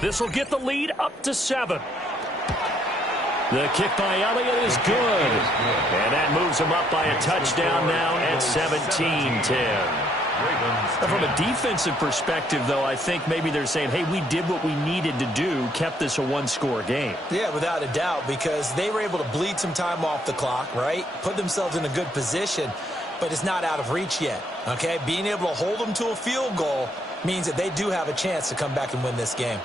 This will get the lead up to 7. The kick by Elliott is good. And that moves him up by a touchdown now at 17-10. From a defensive perspective, though, I think maybe they're saying, hey, we did what we needed to do, kept this a one-score game. Yeah, without a doubt, because they were able to bleed some time off the clock, right? Put themselves in a good position, but it's not out of reach yet, okay? Being able to hold them to a field goal means that they do have a chance to come back and win this game.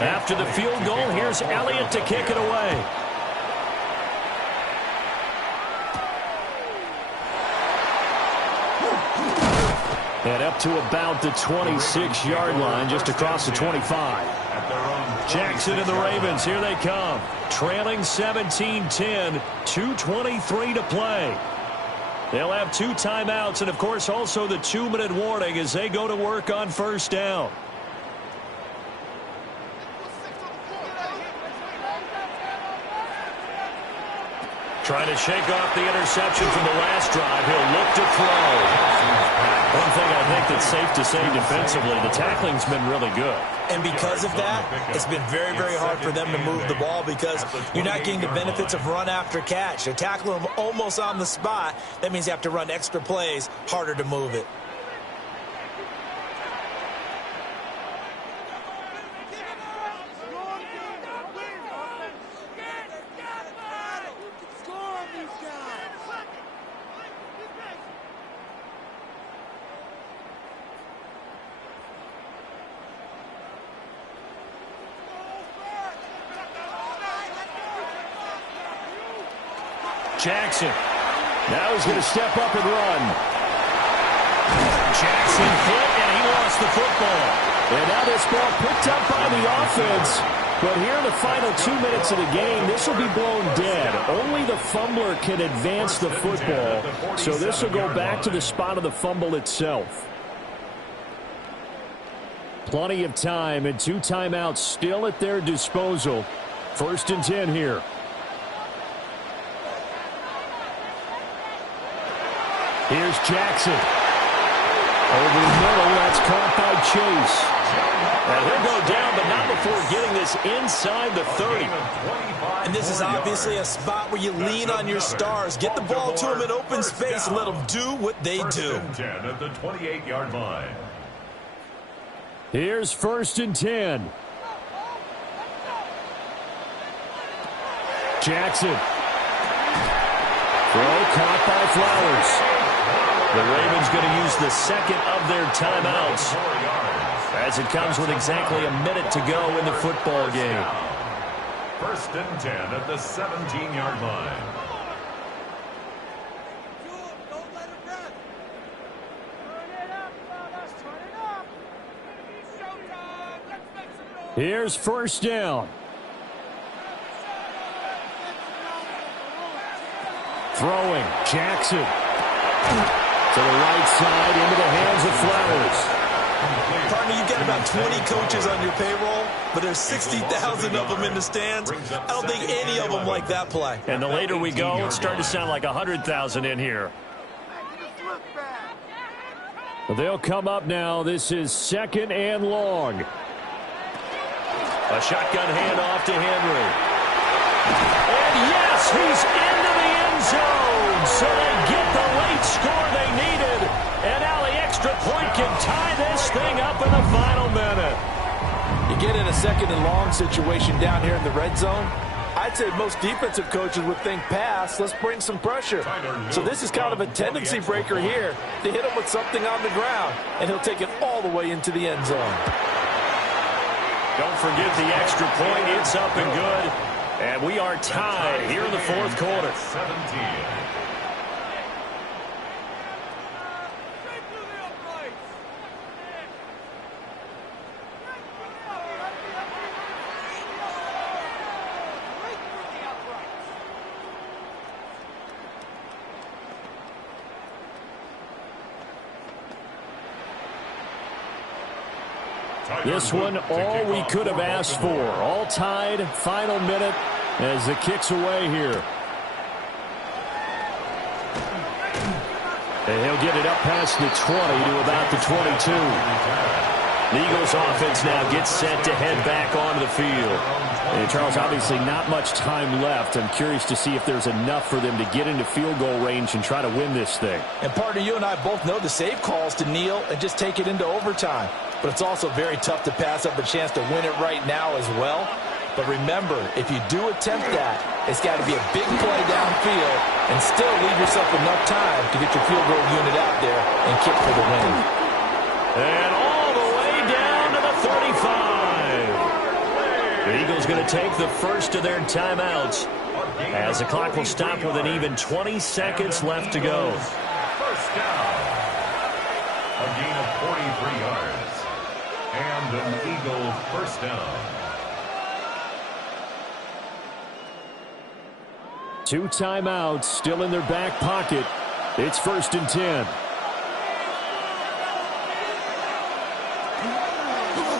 After the field goal, here's Elliott to kick it away. And up to about the 26-yard line, just across the 25. Jackson and the Ravens, here they come. Trailing 17-10, 2:23 to play. They'll have 2 timeouts and, of course, also the 2-minute warning as they go to work on first down. Trying to shake off the interception from the last drive. He'll look to throw. One thing I think that's safe to say defensively, the tackling's been really good. And because of that, it's been very, very hard for them to move the ball because you're not getting the benefits of run after catch. They're tackling them almost on the spot. That means you have to run extra plays, harder to move it. Jackson. Now he's going to step up and run. Jackson hit, and he lost the football. And now this ball picked up by the offense. But here in the final 2 minutes of the game, this will be blown dead. Only the fumbler can advance the football. So this will go back to the spot of the fumble itself. Plenty of time and 2 timeouts still at their disposal. 1st and 10 here. Here's Jackson. Over the middle, that's caught by Chase. And he'll go down, but not before getting this inside the 30. And this is obviously a spot where you lean on your stars. Get the ball to them in open space and let them do what they do. 10 at the 28-yard line. Here's 1st and 10. Jackson. Throw caught by Flowers. The Ravens going to use the second of their timeouts as it comes with exactly a minute to go in the football game. 1st and 10 at the 17-yard line. Here's 1st down. Throwing, Jackson. To the right side, into the hands of Flowers. Partner, you've got about 20 coaches on your payroll, but there's 60,000 of them in the stands. I don't think any of them like that play. And the later we go, it's starting to sound like 100,000 in here. They'll come up now. This is 2nd and long. A shotgun handoff to Henry. And yes, he's into the end zone. So they get the late score they needed. And now the extra point can tie this thing up in the final minute. You get in a 2nd and long situation down here in the red zone. I'd say most defensive coaches would think pass. Let's bring some pressure. So this is kind of a tendency breaker here to hit him with something on the ground. And he'll take it all the way into the end zone. Don't forget the extra point. It's up and good. And we are tied here in the 4th quarter. 17. This one, all we could have asked for. All tied, final minute as the kick's away here. And he'll get it up past the 20 to about the 22. The Eagles offense now gets set to head back onto the field. And Charles, obviously not much time left. I'm curious to see if there's enough for them to get into field goal range and try to win this thing. And partner, you and I both know the save calls to kneel and just take it into overtime. But it's also very tough to pass up a chance to win it right now as well. But remember, if you do attempt that, it's got to be a big play downfield and still leave yourself enough time to get your field goal unit out there and kick for the win. And all the way down to the 35. The Eagles going to take the first of their timeouts as the clock will stop with an even 20 seconds left to go. First down. A gain of 43 yards. And an Eagle first down. 2 timeouts still in their back pocket. It's 1st and 10.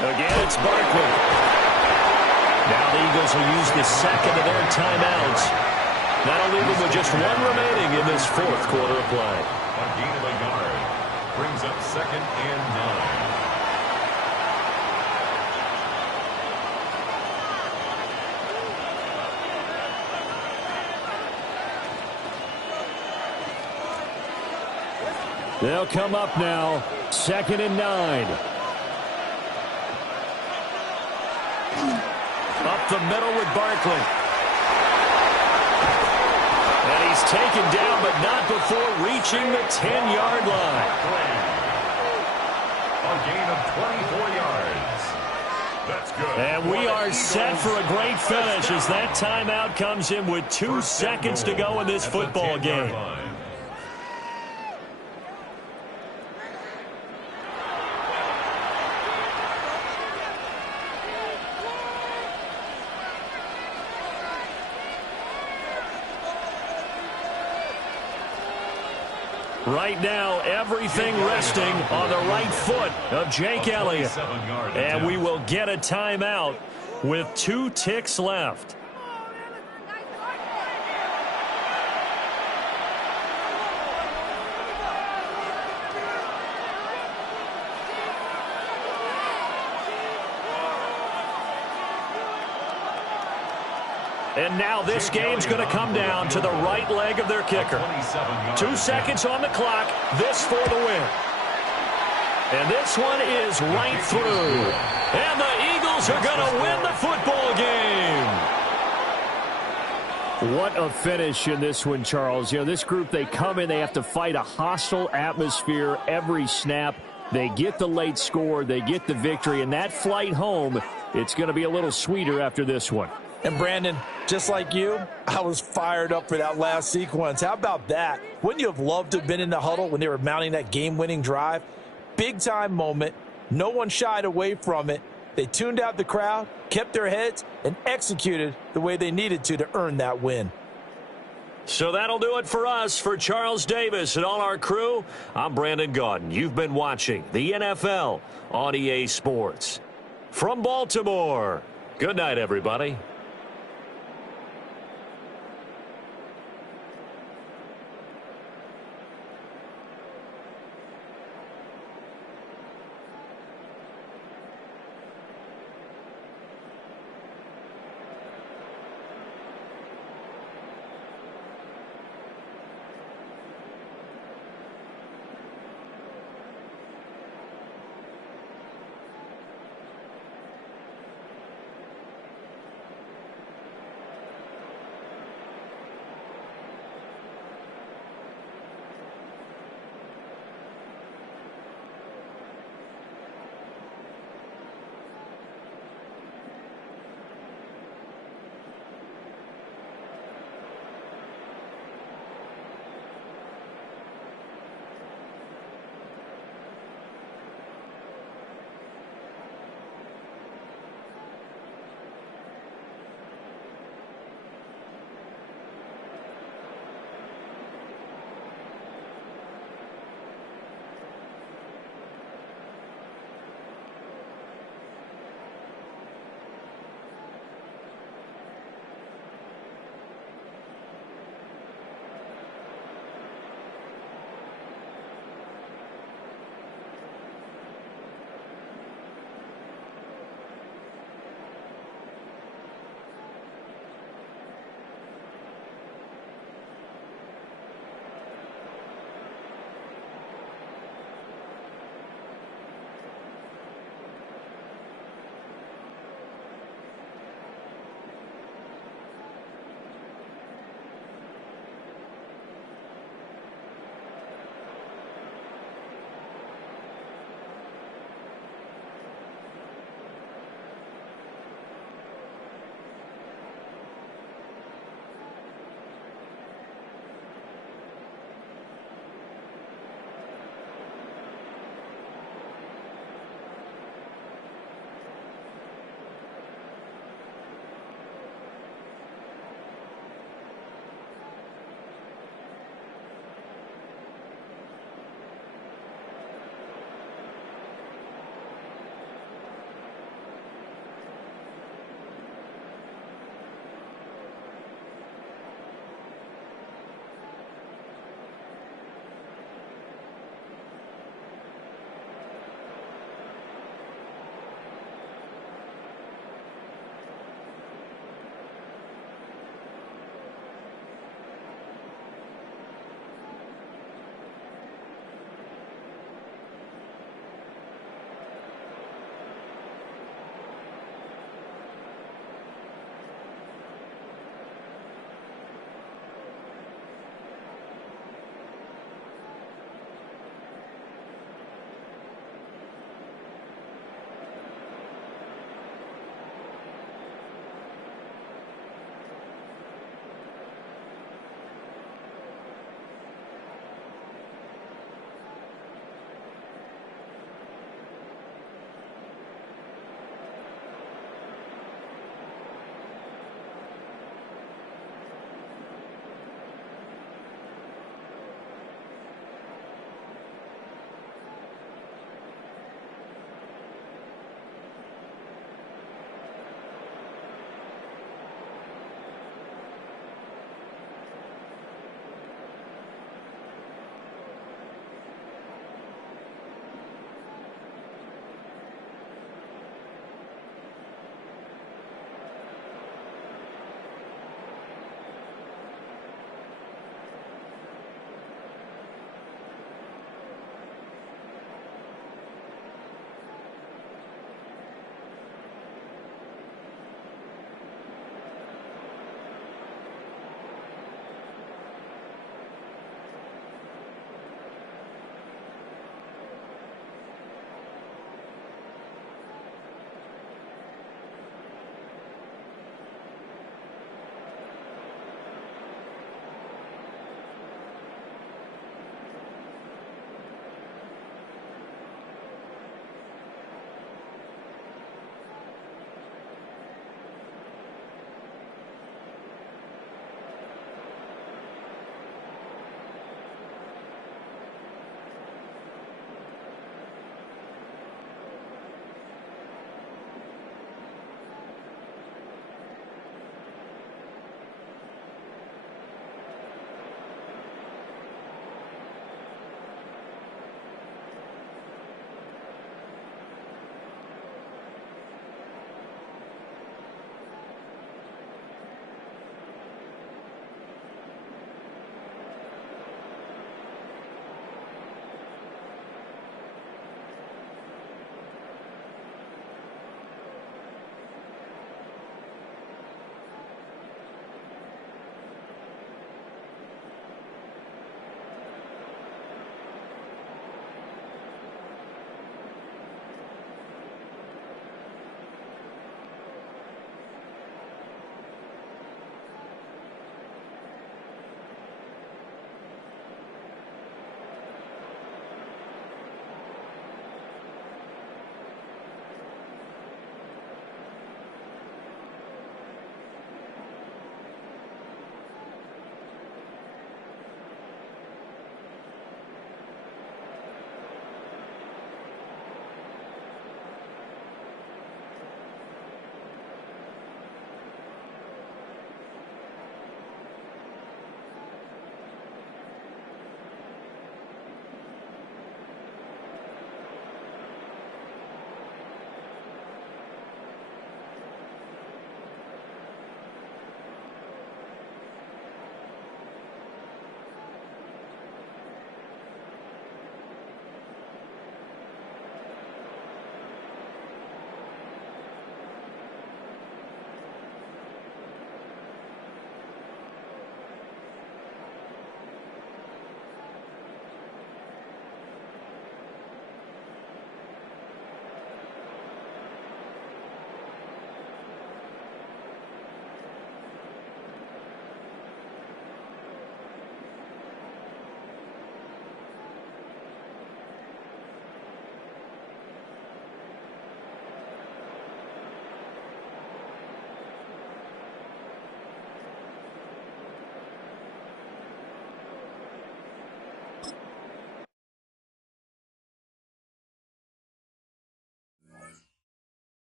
Again, it's Barkley. Now the Eagles will use the second of their timeouts. That'll leave them with just 1 remaining in this 4th quarter of play. A gain of a yard. Brings up 2nd and 9. They'll come up now, 2nd and 9. Up the middle with Barkley. And he's taken down, but not before reaching the 10-yard line. A gain of 24 yards. That's good. And we are set for a great finish as that timeout comes in with 2 seconds to go in this football game. Right now, everything resting on the right foot of Jake Elliott. And we will get a timeout with 2 ticks left. And now this game's going to come down to the right leg of their kicker. 2 seconds on the clock. This for the win. And this one is right through. And the Eagles are going to win the football game. What a finish in this one, Charles. You know, this group, they come in, they have to fight a hostile atmosphere every snap. They get the late score, they get the victory, and that flight home, it's going to be a little sweeter after this one. And Brandon, just like you, I was fired up for that last sequence. How about that? Wouldn't you have loved to have been in the huddle when they were mounting that game-winning drive? Big-time moment. No one shied away from it. They tuned out the crowd, kept their heads, and executed the way they needed to earn that win. So that'll do it for us. For Charles Davis and all our crew, I'm Brandon Gaudin. You've been watching the NFL on EA Sports. From Baltimore, good night, everybody.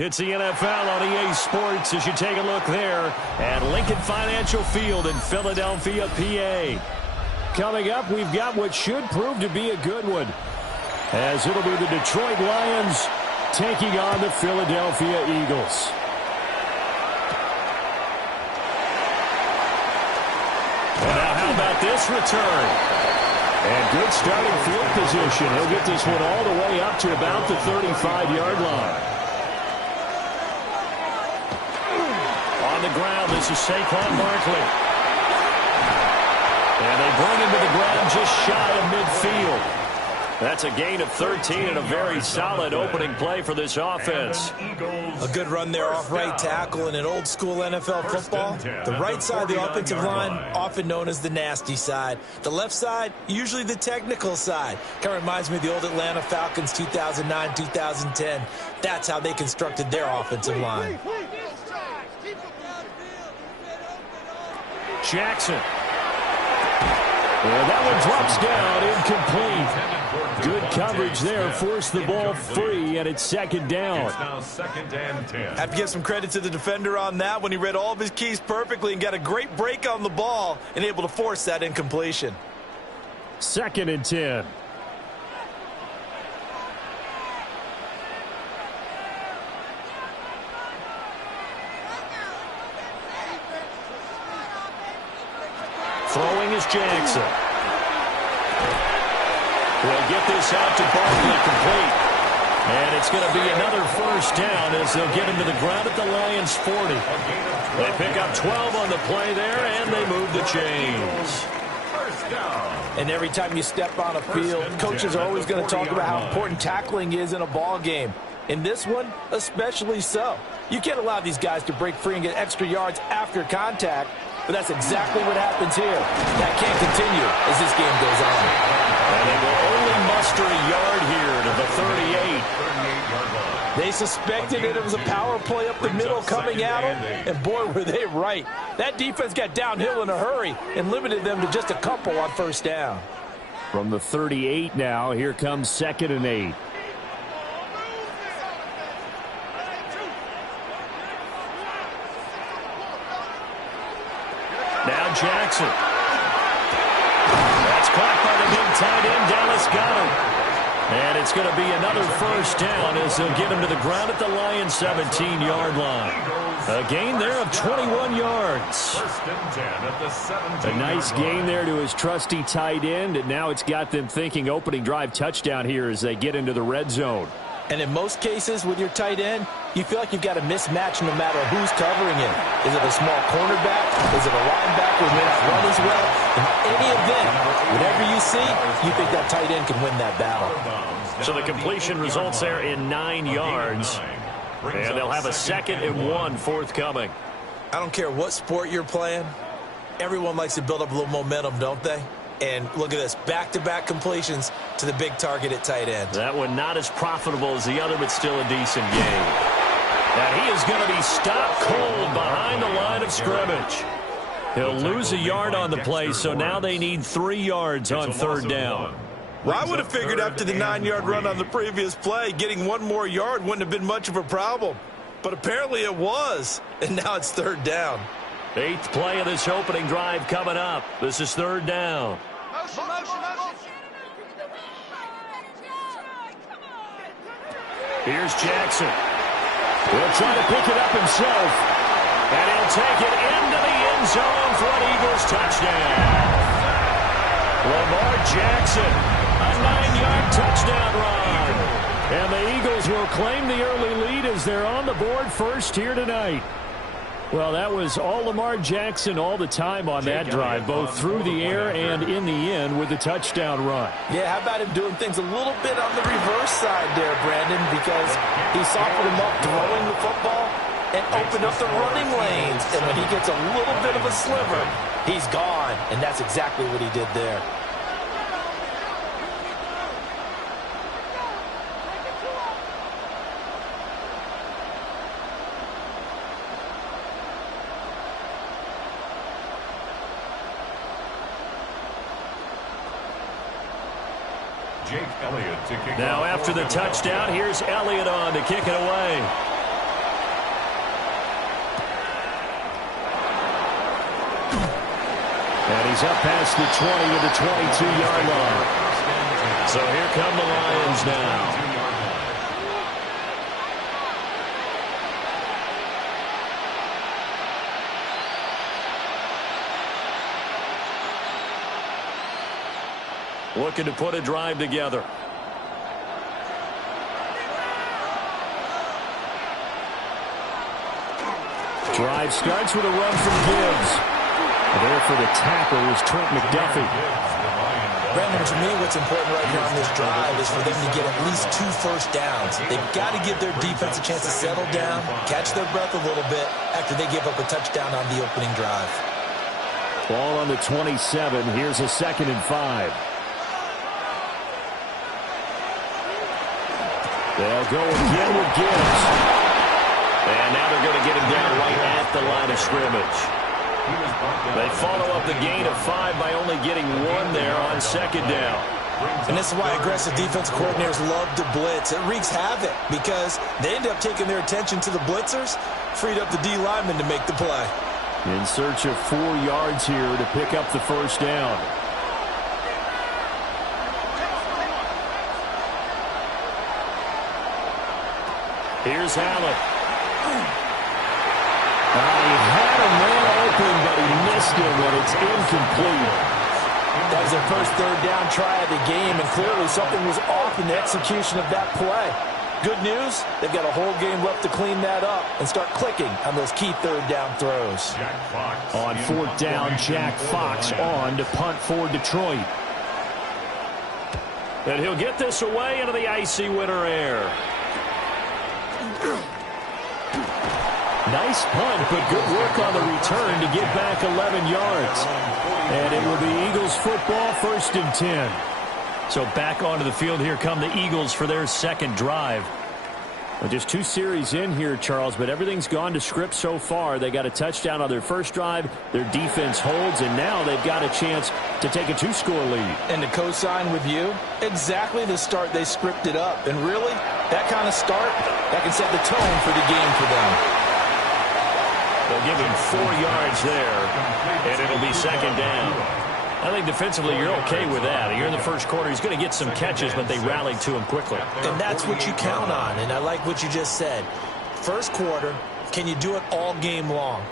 It's the NFL on EA Sports as you take a look there at Lincoln Financial Field in Philadelphia, PA. Coming up, we've got what should prove to be a good one, as it'll be the Detroit Lions taking on the Philadelphia Eagles. And now how about this return? And good starting field position. He'll get this one all the way up to about the 35-yard line. On the ground, this is Saquon Barkley. And they bring him to the ground just shy of midfield. That's a gain of 13 and a very solid opening play for this offense. A good run there off right tackle in an old-school NFL football. The right side of the offensive line, often known as the nasty side. The left side, usually the technical side. Kind of reminds me of the old Atlanta Falcons 2009-2010. That's how they constructed their offensive line. Jackson. And that one drops down, incomplete. Good coverage there, forced the ball free, and it's second down. It's now 2nd and 10. Have to give some credit to the defender on that when he read all of his keys perfectly and got a great break on the ball and able to force that incompletion. 2nd and 10. Throwing is Jackson. They'll get this out to Barkley, complete. And it's going to be another first down as they'll get him to the ground at the Lions' 40. They pick up 12 on the play there, and they move the chains. And every time you step on a field, coaches are always going to talk about how important tackling is in a ball game. In this one, especially so. You can't allow these guys to break free and get extra yards after contact, but that's exactly what happens here. That can't continue as this game goes on. And they will only muster a yard here to the 38. They suspected it was a power play up the middle coming at them, and boy, were they right. That defense got downhill in a hurry and limited them to just a couple on first down. From the 38 now, here comes 2nd and 8. Now Jackson. That's caught by the big tight end, Dallas Goedert. And it's going to be another first down as they'll get him to the ground at the Lions' 17-yard line. A gain there of 21 yards. A nice gain there to his trusty tight end, and now it's got them thinking opening drive touchdown here as they get into the red zone. And in most cases with your tight end, you feel like you've got a mismatch no matter who's covering it. Is it a small cornerback? Is it a linebacker who may not run as well? In any event, whatever you see, you think that tight end can win that battle. So the completion results there in 9 yards. And they'll have a 2nd and 1 forthcoming. I don't care what sport you're playing. Everyone likes to build up a little momentum, don't they? And look at this, back-to-back completions to the big target at tight end. That one not as profitable as the other, but still a decent game. And he is going to be stopped cold behind the line of scrimmage. He'll lose a yard on the play, so now they need 3 yards on 3rd down. Well, I would have figured after the 9-yard run on the previous play, getting 1 more yard wouldn't have been much of a problem. But apparently it was, and now it's 3rd down. 8th play of this opening drive coming up. This is 3rd down. Here's Jackson. He'll try to pick it up himself. And he'll take it into the end zone for an Eagles touchdown. Lamar Jackson, a 9-yard touchdown run. And the Eagles will claim the early lead as they're on the board first here tonight. Well, that was all Lamar Jackson all the time on that drive, both through the air and in the end with the touchdown run. Yeah, how about him doing things a little bit on the reverse side there, Brandon, because he softened him up throwing the football and opened up the running lanes. And when he gets a little bit of a sliver, he's gone, and that's exactly what he did there. Jake Elliott to kick Now off after the touchdown, here's Elliott on to kick it away. And he's up past the 20 to the 22-yard line. So here come the Lions now. Looking to put a drive together. Drive starts with a run from Gibbs. There for the tackle is Trent McDuffie. Brandon, to me, what's important right here on this drive is for them to get at least 2 first downs. They've got to give their defense a chance to settle down, catch their breath a little bit after they give up a touchdown on the opening drive. Ball on the 27. Here's a 2nd and 5. They'll go again with Gibbs. And now they're going to get him down right at the line of scrimmage. They follow up the gain of 5 by only getting 1 there on 2nd down. And this is why aggressive defensive coordinators love to blitz. It wreaks havoc because they end up taking their attention to the blitzers, freed up the D lineman to make the play. In search of 4 yards here to pick up the first down. Here's Allen. He had a man open, but he missed him, and it's incomplete. That was their first third down try of the game, and clearly something was off in the execution of that play. Good news, they've got a whole game left to clean that up and start clicking on those key third down throws. On fourth down, Jack Fox on to punt for Detroit. And he'll get this away into the icy winter air. Nice punt, but good work on the return to get back 11 yards. And it will be Eagles football, 1st and 10. So back onto the field, here come the Eagles for their second drive. Well, just 2 series in here, Charles, but everything's gone to script so far. They got a touchdown on their first drive. Their defense holds, and now they've got a chance to take a 2-score lead. And to co-sign with you, exactly the start they scripted up. And really, that kind of start, that can set the tone for the game for them. They'll give him 4 yards there, and it'll be second down. I think defensively you're okay with that. You're in the first quarter. He's going to get some catches, but they rallied to him quickly. And that's what you count on, and I like what you just said. First quarter, can you do it all game long?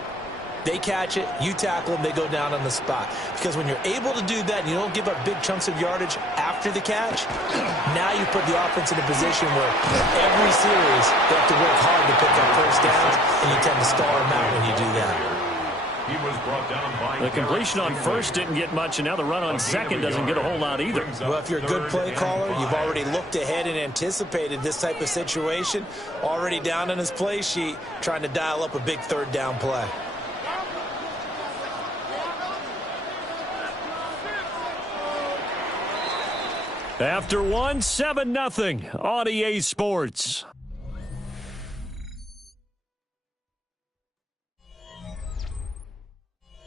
They catch it, you tackle them, they go down on the spot. Because when you're able to do that and you don't give up big chunks of yardage after the catch, now you put the offense in a position where every series they have to work hard to pick up first downs, and you tend to stall them out when you do that. He was brought down by the completion on first didn't get much, and now the run on second doesn't get a whole lot either. Well, if you're a good play caller, you've already looked ahead and anticipated this type of situation. Already down on his play sheet, trying to dial up a big third down play. After one, 7-0 on EA Sports.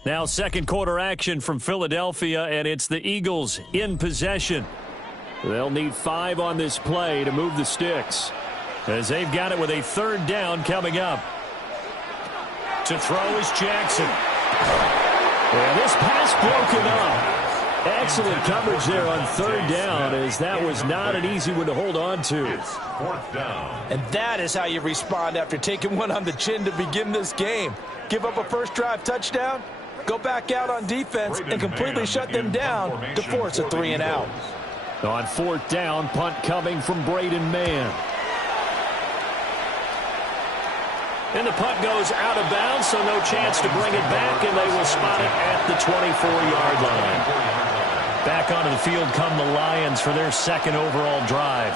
Now second quarter action from Philadelphia, and it's the Eagles in possession. They'll need 5 on this play to move the sticks, as they've got it with a third down coming up. To throw is Jackson. And this pass broken up. Excellent coverage there on third down, as that was not an easy one to hold on to. It's 4th down. And that is how you respond after taking one on the chin to begin this game. Give up a first drive touchdown, go back out on defense, and completely shut them down to force a 3-and-out. On fourth down, punt coming from Braden Mann. And the punt goes out of bounds, so no chance to bring it back, and they will spot it at the 24-yard line. Back onto the field come the Lions for their second overall drive.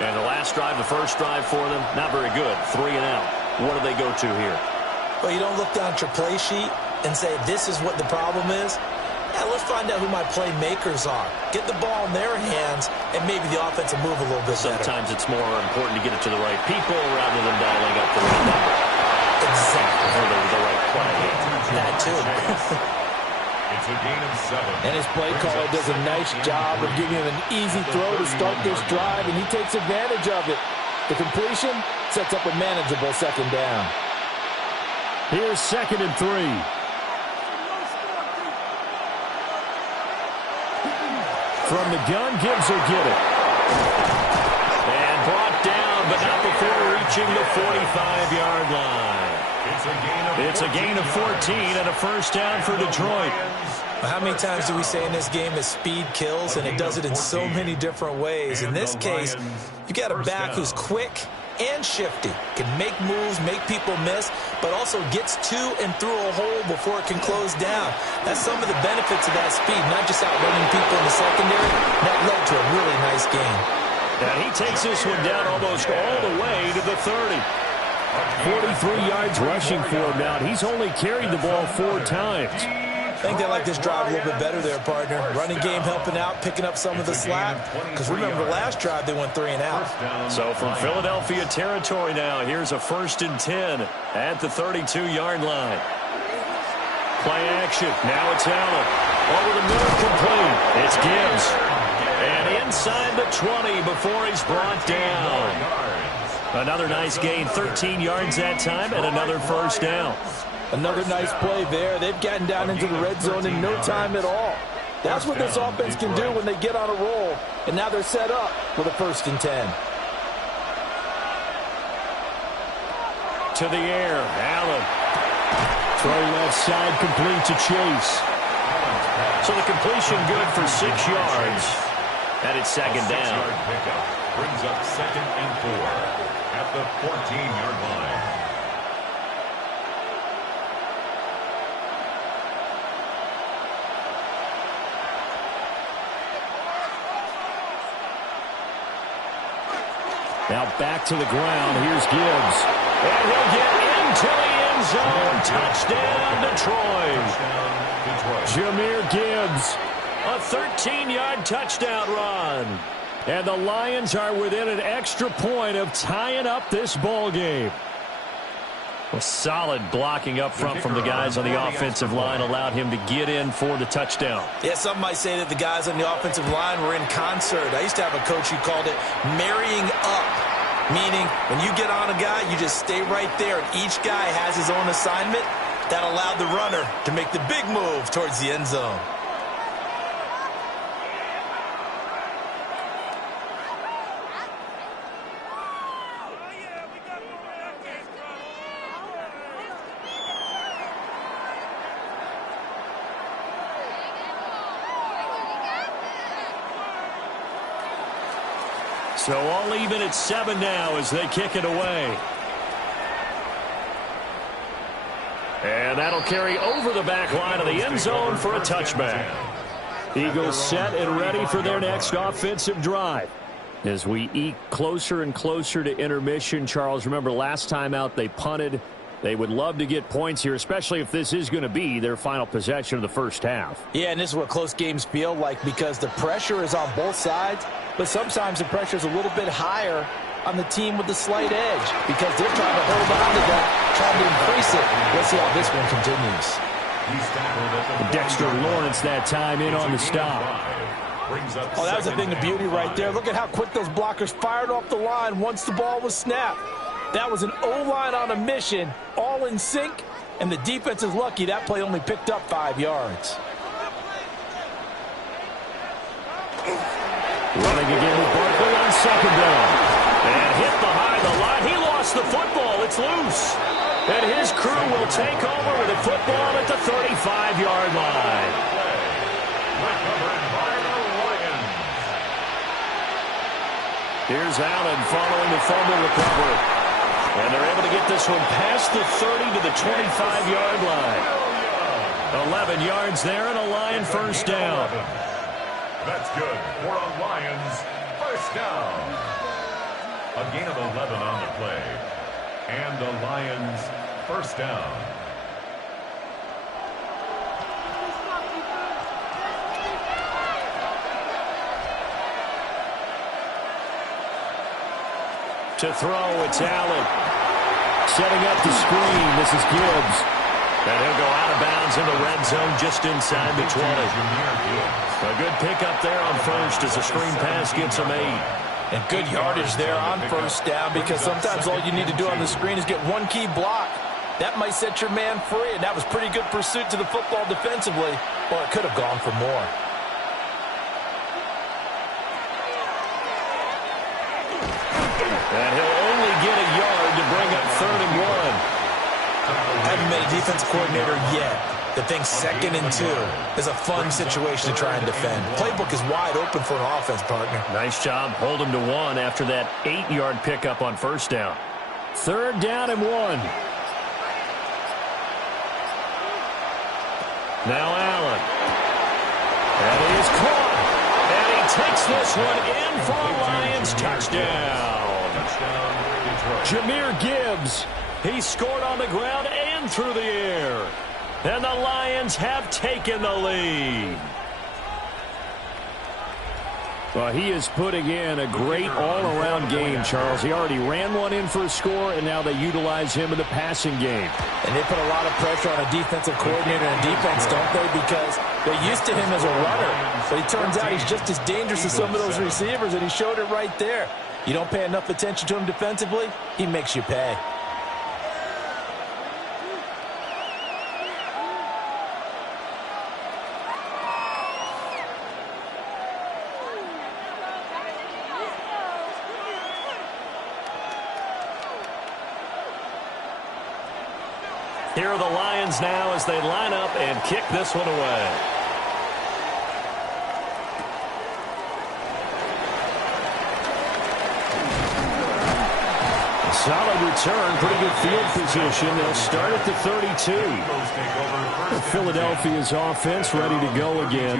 And the last drive, the first drive for them, not very good. 3-and-out. What do they go to here? Well, you don't look down at your play sheet and say, this is what the problem is. Yeah, let's find out who my playmakers are. Get the ball in their hands, and maybe the offense will move a little bit better. Sometimes it's more important to get it to the right people rather than dialing up the right number. Exactly. Or the right play. That, too. It's a gain of 7. And his play caller does a nice job of giving him an easy throw to start this drive, and he takes advantage of it. The completion sets up a manageable second down. Here's 2nd and 3. From the gun, Gibbs will get it. And brought down, but not before reaching the 45-yard line. It's a gain of 14 and a first down for Detroit. How many times do we say in this game that speed kills, and it does it in so many different ways? In this case, you got a back who's quick and shifty, can make moves, make people miss, but also gets to and through a hole before it can close down. That's some of the benefits of that speed, not just outrunning people in the secondary. That led to a really nice game. And he takes this one down almost all the way to the 30. 43 yards rushing for him now. He's only carried the ball 4 times. I think they like this drive a little bit better there, partner. Running game helping out, picking up some of the slack. Because remember, the last drive they went 3-and-out. So from Philadelphia territory now, here's a 1st and 10 at the 32-yard line. Play action. Now it's Allen. Over the middle, complete. It's Gibbs. And inside the 20 before he's brought down. Another nice gain, 13 yards that time, and another first down. Another nice play there. They've gotten down into the red zone in no time at all. That's what this offense can do when they get on a roll. And now they're set up with a 1st and 10. To the air, Allen Throw left side, complete to Chase. So the completion good for 6 yards. And it's second down. 6-yard pickup brings up 2nd and 4 at the 14-yard line. Now back to the ground. Here's Gibbs. And he'll get into the end zone. Touchdown, Detroit. Jahmyr Gibbs. A 13-yard touchdown run. And the Lions are within an extra point of tying up this ball game. Well, solid blocking up front from the guys on the offensive line allowed him to get in for the touchdown. Yeah, some might say that the guys on the offensive line were in concert. I used to have a coach who called it marrying up, meaning when you get on a guy, you just stay right there, and each guy has his own assignment. That allowed the runner to make the big move towards the end zone. So all even at 7 now as they kick it away. And that'll carry over the back line of the end zone for a touchback. Eagles set and ready for their next offensive drive. As we eke closer and closer to intermission, Charles, remember last time out they punted. They would love to get points here, especially if this is going to be their final possession of the first half. Yeah, and this is what close games feel like because the pressure is on both sides, but sometimes the pressure is a little bit higher on the team with the slight edge because they're trying to hold on to that, trying to increase it. Let's see how this one continues. Dexter Lawrence that time in on the stop. Oh, that was a thing of beauty right there. Look at how quick those blockers fired off the line once the ball was snapped. That was an O-line on a mission, all in sync, and the defense is lucky that play only picked up 5 yards. Running again with Barkley on second down. And hit behind the line. He lost the football. It's loose. And his crew will take over with the football at the 35-yard line. Here's Allen following the fumble recovery. And they're able to get this one past the 30 to the 25-yard line. 11 yards there and a Lion first down. That's good for a Lions first down. A gain of 11 on the play. And the Lions first down. To throw, it's Allen. Setting up the screen, this is Gibbs. And he'll go out of bounds in the red zone just inside the 20. A good pickup there on first as the screen pass gets him 8. And good yardage there on first down because sometimes all you need to do on the screen is get one key block. That might set your man free, and that was pretty good pursuit to the football defensively. Well, it could have gone for more. And he'll only get a yard to bring up 3rd and 1. Haven't been a defense coordinator yet. The thing 2nd and 2 is a fun situation to try and defend. Playbook is wide open for an offense, partner. Nice job. Hold him to 1 after that 8-yard pickup on first down. 3rd down and 1. Now Allen. And he is caught. And he takes this one in for a Lions touchdown. Jahmyr Gibbs. He scored on the ground and through the air. And the Lions have taken the lead. Well, he is putting in a great all-around game, Charles. He already ran one in for a score, and now they utilize him in the passing game. And they put a lot of pressure on a defensive coordinator and defense, don't they? Because they're used to him as a runner. But it turns out he's just as dangerous as some of those receivers, and he showed it right there. You don't pay enough attention to him defensively, he makes you pay. Here are the Lions now as they line up and kick this one away. Solid return, pretty good field position. They'll start at the 32. Philadelphia's offense ready to go again.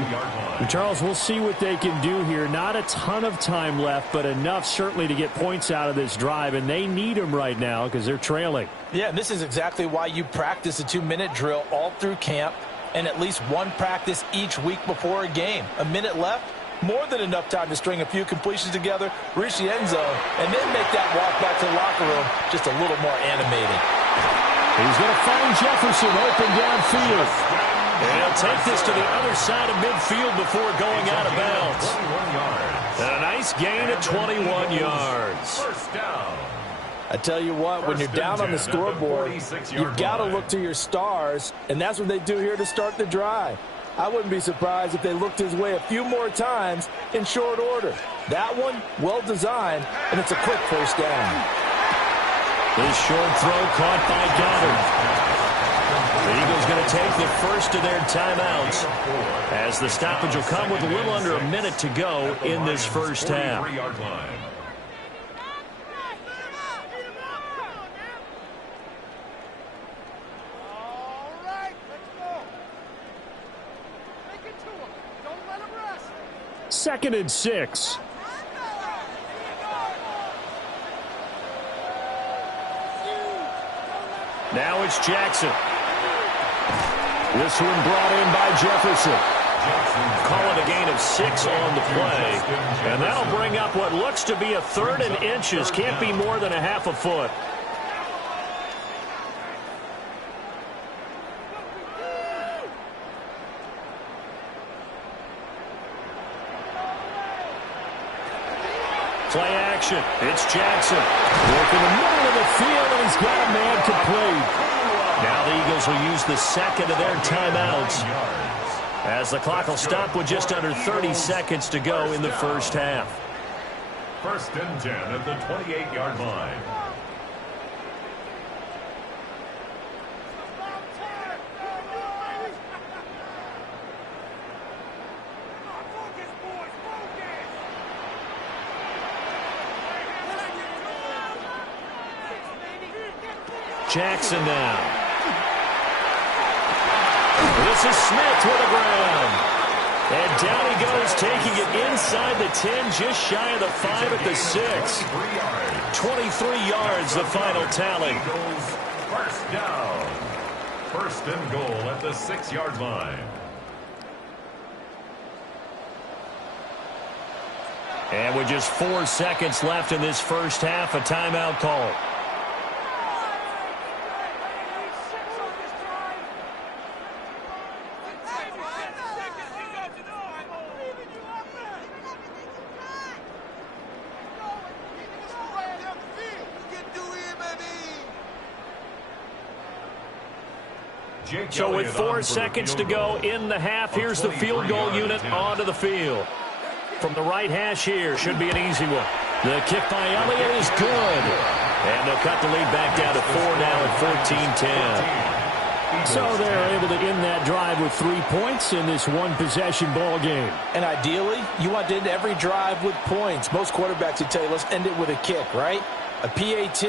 And Charles, we'll see what they can do here. Not a ton of time left, but enough certainly to get points out of this drive, and they need them right now because they're trailing. Yeah, and this is exactly why you practice a 2-minute drill all through camp and at least one practice each week before a game. A minute left. More than enough time to string a few completions together, reach the end zone, and then make that walk back to the locker room just a little more animated. He's going to find Jefferson open downfield. And he'll take this to the other side of midfield before going out of bounds. And a nice gain of 21 yards. First down. I tell you what, when you're down on the scoreboard, you've got to look to your stars, and that's what they do here to start the drive. I wouldn't be surprised if they looked his way a few more times in short order. That one, well designed, and it's a quick first down. This short throw caught by Goddard. The Eagles going to take the first of their timeouts as the stoppage will come with a little under a minute to go in this first half. Second and 6. Now it's Jackson. This one brought in by Jefferson. Call it a gain of 6 on the play. And that'll bring up what looks to be a 3rd and inches. Can't be more than a half a foot. Play action. It's Jackson. Work in the middle of the field, and he's got a man complete. Now the Eagles will use the second of their timeouts as the clock will stop with just under 30 seconds to go in the first half. First and 10 at the 28-yard line. Jackson now. This is Smith with a ground. And down he goes, taking it inside the 10, just shy of the 5 at the 6. 23 yards, the final tally. First down. First and goal at the 6-yard line. And with just 4 seconds left in this first half, a timeout call. So with 4 seconds to go in the half, here's the field goal unit onto the field. From the right hash here, should be an easy one. The kick by Elliott is good. And they'll cut the lead back down to 4 now at 14-10. So they're able to end that drive with 3 points in this one-possession ball game. And ideally, you want to end every drive with points. Most quarterbacks would tell you, let's end it with a kick, right? A PAT,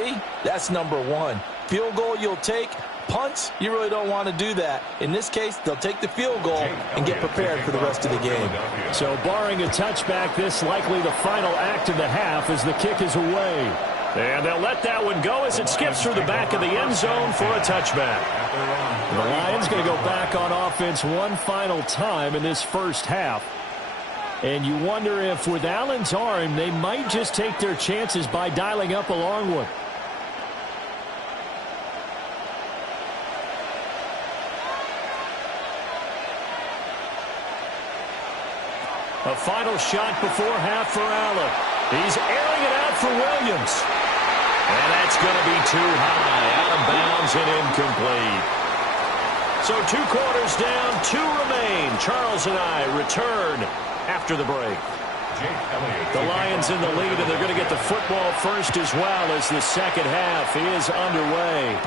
that's number 1. Field goal you'll take. Punts, you really don't want to do that. In this case, they'll take the field goal and get prepared for the rest of the game. So barring a touchback, this likely the final act of the half as the kick is away. And they'll let that one go as it skips through the back of the end zone for a touchback. The Lions going to go back on offense one final time in this first half. And you wonder if with Allen's arm, they might just take their chances by dialing up a long one. A final shot before half for Allen. He's airing it out for Williams. And that's going to be too high. Out of bounds and incomplete. So 2 quarters down, 2 remain. Charles and I return after the break. The Lions in the lead, and they're going to get the football first as well as the second half is underway.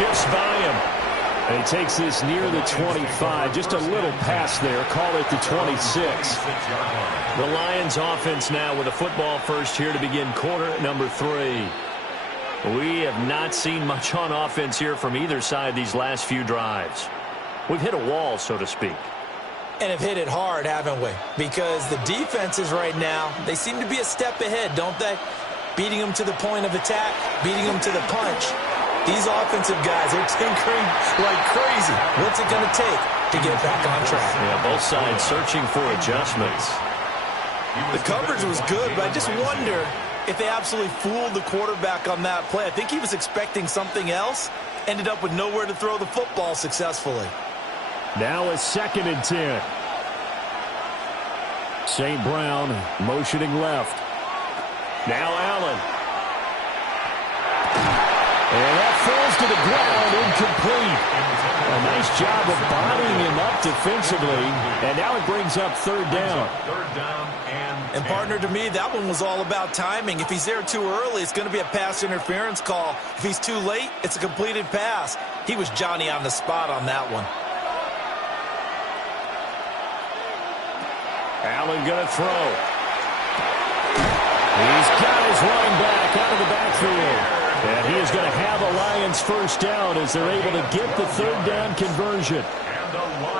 shifts by him. And he takes this near the 25. Just a little pass there. Call it the 26. The Lions offense now with a football first here to begin quarter number 3. We have not seen much on offense here from either side these last few drives. We've hit a wall, so to speak. And have hit it hard, haven't we? Because the defenses right now, they seem to be a step ahead, don't they? Beating them to the point of attack, beating them to the punch. These offensive guys, they're tinkering like crazy. What's it going to take to get back on track? Yeah, both sides searching for adjustments. The coverage was good, but I just wonder if they absolutely fooled the quarterback on that play. I think he was expecting something else, ended up with nowhere to throw the football successfully. Now a 2nd and 10. St. Brown motioning left. Now Allen. And that falls to the ground, incomplete. A nice job of bodying him up defensively. And now it brings up 3rd down. And partner, to me, that one was all about timing. If he's there too early, it's going to be a pass interference call. If he's too late, it's a completed pass. He was Johnny on the spot on that one. Allen going to throw. He's got his running back out of the backfield. And he is going to have a Lions first down as they're able to get the 3rd down conversion.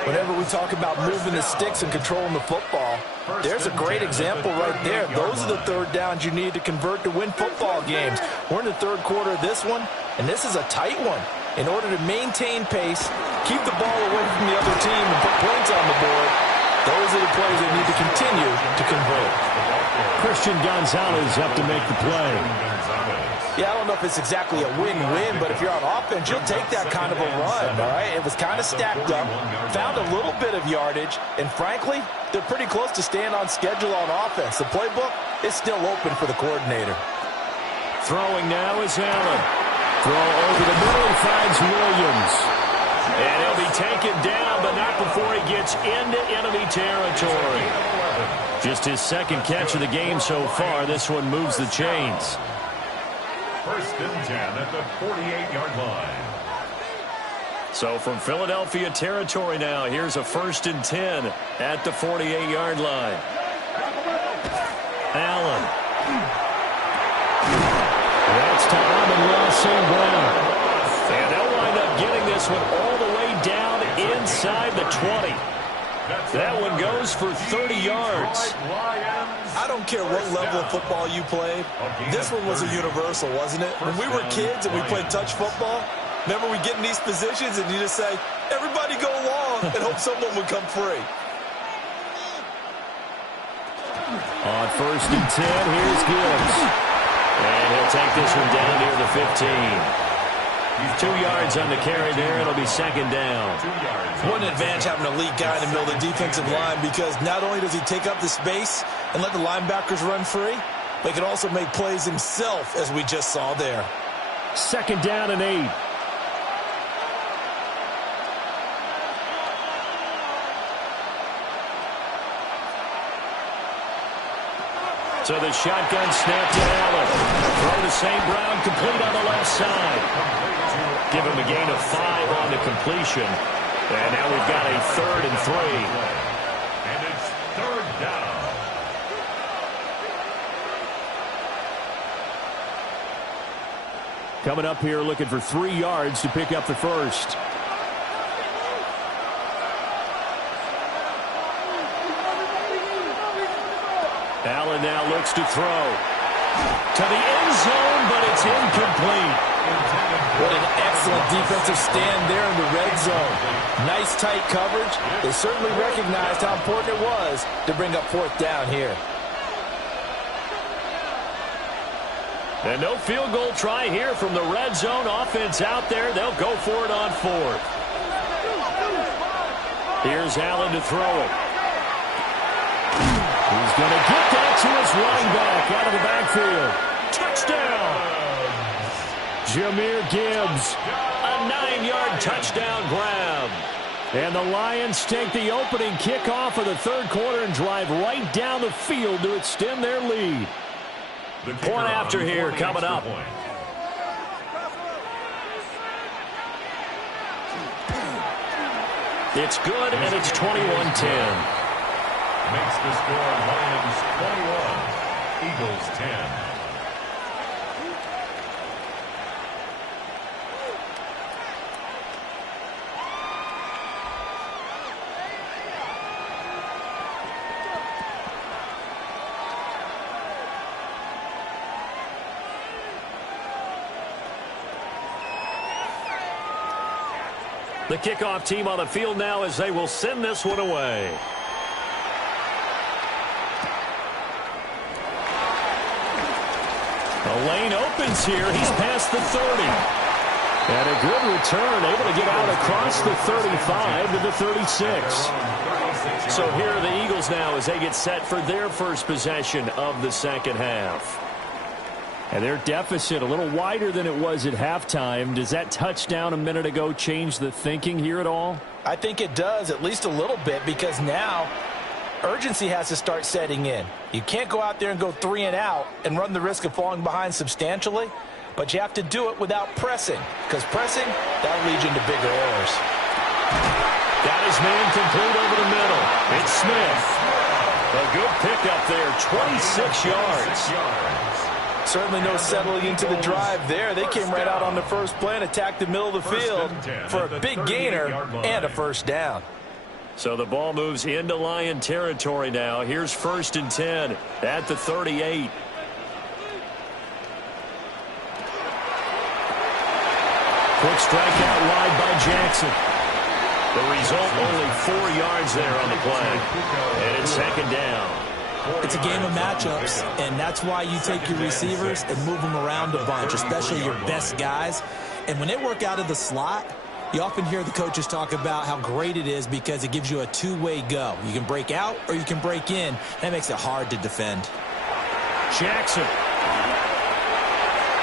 Whenever we talk about moving the sticks and controlling the football, there's a great example right there. Those are the 3rd downs you need to convert to win football games. We're in the 3rd quarter of this one, and this is a tight one. In order to maintain pace, keep the ball away from the other team, and put points on the board, those are the plays they need to continue to convert. Christian Gonzalez up to make the play. Yeah, I don't know if it's exactly a win-win, but if you're on offense, you'll take that kind of a run, all right? It was kind of stacked up, found a little bit of yardage, and frankly, they're pretty close to staying on schedule on offense. The playbook is still open for the coordinator. Throwing now is Allen. Throw over the middle, he finds Williams. And he'll be taken down, but not before he gets into enemy territory. Just his 2nd catch of the game so far. This one moves the chains. 1st and 10 at the 48-yard line. So from Philadelphia territory now, here's a 1st and 10 at the 48-yard line. Allen. That's to Amon-Ra St. Brown. And they'll wind up getting this one all the way down inside the 20. That one goes for 30 yards. I don't care what level of football you played. This one was a universal, wasn't it? When we were kids and we played touch football, remember we get in these positions and you just say, everybody go long, and hope someone would come free. On 1st and 10, here's Gibbs. And he'll take this one down near the 15. 2 yards on the carry there. It'll be 2nd down. What an advantage having an elite guy in the middle of the defensive line, because not only does he take up the space and let the linebackers run free, but he can also make plays himself, as we just saw there. 2nd down and 8. So the shotgun snap to Allen. Throw to St. Brown, complete on the left side. Give him a gain of 5 on the completion. And now we've got a 3rd and 3. And it's 3rd down. Coming up here looking for 3 yards to pick up the first. Allen now looks to throw. To the end zone, but it's incomplete. What an excellent defensive stand there in the red zone. Nice tight coverage. They certainly recognized how important it was to bring up 4th down here. And no field goal try here from the red zone. Offense out there. They'll go for it on 4th. Here's Allen to throw it. He's going to get that to his running back out of the backfield. Touchdown! Jahmyr Gibbs, a 9-yard touchdown grab. And the Lions take the opening kickoff of the 3rd quarter and drive right down the field to extend their lead. Point after here coming up. It's good, and it's 21-10. Makes the score Lions 21, Eagles 10. The kickoff team on the field now as they will send this one away. The lane opens here. He's past the 30. And a good return, able to get out across the 35 to the 36. So here are the Eagles now as they get set for their first possession of the second half. And their deficit a little wider than it was at halftime. Does that touchdown a minute ago change the thinking here at all? I think it does, at least a little bit, because now urgency has to start setting in. You can't go out there and go 3 and out and run the risk of falling behind substantially, but you have to do it without pressing, because pressing, that'll lead you into bigger errors. Got his man complete over the middle. It's Smith. A good pickup there, 26 yards. Certainly no settling into the drive there. They came right out on the first play and attacked the middle of the field for a big gainer and a first down. So the ball moves into Lion territory now. Here's 1st and 10 at the 38. Quick strike out wide by Jackson. The result, only 4 yards there on the play. And it's 2nd down. It's a game of matchups, and that's why you take your receivers and move them around a bunch, especially your best guys. And when they work out of the slot, you often hear the coaches talk about how great it is because it gives you a two-way go. You can break out or you can break in. That makes it hard to defend. Jackson.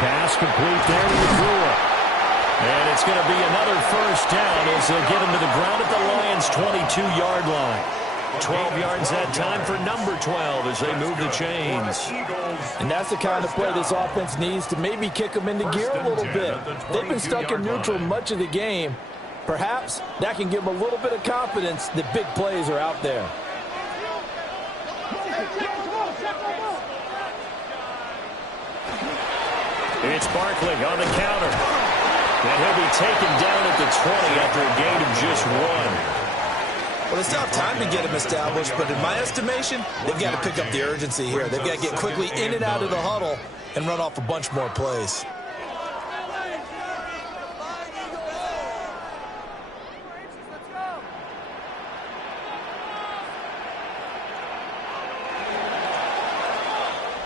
Pass complete there to Nacua. And it's going to be another first down as they'll get him to the ground at the Lions' 22-yard line. 12 yards that time for number 12 as they move the chains. And that's the kind of play this offense needs to maybe kick them into gear a little bit. They've been stuck in neutral much of the game. Perhaps that can give them a little bit of confidence that big plays are out there. It's Barkley on the counter. And he'll be taken down at the 20 after a gain of just 1. Well, they still have time to get him established, but in my estimation, they've got to pick up the urgency here. They've got to get quickly in and out of the huddle and run off a bunch more plays.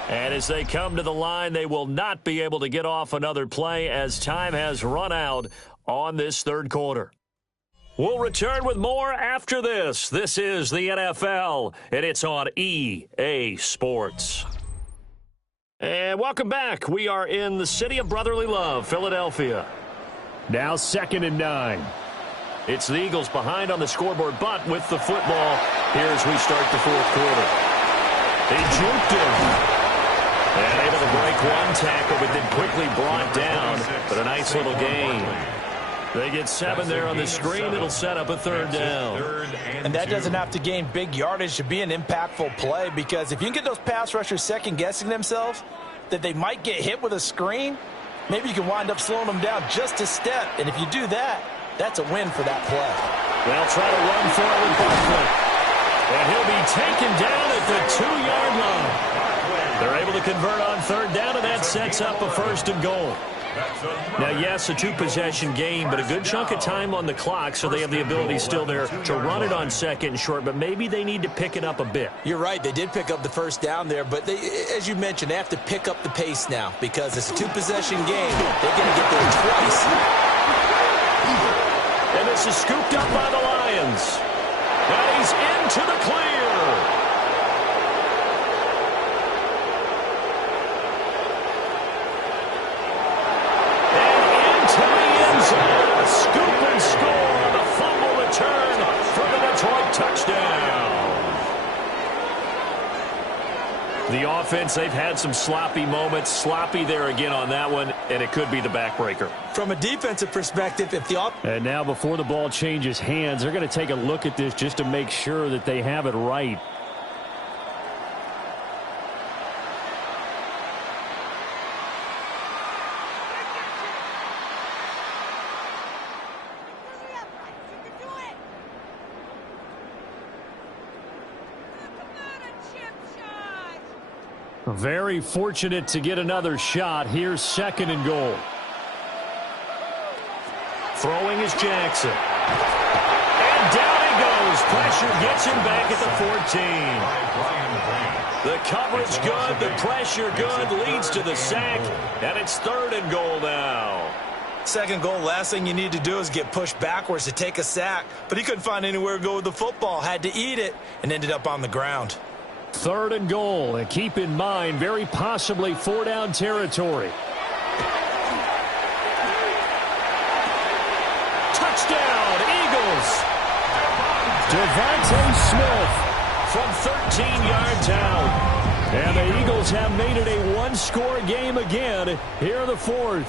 And as they come to the line, they will not be able to get off another play as time has run out on this third quarter. We'll return with more after this. This is the NFL, and it's on EA Sports. And welcome back. We are in the city of brotherly love, Philadelphia. Now 2nd and 9. It's the Eagles behind on the scoreboard, but with the football here as we start the fourth quarter. They juked him. And able to break one tackle, but then quickly brought down. But a nice little gain. They get 7 there on the screen. It'll set up a 3rd down. And that doesn't have to gain big yardage to be an impactful play, because if you can get those pass rushers second-guessing themselves that they might get hit with a screen, maybe you can wind up slowing them down just a step. And if you do that, that's a win for that play. They'll try to run for it with Barkley. And he'll be taken down at the 2-yard line. They're able to convert on 3rd down, and that sets up a 1st and goal. Now, yes, a 2-possession game, but a good chunk of time on the clock, so they have the ability still there to run it on 2nd and short, but maybe they need to pick it up a bit. You're right. They did pick up the 1st down there, but they, as you mentioned, they have to pick up the pace now because it's a 2-possession game. They're going to get there twice. And this is scooped up by the Lions. And he's into the clear. A scoop and score on the fumble return for the Detroit touchdown. The offense, they've had some sloppy moments. Sloppy there again on that one, and it could be the backbreaker. From a defensive perspective, if the And now before the ball changes hands, they're going to take a look at this just to make sure that they have it right. Very fortunate to get another shot. Here's 2nd and goal. Throwing is Jackson. And down he goes. Pressure gets him back at the 14. The coverage good, the pressure good, leads to the sack, and it's 3rd and goal now. 2nd goal, last thing you need to do is get pushed backwards to take a sack, but he couldn't find anywhere to go with the football, had to eat it, and ended up on the ground. 3rd and goal, and keep in mind, very possibly 4-down territory. Touchdown, Eagles! Devontae Smith from 13-yard down. And the Eagles have made it a one-score game again here in the 4th.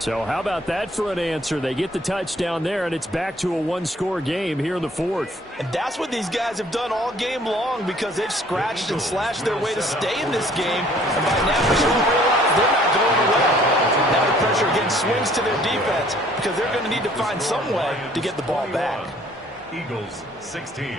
So how about that for an answer? They get the touchdown there, and it's back to a one-score game here in the 4th. And that's what these guys have done all game long because they've scratched and slashed their way to stay in this game. And by now, they should realize they're not going away. Now the pressure again swings to their defense because they're going to need to find some way to get the ball back. Eagles 16.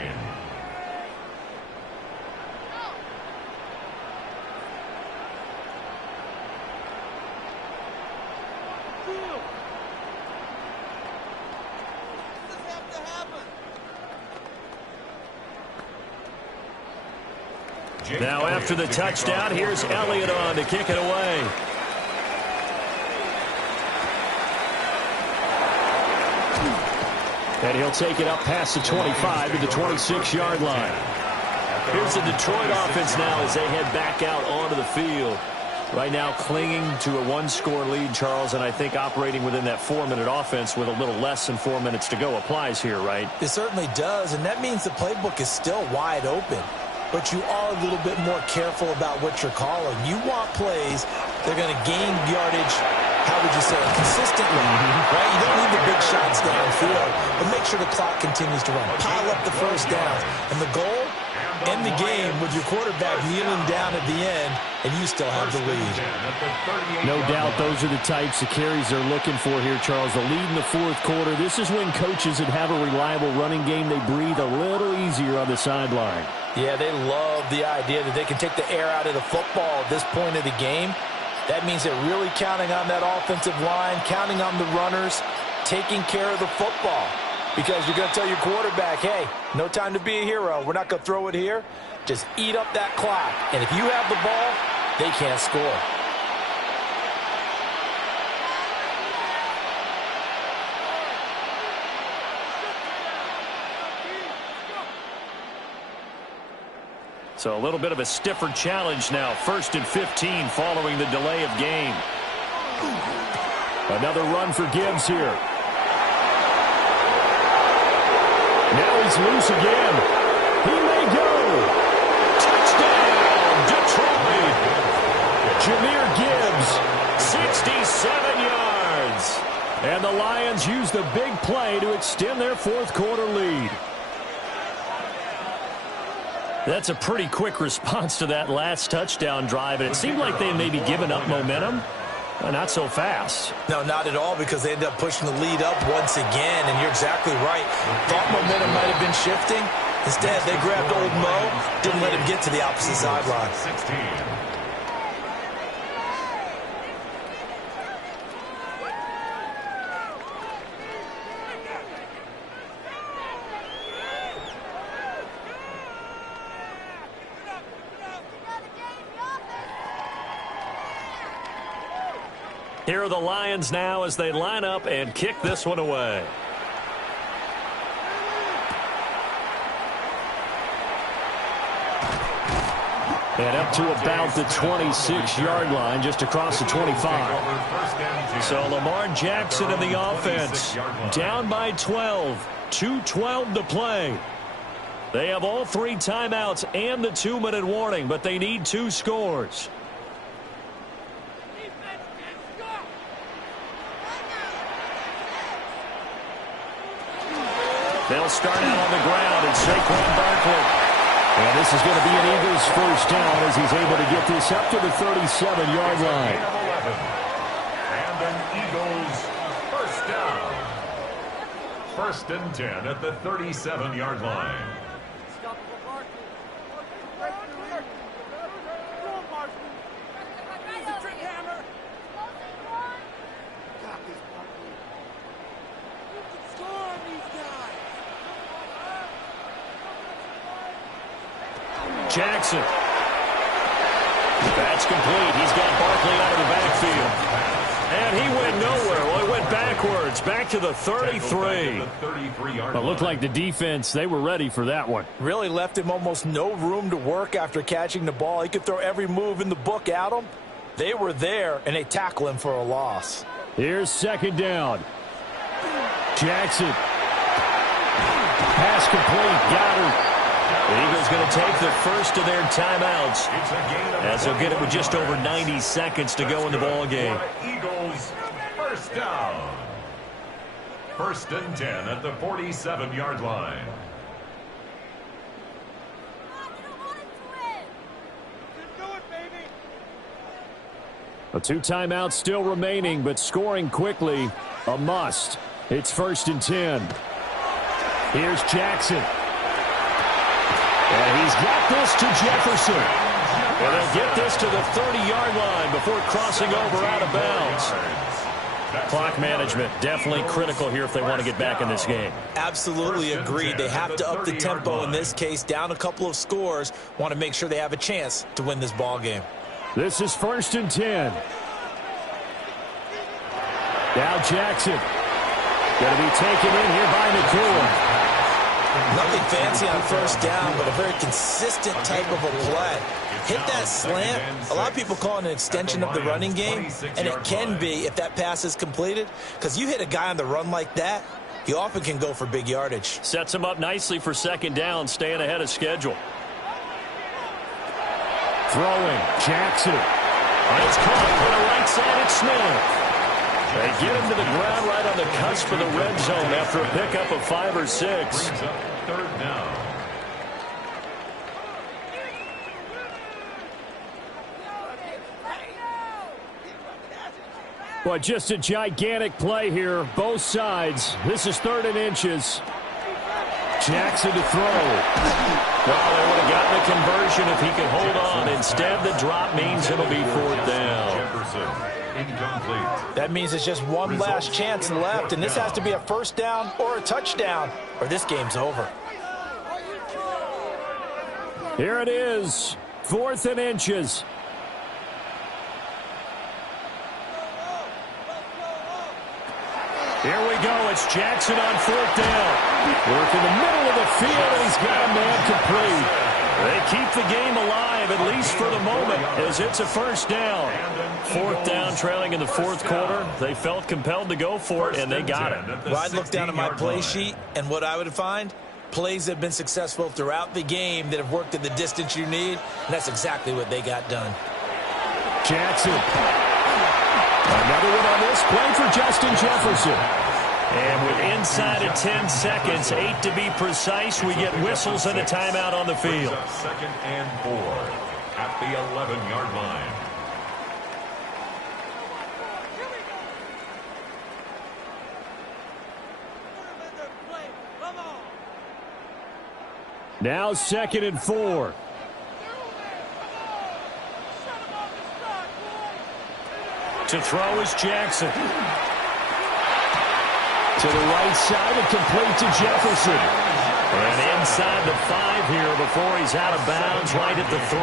Now after the touchdown, here's Elliott on to kick it away. And he'll take it up past the 25 to the 26-yard line. Here's the Detroit offense now as they head back out onto the field. Right now clinging to a one-score lead, Charles, and I think operating within that 4-minute offense with a little less than 4 minutes to go applies here, right? It certainly does, and that means the playbook is still wide open. But you are a little bit more careful about what you're calling. You want plays that are going to gain yardage, how would you say, consistently, right? You don't need the big shots downfield, but make sure the clock continues to run. Pile up the first downs. And the goal, end the game with your quarterback kneeling down at the end, and you still have the lead. No doubt those are the types of carries they're looking for here, Charles. The lead in the 4th quarter. This is when coaches that have a reliable running game, they breathe a little easier on the sideline. Yeah, they love the idea that they can take the air out of the football at this point of the game. That means they're really counting on that offensive line, counting on the runners, taking care of the football. Because you're going to tell your quarterback, hey, no time to be a hero. We're not going to throw it here. Just eat up that clock. And if you have the ball, they can't score. So a little bit of a stiffer challenge now. 1st and 15 following the delay of game. Another run for Gibbs here. Now he's loose again. He may go. Touchdown, Detroit. Jahmyr Gibbs, 67 yards. And the Lions use the big play to extend their 4th quarter lead. That's a pretty quick response to that last touchdown drive, and it seemed like they may be giving up momentum. Not so fast. No, not at all, because they ended up pushing the lead up once again, and you're exactly right. Thought momentum might have been shifting. Instead, they grabbed old Mo, didn't let him get to the opposite sideline. 16. Here are the Lions now as they line up and kick this one away. And up to about the 26-yard line, just across the 25. So Lamar Jackson in the offense, down by 12, 2:12 to play. They have all 3 timeouts and the 2-minute warning, but they need 2 scores. They'll start out on the ground, and Saquon Barkley. And this is going to be an Eagles first down as he's able to get this up to the 37-yard line. And an Eagles first down. 1st and 10 at the 37-yard line. Jackson. That's complete. He's got Barkley out of the backfield. And he went nowhere. Well, he went backwards, back to the 33. It looked like the defense, they were ready for that one. Really left him almost no room to work after catching the ball. He could throw every move in the book at him. They were there, and they tackle him for a loss. Here's 2nd down. Jackson. Pass complete. Goddard. The Eagles going to take the first of their timeouts as they'll get it with just over 90 seconds to go in the ball game. Eagles first down. 1st and 10 at the 47-yard line. A 2 timeouts still remaining, but scoring quickly, a must. It's 1st and 10. Here's Jackson. And he's got this to Jefferson. And they'll get this to the 30-yard line before crossing over out of bounds. Clock management definitely critical here if they want to get back in this game. Absolutely agreed. They have to up the tempo in this case, down a couple of scores. Want to make sure they have a chance to win this ball game. This is 1st and 10. Now Jackson. Going to be taken in here by McCoy. Nothing fancy on 1st down, but a very consistent type of a play. Hit that slant. A lot of people call it an extension of the running game, and it can be if that pass is completed, because you hit a guy on the run like that, you often can go for big yardage. Sets him up nicely for 2nd down, staying ahead of schedule. Throwing, Jackson. It's caught on the right side at Smith. They get him to the ground right on the cusp of the red zone after a pickup of 5 or 6. 3rd down. Well, just a gigantic play here, both sides. This is 3rd and inches. Jackson to throw. Well, they would have gotten a conversion if he could hold on. Instead, the drop means it'll be 4th down. Jefferson. Incomplete. That means it's just one last chance left, and this has to be a 1st down or a touchdown, or this game's over. Here it is, 4th and inches. Here we go. It's Jackson on 4th down. Work in the middle of the field, and he's got a man complete. They keep the game alive, at least for the moment, as it's a 1st down. 4th down, trailing in the 4th quarter. They felt compelled to go for it, and they got it. Well, I'd look down at my play sheet, and what I would find, plays that have been successful throughout the game that have worked at the distance you need, and that's exactly what they got done. Jackson. Another one on this play for Justin Jefferson. And with inside of 10 seconds, 8 to be precise, we get whistles and a timeout on the field. 2nd and 4 at the 11-yard line. Now 2nd and 4. To throw is Jackson. To the right side and complete to Jefferson. And inside the 5 here before he's out of bounds right at the 3.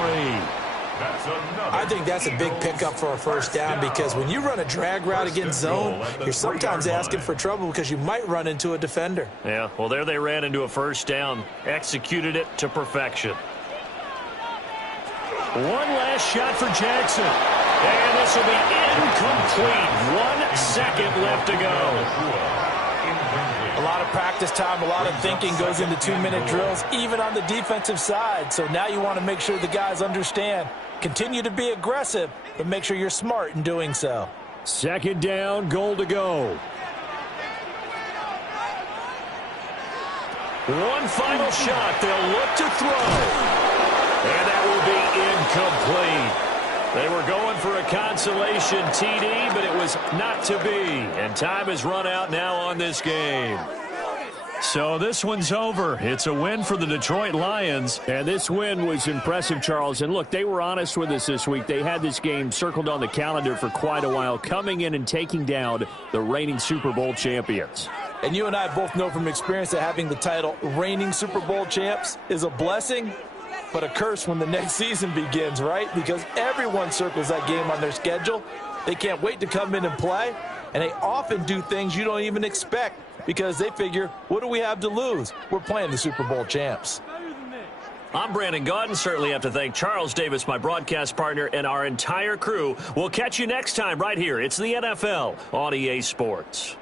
I think that's a big pickup for a 1st down because when you run a drag route against zone, you're sometimes asking for trouble because you might run into a defender. Yeah, well, there they ran into a 1st down. Executed it to perfection. One last shot for Jackson. And this will be incomplete. 1 second left to go. A A lot of practice time, a lot of thinking goes into 2-minute drills, even on the defensive side. So now you want to make sure the guys understand. Continue to be aggressive, but make sure you're smart in doing so. Second down, goal to go. One final shot. They'll look to throw. And that will be incomplete. They were going for a consolation TD, but it was not to be. And time has run out now on this game. So this one's over. It's a win for the Detroit Lions. And this win was impressive, Charles. And look, they were honest with us this week. They had this game circled on the calendar for quite a while, coming in and taking down the reigning Super Bowl champions. And you and I both know from experience that having the title reigning Super Bowl champs is a blessing, but a curse when the next season begins, right? Because everyone circles that game on their schedule. They can't wait to come in and play, and they often do things you don't even expect because they figure, what do we have to lose? We're playing the Super Bowl champs. I'm Brandon Gaudin. Certainly have to thank Charles Davis, my broadcast partner, and our entire crew. We'll catch you next time right here. It's the NFL on EA Sports.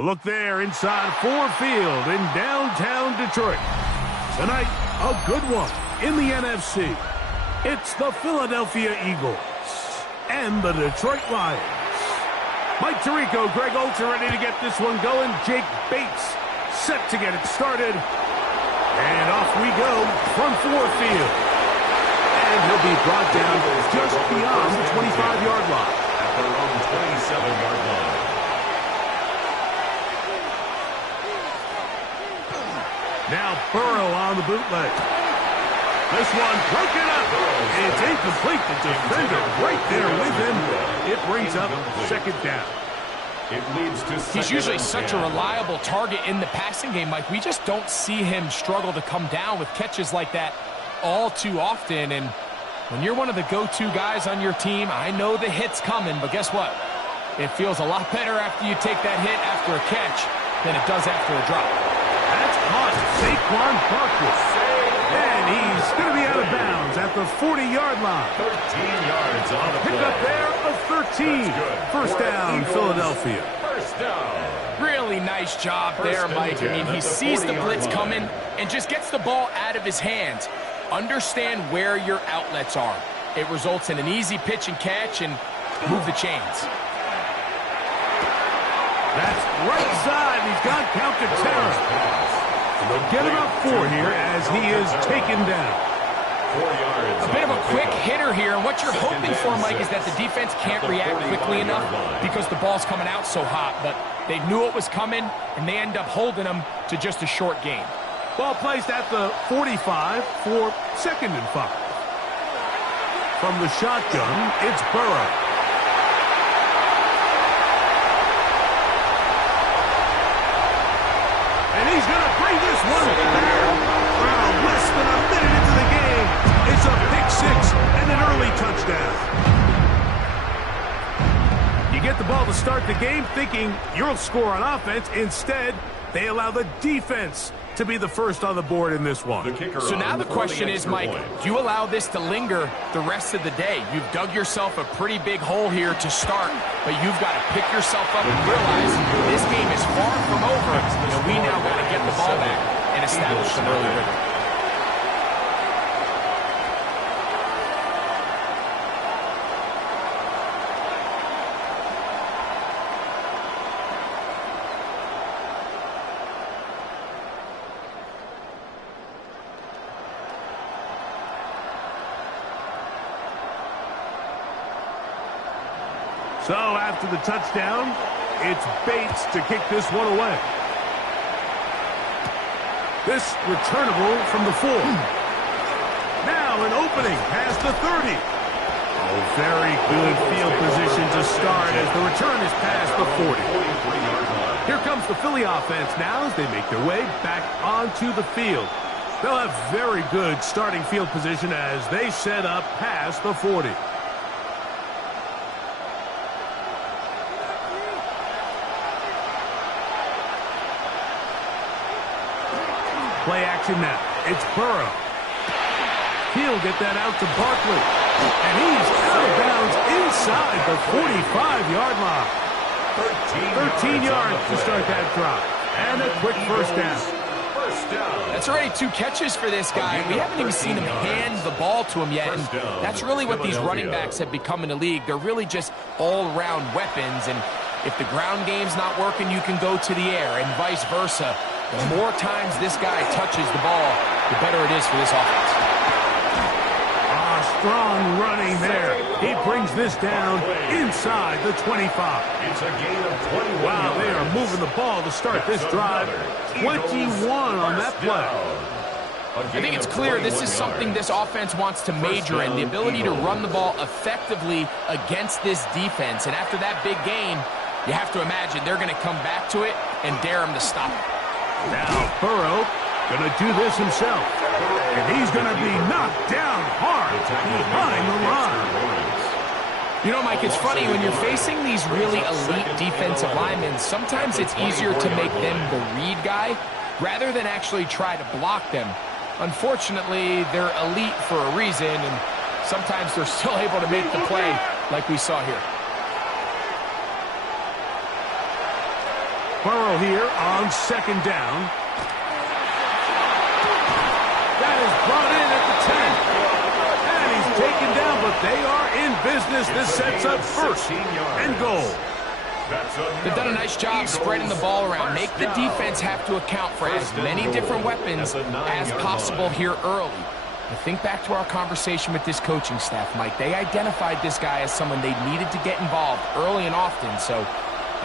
A look there inside Ford Field in downtown Detroit. Tonight, a good one in the NFC. It's the Philadelphia Eagles and the Detroit Lions. Mike Tirico, Greg Olsen ready to get this one going. Jake Bates set to get it started. And off we go from Ford Field. And he'll be brought down just beyond the 25-yard line. At their own 27-yard line. Now Burrow on the bootleg. This one broken up. It's incomplete. The defender right there with him. It brings up second down. It leads to second. He's usually such a reliable target in the passing game, Mike. We just don't see him struggle to come down with catches like that all too often. And when you're one of the go-to guys on your team, I know the hit's coming, but guess what? It feels a lot better after you take that hit after a catch than it does after a drop. That's caught Saquon Barkley. And he's going to be out of bounds at the 40-yard line. 13 yards on the play. Pick up there of 13. First down, Philadelphia. First down. Really nice job there, Mike. I mean, he sees the blitz coming and just gets the ball out of his hands. Understand where your outlets are. It results in an easy pitch and catch and move the chains. That's right side. He's got count to 10. They'll get about 4 here as he is taken down. 4 yards. A bit of a quick hitter here, and what you're hoping for, Mike, is that the defense can't react quickly enough because the ball's coming out so hot, but they knew it was coming, and they end up holding them to just a short gain. Ball placed at the 45 for 2nd and 5. From the shotgun, it's Burrow. And he's going to bring this one back. Well, less than a minute into the game. It's a pick-6 and an early touchdown. You get the ball to start the game thinking you'll score on offense. Instead, they allow the defense to be the first on the board in this one. So now the question is, Mike, do you allow this to linger the rest of the day? You've dug yourself a pretty big hole here to start, but you've got to pick yourself up and realize this game is far from over, and we now got to get the ball back and establish some early rhythm. So after the touchdown, it's Bates to kick this one away. This returnable from the 4. Now an opening past the 30. Oh, very good field position to start as the return is past the 40. Here comes the Philly offense now as they make their way back onto the field. They'll have very good starting field position as they set up past the 40. Play action now. It's Burrow. He'll get that out to Barkley. And he's out of bounds inside the 45-yard line. 13 yards to start that drive. And a quick first down. That's already 2 catches for this guy. We haven't even seen him hand the ball to him yet. And that's really what these running backs have become in the league. They're really just all-around weapons. And if the ground game's not working, you can go to the air and vice versa. The more times this guy touches the ball, the better it is for this offense. Strong running there. He brings this down inside the 25. It's a gain of 21. Wow, they are moving the ball to start this drive. 21 on that play. I think it's clear this is something this offense wants to major in, the ability to run the ball effectively against this defense. And after that big gain, you have to imagine they're going to come back to it and dare him to stop it. Now Burrow going to do this himself. And he's going to be knocked down hard behind the line. You know, Mike, it's funny, when you're facing these really elite defensive linemen, sometimes it's easier to make them the read guy rather than actually try to block them. Unfortunately, they're elite for a reason, and sometimes they're still able to make the play like we saw here. Burrow here on second down. That is brought in at the 10. And he's taken down, but they are in business. This sets up first and goal. They've done a nice job spreading the ball around. Make the defense have to account for as many different weapons as possible here early. I think back to our conversation with this coaching staff, Mike. They identified this guy as someone they needed to get involved early and often, so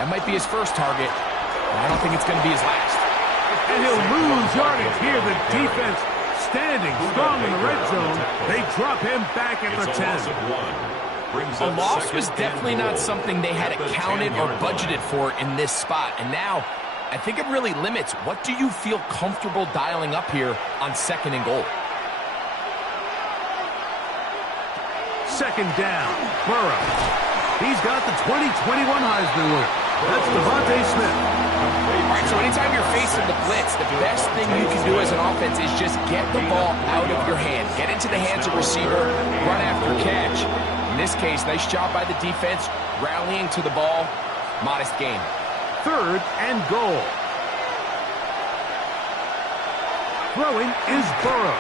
that might be his first target, but I don't think it's going to be his last. And he'll lose yardage here. The defense standing strong in the red zone. They drop him back at the 10. A loss was definitely not something they had accounted or budgeted for in this spot, and now I think it really limits what do you feel comfortable dialing up here on second and goal. Second down, Burrow. He's got the 2021 Heisman winner. That's Devontae Smith. All right, so anytime you're facing the blitz, the best thing you can do as an offense is just get the ball out of your hand. Get into the hands of receiver, run after catch. In this case, nice job by the defense, rallying to the ball. Modest gain. Third and goal. Throwing is Burrow.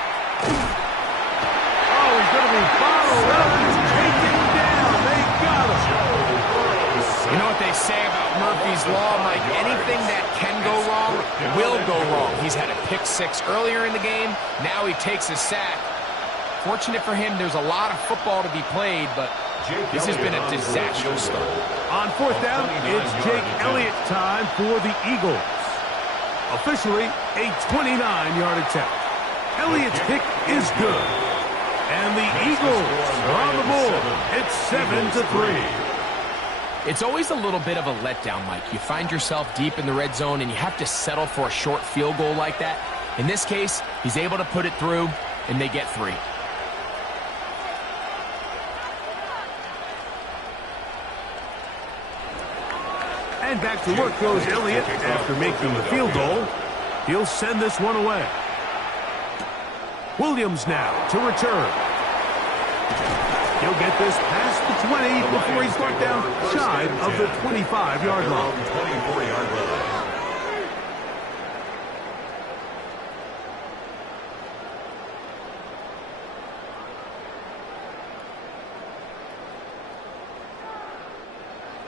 Oh, he's going to be followed up. He's taken down. They got him. You know what they say about Murphy's Law, Mike? Anything that can go wrong will go wrong. He's had a pick six earlier in the game. Now he takes a sack. Fortunate for him, there's a lot of football to be played, but this has been a disastrous start. On fourth down, it's Jake Elliott time for the Eagles. Officially, a 29-yard attempt. Elliott's kick is good. And the Eagles are on the board. It's 7-3. It's always a little bit of a letdown, Mike. You find yourself deep in the red zone, and you have to settle for a short field goal like that. In this case, he's able to put it through, and they get 3. And back to work goes Elliott after making the field goal. He'll send this one away. Williams now to return. He'll get this past the 20 before he's brought down shy of the 25-yard line. 24-yard line.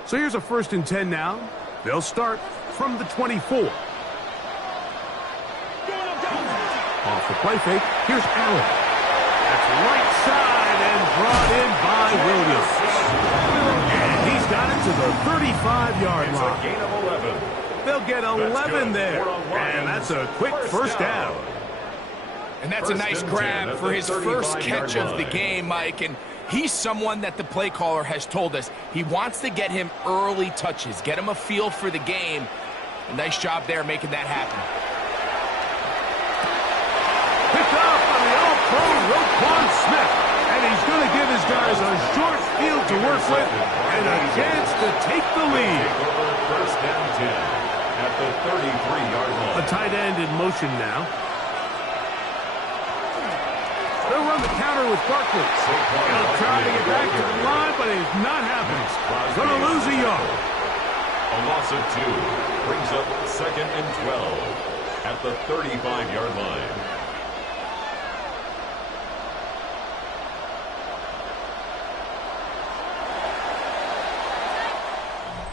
So here's a 1st and 10 now. They'll start from the 24. Off the play fake, here's Allen. That's right side and brought in by Williams. And he's got it to the 35-yard line. It's a gain of 11. They'll get 11 there. And that's a quick first down. And that's a nice grab for his first catch of the game, Mike. And he's someone that the play caller has told us he wants to get him early touches, get him a feel for the game. A nice job there making that happen. Picked up by the all-pro Roquan Smith. And he's going to give his guys a short field to work with and a chance to take the lead. First down 10 at the 33-yard line. A tight end in motion now. They'll run the counter with Barkley. He'll try to get back to the line, but it's not happening. Going to lose a yard. A loss of 2 brings up 2nd and 12 at the 35-yard line.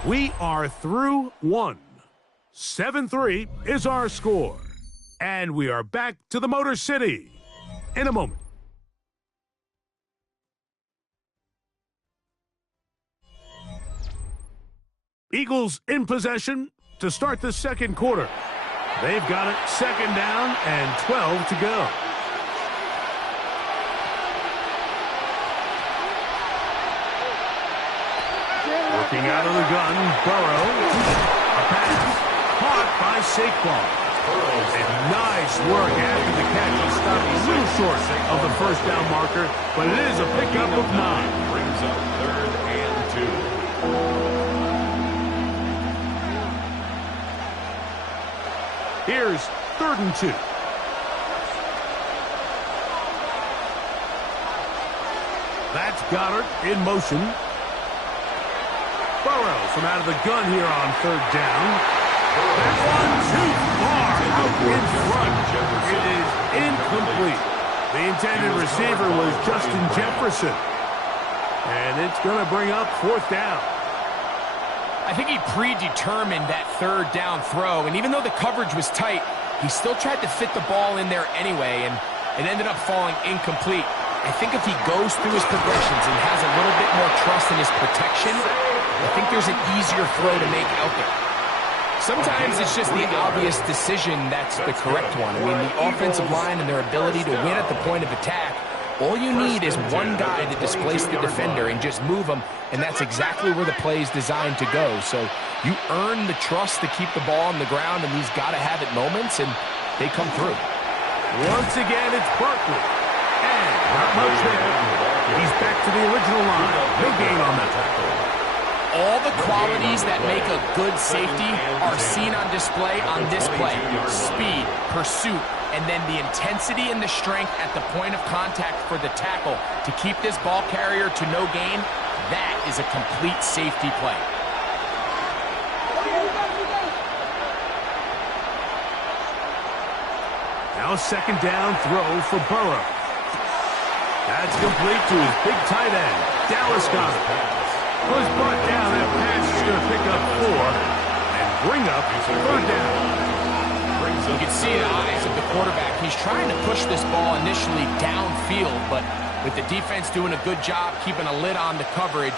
We are through 1. 7-3 is our score. And we are back to the Motor City in a moment. Eagles in possession to start the second quarter. They've got it 2nd down and 12 to go. Working out of the gun, Burrow. A pass caught by Saquon. And nice work after the catch. He stopped a little short of the first down marker, but it is a pickup of 9. Brings up 3rd and 2. Here's 3rd and 2. That's Goddard in motion. Burrow from out of the gun here on 3rd down. That one too far out in front. It is incomplete. The intended receiver was Justin Jefferson. And it's going to bring up 4th down. I think he predetermined that 3rd down throw, and even though the coverage was tight, he still tried to fit the ball in there anyway, and it ended up falling incomplete. I think if he goes through his progressions and has a little bit more trust in his protection, I think there's an easier throw to make out there. Sometimes it's just the obvious decision that's the correct one. I mean, the offensive line and their ability to win at the point of attack, all you need is one guy to displace the defender and just move him, and that's exactly where the play is designed to go. So you earn the trust to keep the ball on the ground in these gotta-have-it moments, and they come through. Once again, it's Barkley. And not much there. He's back to the original line. No gain on that tackle. All the qualities that make a good safety are seen on display on this play. Speed, pursuit, and then the intensity and the strength at the point of contact for the tackle to keep this ball carrier to no gain. That is a complete safety play. Now 2nd down throw for Burrow. That's complete to his big tight end, Dallas Goedert. Was brought down. That pass is going to pick up 4 and bring up 3rd down. You can see the eyes of the quarterback. He's trying to push this ball initially downfield, but with the defense doing a good job keeping a lid on the coverage,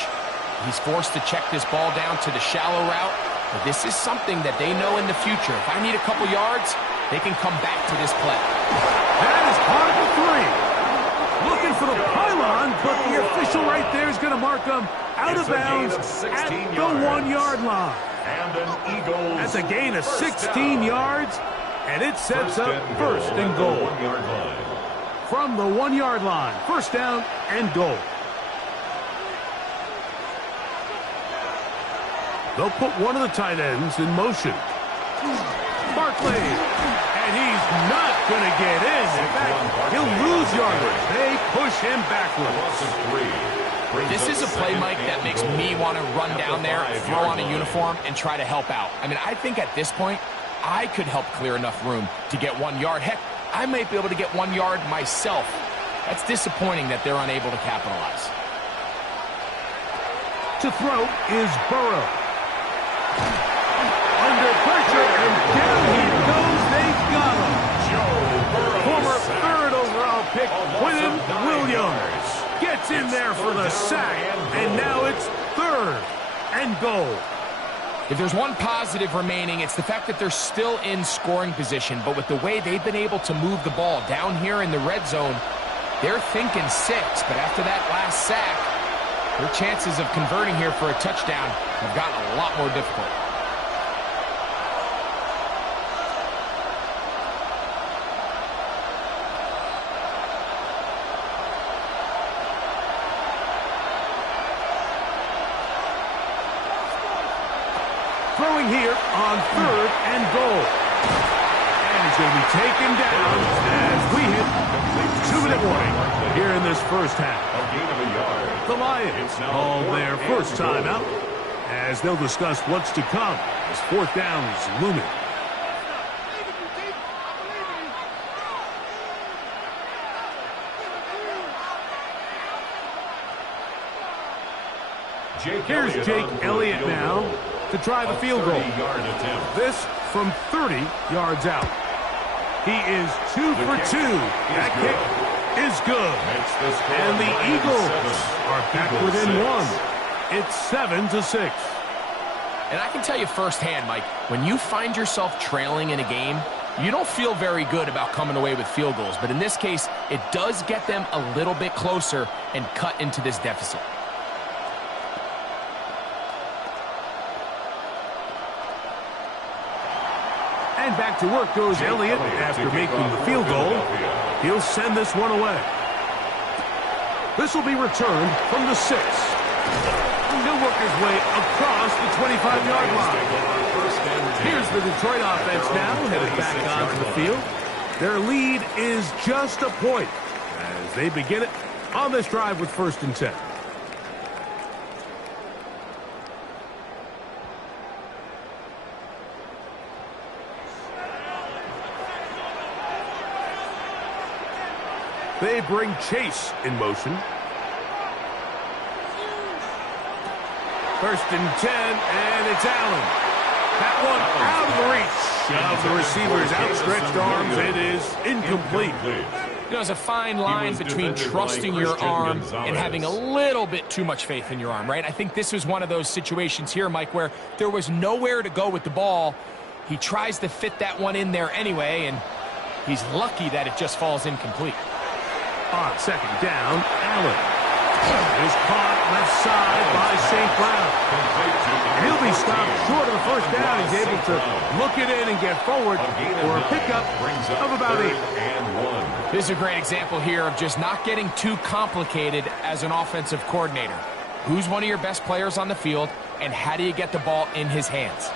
he's forced to check this ball down to the shallow route. But this is something that they know in the future. If I need a couple yards, they can come back to this play. That is part of the 3. Looking for the pylon, but the official right there is going to mark them out of bounds at the 1-yard line. And an Eagles. That's a gain of 16 yards, and it sets up 1st and goal. From the 1-yard line, 1st down and goal. They'll put one of the tight ends in motion. Barkley, and he's not going to get in. In fact, he'll lose yardage. They push him backwards. This is a play, Mike, that makes me want to run down there, throw on a uniform, and try to help out. I mean, I think at this point, I could help clear enough room to get 1 yard. Heck, I might be able to get 1 yard myself. That's disappointing that they're unable to capitalize. To throw is Burrow. Under pressure, and down he goes. They got him. Former 3rd overall pick, Quinnen Williams, gets in there for the sack, and now it's 3rd and goal. If there's one positive remaining, it's the fact that they're still in scoring position, but with the way they've been able to move the ball down here in the red zone, they're thinking 6, but after that last sack, their chances of converting here for a touchdown have gotten a lot more difficult. Throwing here on 3rd and goal. And he's going to be taken down as we hit 2-minute warning here in this 1st half. The Lions call their first timeout as they'll discuss what's to come as 4th down is looming. Here's Jake Elliott now to try the field goal. This from 30 yards out. He is 2 for 2. That kick is good. And the Eagles are back within 1. It's 7-6. And I can tell you firsthand, Mike, when you find yourself trailing in a game, you don't feel very good about coming away with field goals. But in this case, it does get them a little bit closer and cut into this deficit. And back to work goes Elliott after making the field goal. He'll send this one away. This will be returned from the 6. He'll work his way across the 25-yard line. Here's the Detroit offense now, headed back onto the field. Their lead is just a point as they begin it on this drive with 1st and 10. They bring Chase in motion. 1st and 10, and it's Allen. That one out of the reach of the receiver's outstretched arms. It is incomplete. You know, there's a fine line between trusting your arm and having a little bit too much faith in your arm, right? I think this was one of those situations here, Mike, where there was nowhere to go with the ball. He tries to fit that one in there anyway, and he's lucky that it just falls incomplete. On 2nd down, Allen is caught left side by St. Brown. He'll be stopped short of the 1st down. He's able to look it in and get forward for a pickup of about 8. This is a great example here of just not getting too complicated as an offensive coordinator. Who's one of your best players on the field, and how do you get the ball in his hands?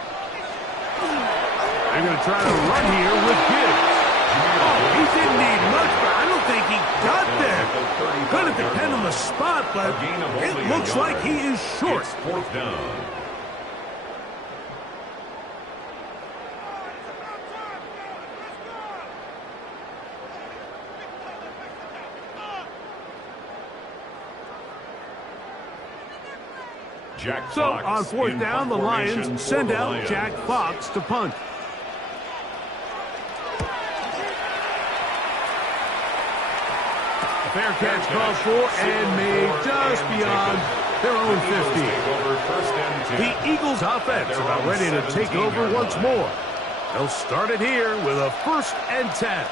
They're going to try to run here with Gibbs. Oh, he didn't need much, but I don't think he got there. Going to depend on the spot, but it looks like he is short. It's 4th down. Jack So Fox on 4th in down, the formation Lions for send the out Lions. Jack Fox to punt. A fair catch called for and made just beyond their own 50. The Eagles offense about ready to take over once more. They'll start it here with a 1st and 10.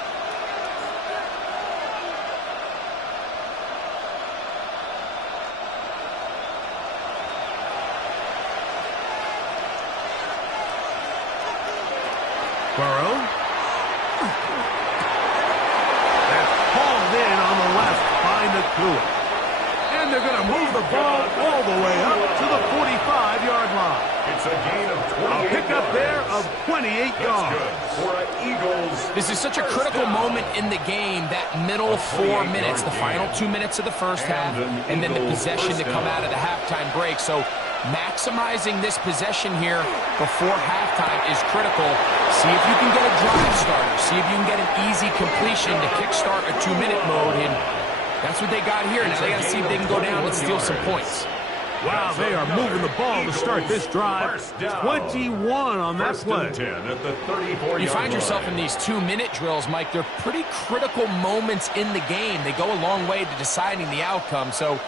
Burrow. That's hauled in on the left by Nakua. And they're going to move the ball all the way up to the 45-yard line. It's a gain of 28 A pickup there of 28 That's yards. good for an Eagles. This is such a critical moment in the game, that middle 4 minutes, the final 2 minutes of the first half, and then the possession to come out of the halftime break. So maximizing this possession here before halftime is critical. See if you can get a drive starter. See if you can get an easy completion to kickstart a 2-minute mode, and that's what they got here. Now they got to see if they can go down and steal some points. Wow, they are moving the ball to start this drive. 21 on that play. 10 at the 34-yard You find line. yourself in these 2-minute drills, Mike. They're pretty critical moments in the game. They go a long way to deciding the outcome. So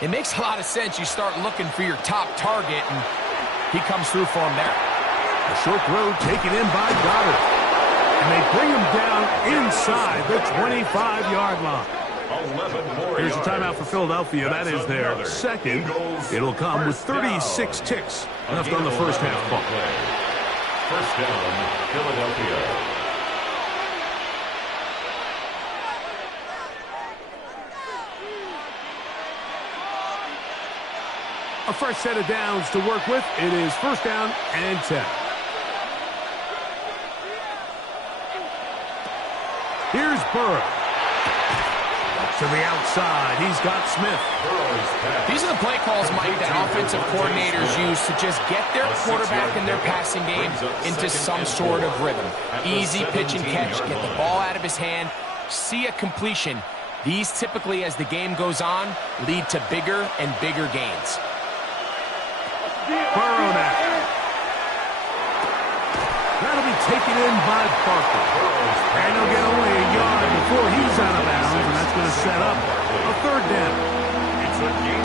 it makes a lot of sense. You start looking for your top target, and he comes through for him there. A short throw taken in by Goddard. And they bring him down inside the 25-yard line. 11 more Here's a yards. timeout for Philadelphia. That is their Another. 2nd. Eagles It'll come with first 36 down. ticks A left gain on the of first 11 half on ball. the play. 1st down, Philadelphia. A fresh set of downs to work with. It is 1st down and 10. Here's Burrow. To the outside. He's got Smith. These are the play calls, Mike, that offensive coordinators use to just get their quarterback and their passing game into some sort of rhythm. Easy pitch and catch, get the ball out of his hand, see a completion. These typically, as the game goes on, lead to bigger and bigger gains. Burrow now. That'll be taken in by Parker. And he'll get only a yard before he's out of bounds, and that's going to set up a 3rd down.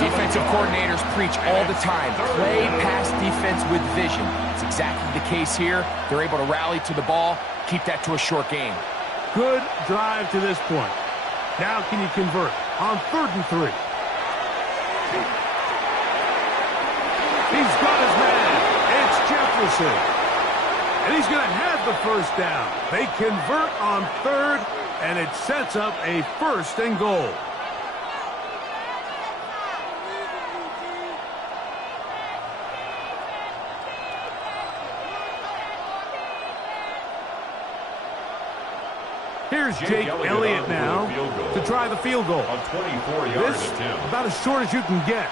Defensive coordinators preach all the time, play pass defense with vision. It's exactly the case here. They're able to rally to the ball, keep that to a short game. Good drive to this point. Now can you convert on 3rd and 3? He's got his man. It's Jefferson. And he's going to have the 1st down. They convert on 3rd, and it sets up a 1st and goal. Here's Jake Elliott now to try the field goal. A 24-yard This attempt. about as short as you can get.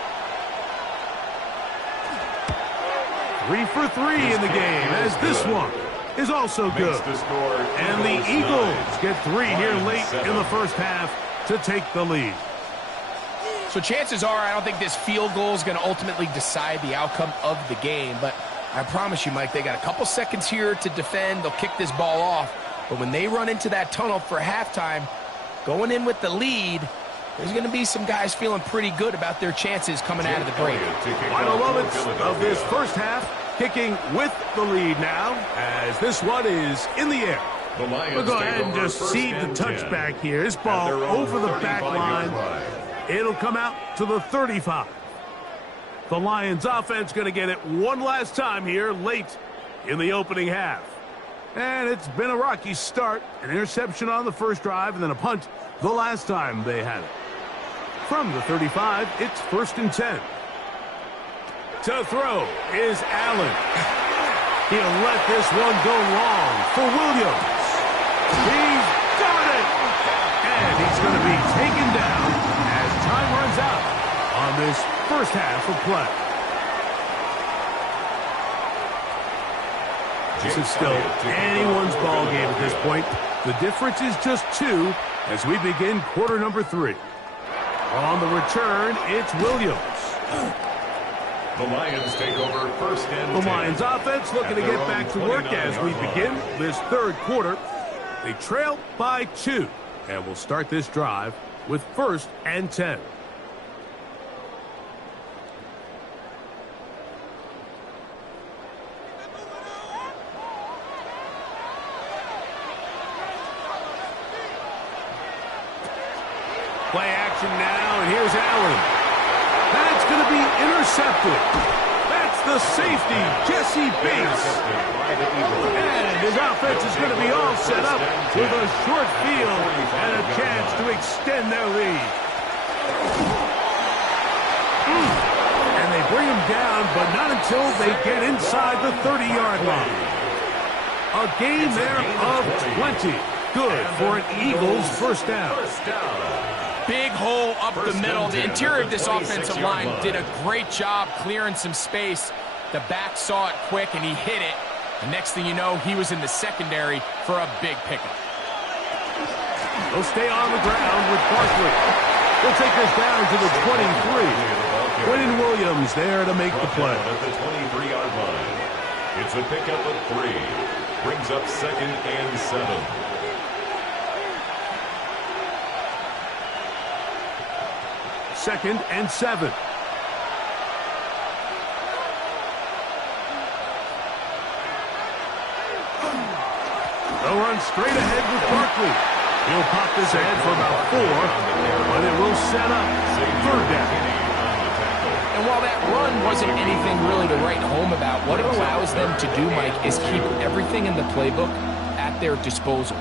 3 for 3 in the game, as this one is also good. Makes the score And the Eagles get 3 here late in the first half. to take the lead. So chances are, I don't think this field goal is going to ultimately decide the outcome of the game. But I promise you, Mike, they got a couple seconds here to defend. They'll kick this ball off. But when they run into that tunnel for halftime, going in with the lead, there's going to be some guys feeling pretty good about their chances coming out of the break. Final moments of this first half, kicking with the lead now, as this one is in the air. We'll go ahead and just seed the touchback here. This ball over the back line. It'll come out to the 35. The Lions offense going to get it one last time here late in the opening half. And it's been a rocky start. An interception on the first drive and then a punt the last time they had it. From the 35, it's 1st and 10. To throw is Allen. He'll let this one go long for Williams. He's got it! And he's going to be taken down as time runs out on this first half of play. This is still anyone's ball game at this point. The difference is just 2 as we begin quarter number 3. On the return, it's Williams. The Lions take over 1st and 10. The Lions offense looking to get back to work as we begin this third quarter. They trail by 2, and we'll start this drive with 1st and 10. Play action now, and here's Allen. That's going to be intercepted. That's the safety, Jesse Bates. And his offense is going to be all set up with a short field and a chance to extend their lead. And they bring him down, but not until they get inside the 30-yard line. A gain there of 20. Good for an Eagles first down. Big hole up the middle. The interior of this offensive line did a great job clearing some space. The back saw it quick, and he hit it. The next thing you know, he was in the secondary for a big pickup. They'll stay on the ground with Barkley. They'll take this down to the 23. Quentin Williams there to make the play. At the 23-yard line. It's a pickup of 3. Brings up 2nd and 7. 2nd and 7. They'll run straight ahead with Barkley. He'll pop this ahead for about 4, but it will set up 3rd down. And while that run wasn't anything really to write home about, what it allows them to do, Mike, is keep everything in the playbook at their disposal.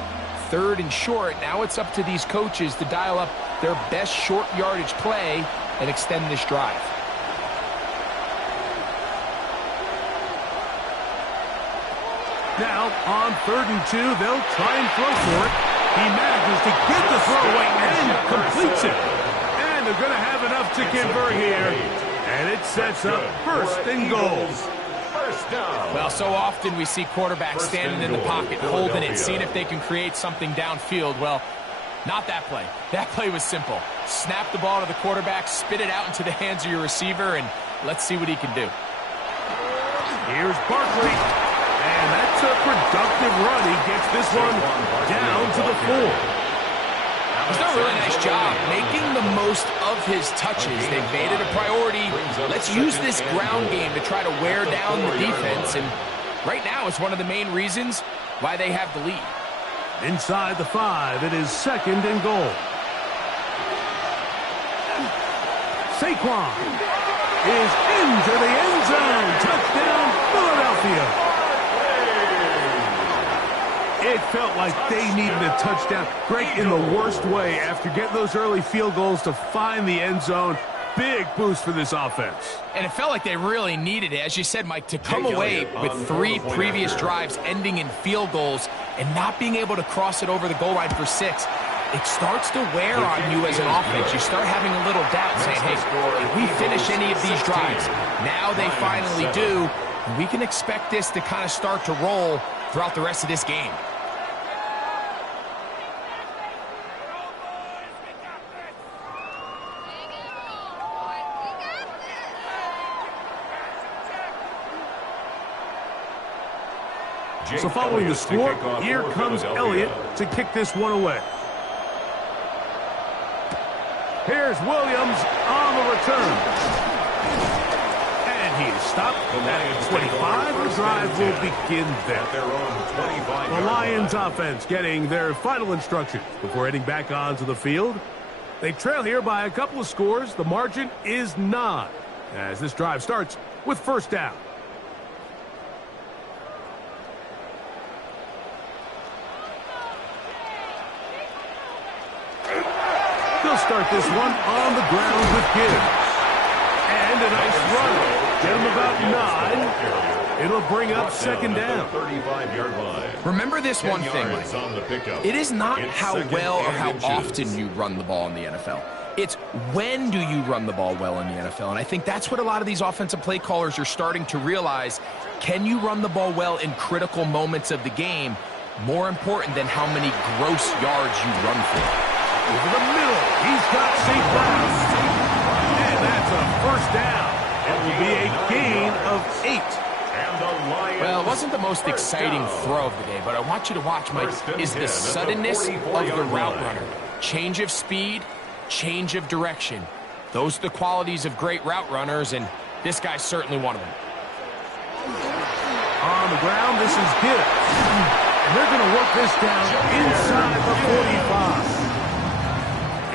3rd and short, now it's up to these coaches to dial up their best short yardage play and extend this drive. Now, on 3rd and 2, they'll try and throw for it. He manages to get the throw away and completes it. And they're going to have enough to convert here. And it sets up 1st and goal. Well, so often we see quarterbacks standing in the pocket, holding it, seeing if they can create something downfield. Well, not that play. That play was simple. Snap the ball to the quarterback, spit it out into the hands of your receiver, and let's see what he can do. Here's Barkley. And that's a productive run. He gets this one down to the 4. He's done a really nice job making the most of his touches. They've made it a priority. Let's use this ground game to try to wear down the defense. And right now it's one of the main reasons why they have the lead. Inside the 5, it is 2nd and goal. Saquon is into the end zone. Touchdown, Philadelphia. It felt like they needed a touchdown. Greg, in the worst way, after getting those early field goals to find the end zone. Big boost for this offense. And it felt like they really needed it, as you said, Mike, to come away with 3 previous drives ending in field goals and not being able to cross it over the goal line for 6. It starts to wear on you as an offense. You start having a little doubt, saying, hey, if we finish any of these drives, now they finally do, and we can expect this to kind of start to roll throughout the rest of this game. So following the score, here comes Elliott to kick this one away. Here's Williams on the return. And he is stopped at 25. The drive will begin there. The Lions offense getting their final instructions before heading back onto the field. They trail here by a couple of scores. The margin is 9 as this drive starts with first down. They'll start this one on the ground with Gibbs. And a nice run. Get him about 9. It'll bring up second down. Remember this one thing, Mike. It is not how well or how often you run the ball in the NFL. It's when do you run the ball well in the NFL. And I think that's what a lot of these offensive play callers are starting to realize. Can you run the ball well in critical moments of the game? More important than how many gross yards you run for. Over the middle, he's got St. Brown. And that's a first down. It will be a gain of 8. Well, it wasn't the most exciting throw of the day, but I want you to watch, Mike, is the suddenness of the route runner. Change of speed, change of direction. Those are the qualities of great route runners, and this guy's certainly one of them. On the ground, this is Gibbs. And they're going to work this down inside the 45.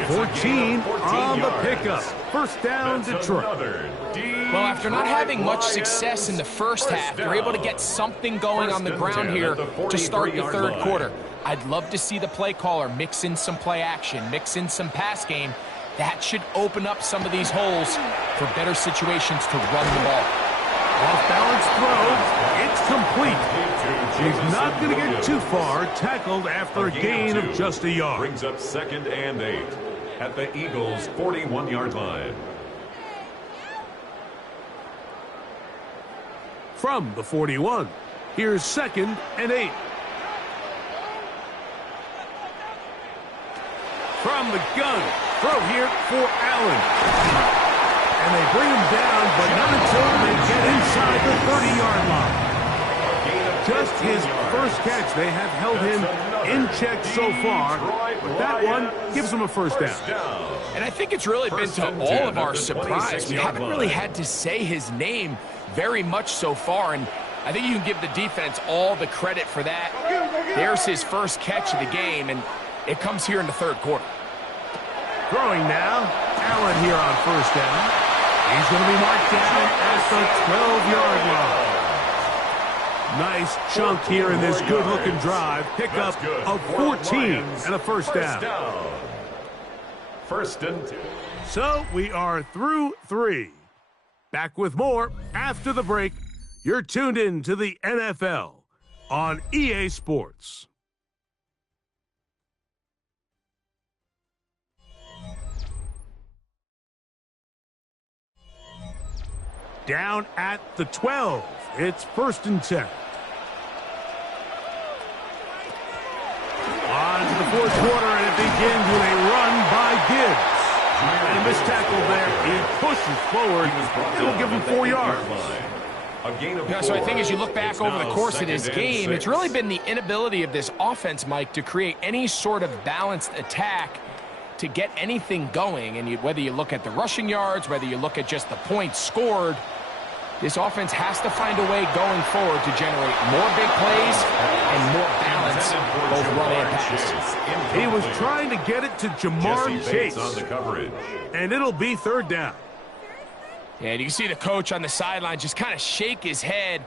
14 on the pickup. First down, Detroit. Well, after not having much success in the first half, they're able to get something going on the ground here to start the third quarter. I'd love to see the play caller mix in some play action, mix in some pass game. That should open up some of these holes for better situations to run the ball. Off-balance throw. It's complete. He's not going to get too far. Tackled after a gain of just a yard. Brings up second and 8 at the Eagles' 41-yard line. From the 41, here's second and 8. From the gun, throw here for Allen. And they bring him down, but not until they get inside the 30-yard line. Just his first catch. They have held him in check so far, but that one gives him a first down. And I think it's really been to all of our surprise. We haven't really had to say his name very much so far, and I think you can give the defense all the credit for that. There's his first catch of the game, and it comes here in the third quarter. Throwing now, Allen here on first down. He's going to be marked down at the 12-yard line. Nice chunk here in this good-looking drive. Pickup of 14 and a first down. First and 2. So we are through 3. Back with more after the break. You're tuned in to the NFL on EA Sports. Down at the 12. It's first and 10. On to the fourth quarter, and it begins with a run by Gibbs. And a missed tackle there. He pushes forward. It'll give him 4 yards. Yeah, so I think as you look back over the course of this game, it's really been the inability of this offense, Mike, to create any sort of balanced attack to get anything going. And whether you look at the rushing yards, whether you look at just the points scored, this offense has to find a way going forward to generate more big plays and more balance, both run and pass. He was trying to get it to Jamar Chase. On the coverage. And it'll be third down. Yeah, and you can see the coach on the sideline just kind of shake his head.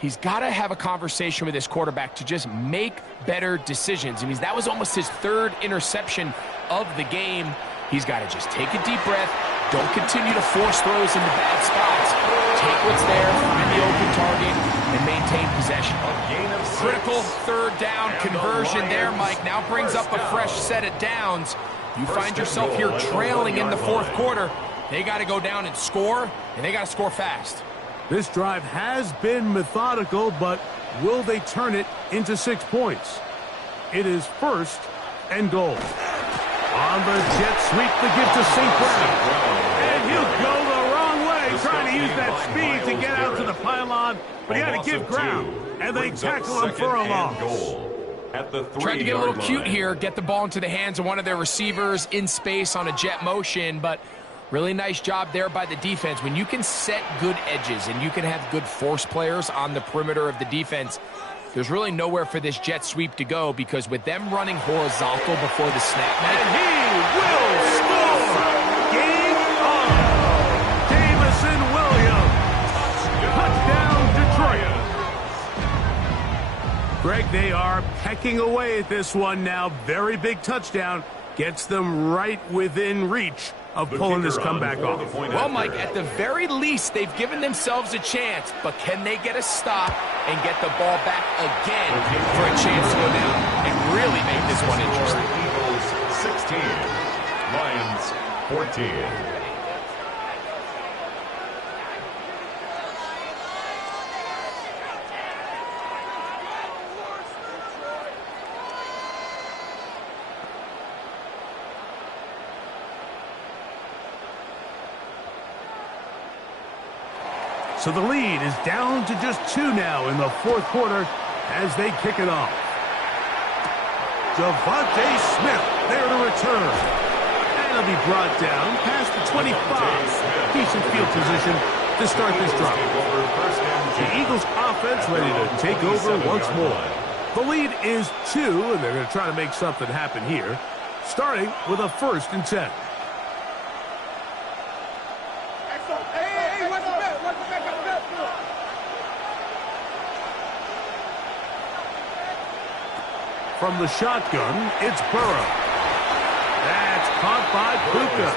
He's got to have a conversation with his quarterback to just make better decisions. I mean, that was almost his third interception of the game. He's got to just take a deep breath. Don't continue to force throws into bad spots. Take what's there, find the open target, and maintain possession. Critical third down conversion there, Mike. Now brings up a fresh set of downs. You find yourself here trailing in the fourth quarter. They got to go down and score, and they got to score fast. This drive has been methodical, but will they turn it into 6 points? It is first and goal. On the jet sweep, the give to St. Brown. And he'll go the wrong way, trying to use that speed to get out to the pile pylon, but he had to give ground, and they tackle him for a loss. Tried to get a little cute here, get the ball into the hands of one of their receivers in space on a jet motion, but really nice job there by the defense. When you can set good edges and you can have good force players on the perimeter of the defense, there's really nowhere for this jet sweep to go, because with them running horizontal before the snap, and he will score! Game on! Jameson Williams! Touchdown, Detroit! Greg, they are pecking away at this one now. Very big touchdown. Gets them right within reach of pulling this comeback off. Well, Mike, at the very least, they've given themselves a chance, but can they get a stop and get the ball back again for a chance to go down and really make this one interesting? Eagles 16, Lions 14. So the lead is down to just 2 now in the fourth quarter as they kick it off. Devontae Smith there to return. And he'll be brought down past the 25. Decent field position to start this drive. The Eagles offense ready to take over once more. The lead is 2, and they're going to try to make something happen here, starting with a 1st and 10. From the shotgun, it's Burrow. That's caught by Puka.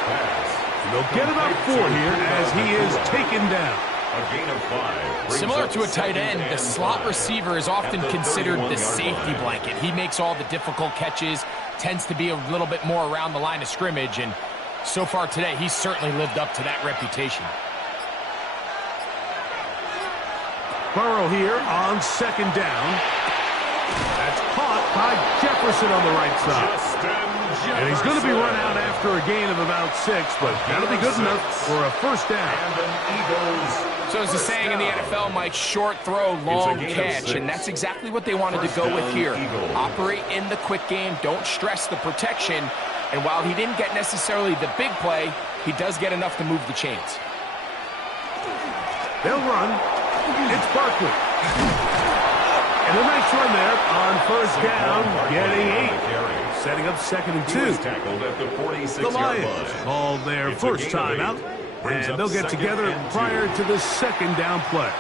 And they'll get it up 4 here as he is taken down. A gain of 5. Similar to a tight end, the slot receiver is often considered the safety blanket. He makes all the difficult catches, tends to be a little bit more around the line of scrimmage, and so far today, he's certainly lived up to that reputation. Burrow here on 2nd down. That's caught by Jefferson on the right side. And he's going to be run out after a gain of about 6, but that'll be good enough for a 1st down. So as the saying in the NFL, Mike, short throw, long catch, and that's exactly what they wanted to go with here. Operate in the quick game, don't stress the protection, and while he didn't get necessarily the big play, he does get enough to move the chains. They'll run. It's Barkley. And a nice run there on 1st down, getting 8. Setting up 2nd and 2. The Lions call their first timeout, and they'll get together prior to the 2nd down play.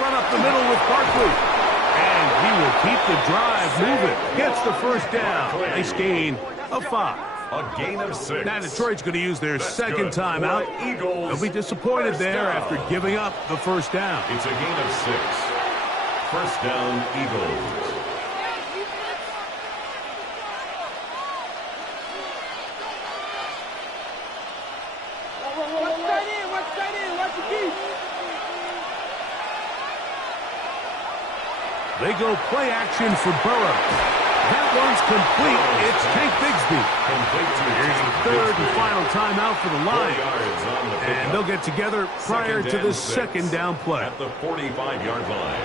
Run up the middle with Barkley. And he will keep the drive moving. Gets the 1st down. Nice gain of 5. A gain of 6. Now Detroit's going to use their 2nd timeout. They'll be disappointed there after giving up the 1st down. It's a gain of 6. 1st down, Eagles. They go play action for Burrow. That one's complete. It's Tank Bigsby. Here's the 3rd and final timeout for the Lions. And they'll get together prior to the 2nd down play. At the 45-yard line.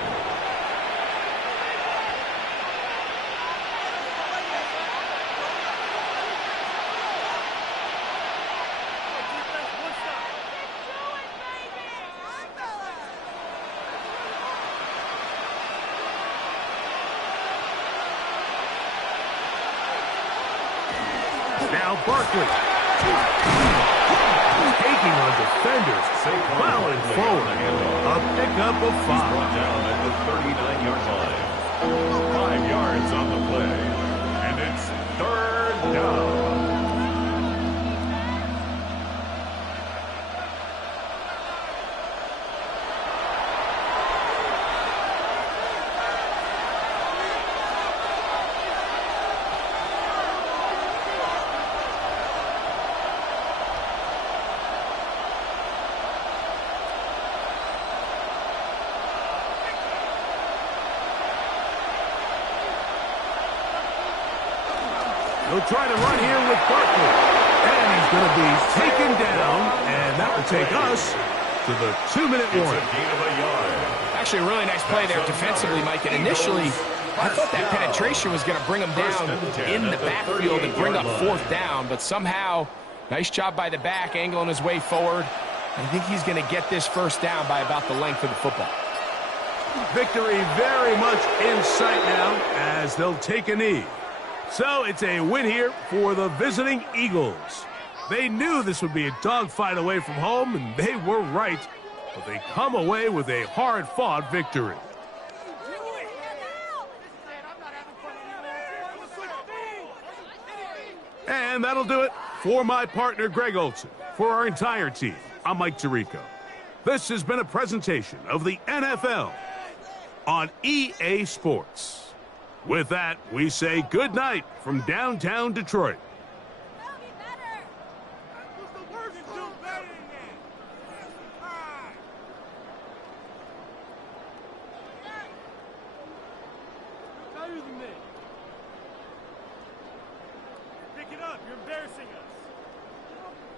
Now Barkley. Taking on defenders. Plowing forward. A pickup of 5. Brought down at the 39-yard line. 5 yards on the play. And it's 3rd down. He'll try to run here with Barkley. And he's going to be taken down, and that will take us to the 2-minute warning. Actually, a really nice play there defensively, Mike. And initially, I thought that penetration was going to bring him down in the backfield and bring up 4th down. But somehow, nice job by the back, angling his way forward. I think he's going to get this 1st down by about the length of the football. Victory very much in sight now as they'll take a knee. So it's a win here for the visiting Eagles. They knew this would be a dogfight away from home, and they were right. But they come away with a hard-fought victory. And that'll do it for my partner, Greg Olson. For our entire team, I'm Mike Tirico. This has been a presentation of the NFL on EA Sports. With that, we say good night from downtown Detroit. Pick it up, you're embarrassing us.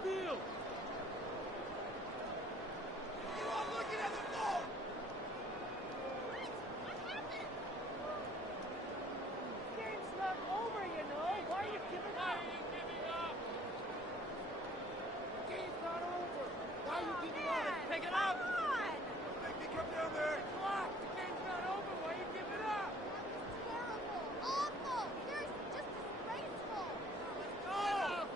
Field. Looking at the ball. Game's not over, you know. Why are you giving up? Game's not over. Why are you giving up? Pick it up. Make me come down there. Clock. The game's not over. Why are you giving up? Terrible. Awful. You're just disgraceful. Go.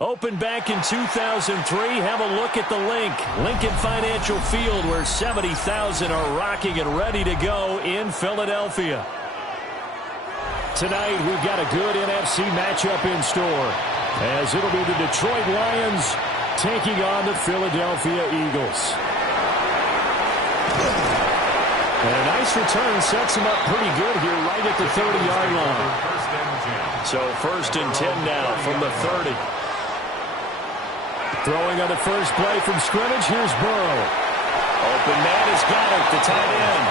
Opened back in 2003. Have a look at the link. Lincoln Financial Field, where 70,000 are rocking and ready to go in Philadelphia. Tonight, we've got a good NFC matchup in store, as it'll be the Detroit Lions taking on the Philadelphia Eagles. And a nice return sets him up pretty good here right at the 30-yard line. So 1st and 10 now from the 30. Throwing on the first play from scrimmage, here's Burrow. Open man has got it, the tight end.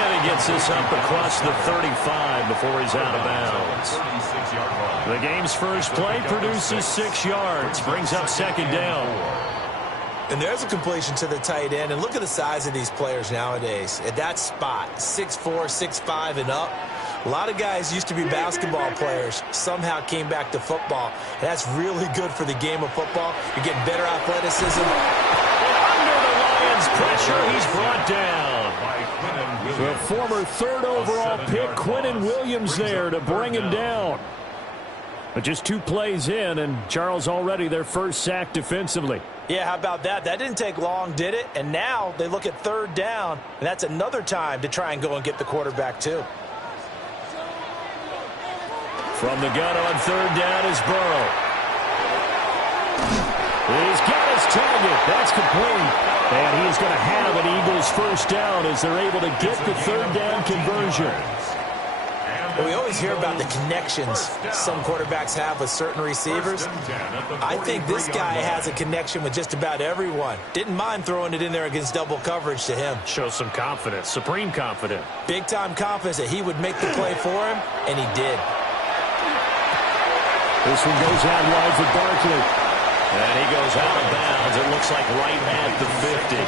And he gets this up across the 35 before he's out of bounds. The game's first play produces 6 yards, brings up 2nd down. And there's a completion to the tight end. And look at the size of these players nowadays. At that spot, 6'4", 6'5", and up. A lot of guys used to be basketball players, somehow came back to football. And that's really good for the game of football. You're getting better athleticism. And under the Lions' pressure, he's brought down. The former 3rd overall pick, Quinnen Williams, there to bring him down. But just 2 plays in, and Charles already their first sack defensively. Yeah, how about that? That didn't take long, did it? And now they look at 3rd down, and that's another time to try and go and get the quarterback too. From the gun on 3rd down is Burrow. He's got his target. That's complete. And he is going to have an Eagles first down as they're able to get the 3rd down conversion. We always hear about the connections some quarterbacks have with certain receivers. I think this guy has a connection with just about everyone. Didn't mind throwing it in there against double coverage to him. Shows some confidence, supreme confidence. Big-time confidence that he would make the play for him, and he did. This one goes out wide for Barkley. And he goes out of bounds. It looks like right at the 50.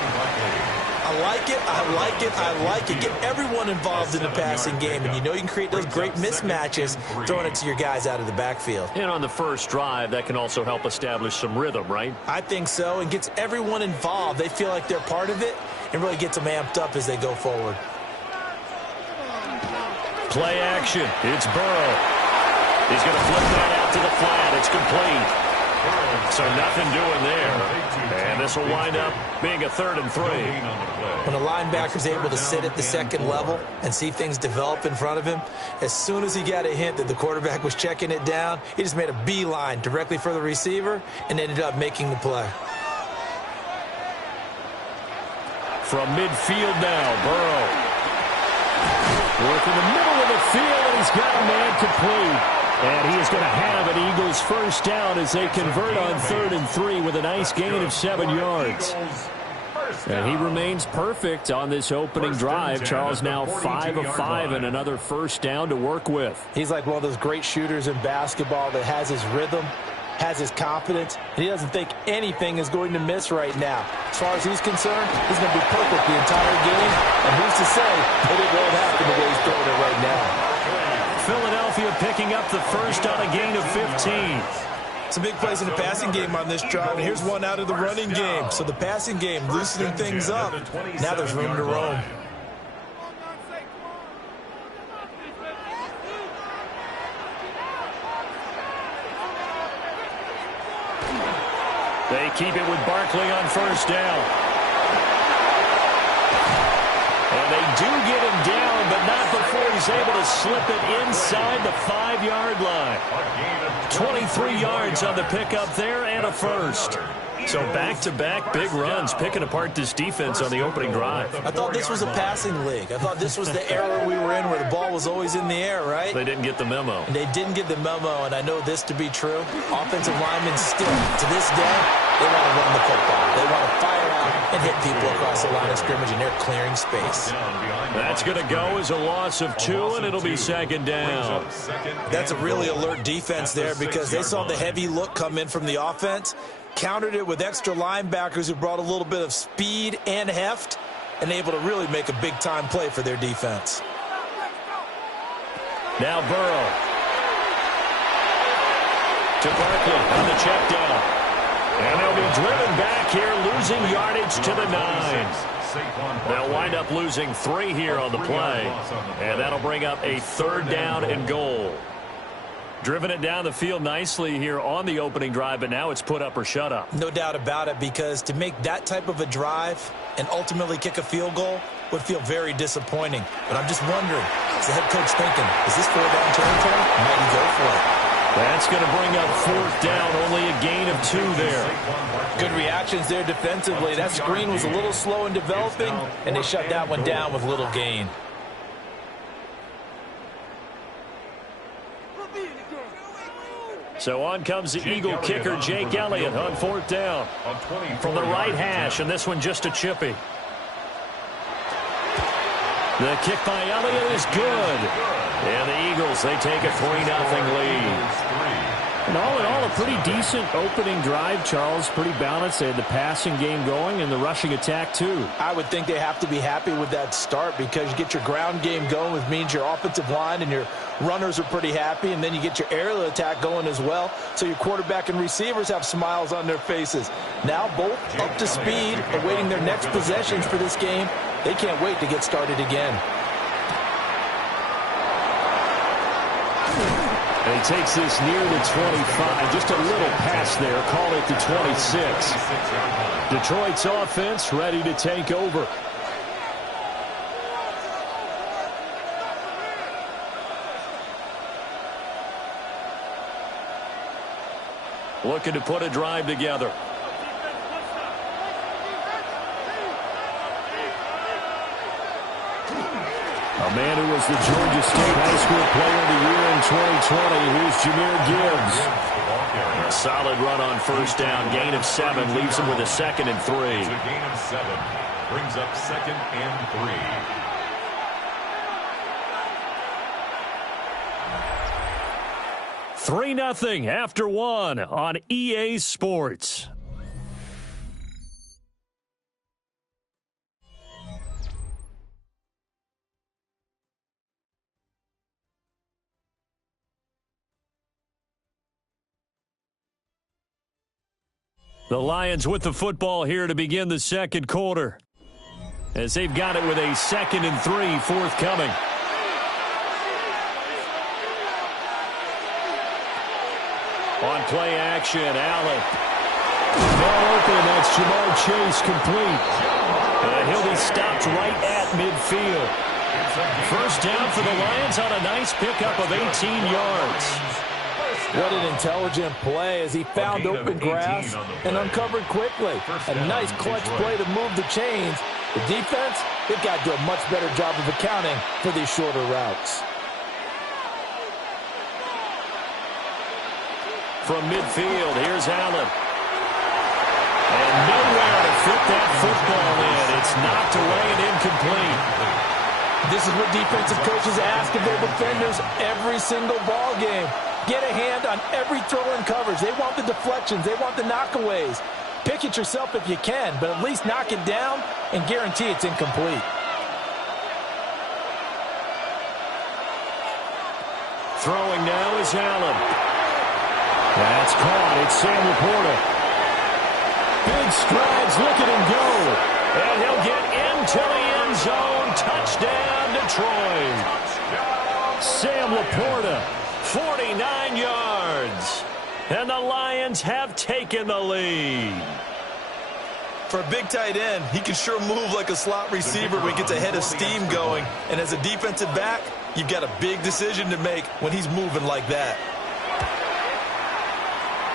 I like it, I like it, I like it. Get everyone involved in the passing game, and you know you can create those great mismatches throwing it to your guys out of the backfield. And on the first drive, that can also help establish some rhythm, right? I think so, and gets everyone involved. They feel like they're part of it and really gets them amped up as they go forward. Play action. It's Burrow. He's going to flip that out to the flat. It's complete. So nothing doing there. And this will wind up being a 3rd and 3. When a linebacker's able to sit at the 2nd level and see things develop in front of him, as soon as he got a hint that the quarterback was checking it down, he just made a beeline directly for the receiver and ended up making the play. From midfield now, Burrow. Working the middle of the field, and he's got a man complete. And he is going to have an Eagles first down as they convert on 3rd and 3 with a nice gain of 7 yards. And he remains perfect on this opening drive. Charles now 5 of 5 and another first down to work with. He's like one of those great shooters in basketball that has his rhythm, has his confidence, and he doesn't think anything is going to miss right now. As far as he's concerned, he's going to be perfect the entire game, and who's to say that it won't happen the way he's throwing it right now. Philadelphia picking up the first on a gain of 15. Some big plays in the passing game on this drive, and here's one out of the running game. So the passing game loosening things up. Now there's room to roam. They keep it with Barkley on first down. And they do get him down, but not before he's able to slip it inside the 5-yard line. 23 yards on the pickup there and a first. So back-to-back big runs, picking apart this defense on the opening drive. I thought this was a passing league. I thought this was the era we were in where the ball was always in the air, right? They didn't get the memo. And they didn't get the memo, and I know this to be true. Offensive linemen still, to this day, they want to run the football. They want to fire out and hit people across the line of scrimmage, and they're clearing space. That's going to go as a loss of 2, and it'll be second down. That's a really alert defense there because they saw the heavy look come in from the offense, countered it with extra linebackers who brought a little bit of speed and heft, and able to really make a big-time play for their defense. Now Burrow to Barkley on the check down. And they'll be driven back here, losing yardage to the 9. They'll wind up losing 3 here on the play, and that'll bring up a 3rd down and goal. Driven it down the field nicely here on the opening drive, but now it's put up or shut up. No doubt about it, because to make that type of a drive and ultimately kick a field goal would feel very disappointing. But I'm just wondering, is the head coach thinking, is this 4th-down territory? Might he go for it? That's going to bring up 4th down, only a gain of 2 there. Good reactions there defensively. That screen was a little slow in developing, and they shut that one down with little gain. So on comes the Eagle kicker, Jake Elliott, on 4th down. From the right hash, and this one just a chippy. The kick by Elliott is good. And the Eagles, they take a 3-0 lead. And all in all, a pretty decent opening drive, Charles. Pretty balanced. They had the passing game going and the rushing attack, too. I would think they have to be happy with that start because you get your ground game going, which means your offensive line and your runners are pretty happy, and then you get your aerial attack going as well, so your quarterback and receivers have smiles on their faces. Now both up to speed, awaiting their next possessions for this game. They can't wait to get started again. And he takes this near the 25, just a little pass there, call it the 26. Detroit's offense ready to take over. Looking to put a drive together. A man who was the Georgia State High School Player of the Year in 2020. Here's Jahmyr Gibbs. A solid run on 1st down. Gain of 7 leaves him with a 2nd and 3. It's a gain of 7. Brings up 2nd and 3. 3-0 after 1 on EA Sports. The Lions with the football here to begin the second quarter, as they've got it with a 2nd and 3 forthcoming. On play action, Allen. Ball open, that's Jamar Chase complete. And he'll be stopped right at midfield. 1st down for the Lions on a nice pickup of 18 yards. What an intelligent play as he found open grass and uncovered quickly. A nice clutch play to move the chains. The defense, they've got to do a much better job of accounting for these shorter routes. From midfield, here's Allen. And nowhere to fit that football in. It's knocked away and incomplete. This is what defensive coaches ask of their defenders every single ball game. Get a hand on every throw and coverage. They want the deflections. They want the knockaways. Pick it yourself if you can, but at least knock it down and guarantee it's incomplete. Throwing now is Allen. That's caught. It's Sam Laporta. Big strides. Look at him go. And he'll get into the end zone. Touchdown, Detroit. Sam Laporta, 49 yards. And the Lions have taken the lead. For a big tight end, he can sure move like a slot receiver when he gets a head of steam going. And as a defensive back, you've got a big decision to make when he's moving like that.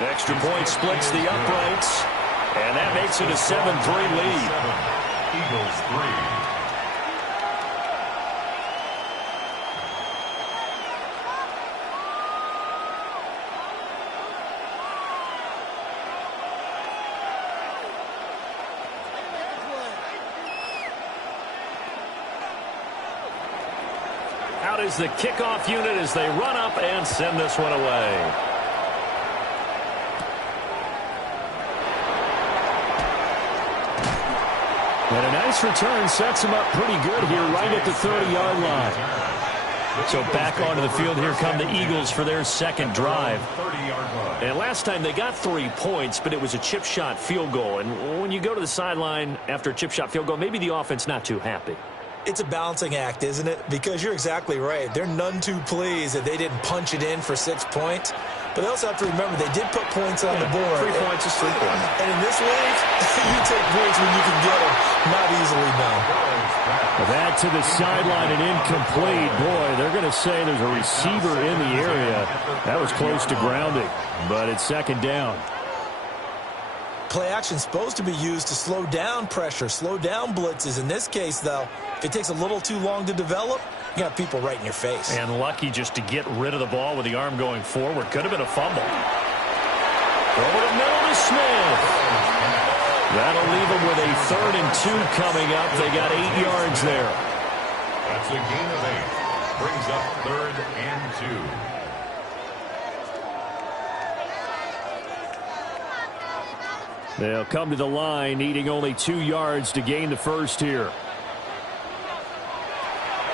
Extra point splits the uprights, and that makes it a 7-3 lead. Eagles 3. Out is the kickoff unit as they run up and send this one away. And a nice return sets him up pretty good here right at the 30-yard line. So back onto the field, here come the Eagles for their second drive. And last time they got 3 points, but it was a chip shot field goal. And when you go to the sideline after a chip shot field goal, maybe the offense not too happy. It's a balancing act, isn't it? Because you're exactly right. They're none too pleased that they didn't punch it in for 6 points. But they also have to remember they did put points on the board. 3 points is 3 points. And in this league, you take points when you can get them. Not easily done. That to the sideline and incomplete. Boy, they're going to say there's a receiver in the area. That was close to grounding, but it's second down. Play action is supposed to be used to slow down pressure, slow down blitzes. In this case, though, if it takes a little too long to develop, you got people right in your face. And lucky just to get rid of the ball with the arm going forward. Could have been a fumble. Over the middle to Smith. That'll leave them with a 3rd and 2 coming up. They got 8 yards there. That's a gain of 8. Brings up 3rd and 2. They'll come to the line, needing only 2 yards to gain the first here.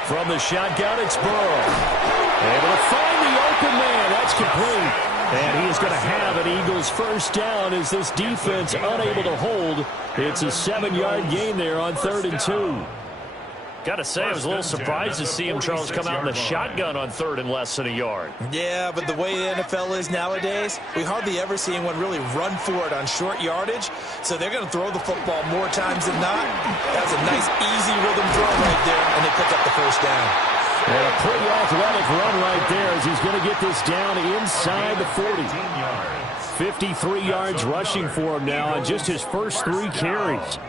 From the shotgun, it's Burrow. Able to find the open man. That's complete. And he is going to have an Eagles first down as this defense unable to hold. It's a 7-yard gain there on 3rd and 2. Got to say, I was a little surprised to see him, Charles, come out in the shotgun on 3rd and less than a yard. Yeah, but the way the NFL is nowadays, we hardly ever see anyone really run for it on short yardage. So they're going to throw the football more times than not. That's a nice, easy rhythm throw right there, and they pick up the first down. And a pretty athletic run right there as he's going to get this down inside the 40. 53 yards rushing for him now on just his first 3 carries.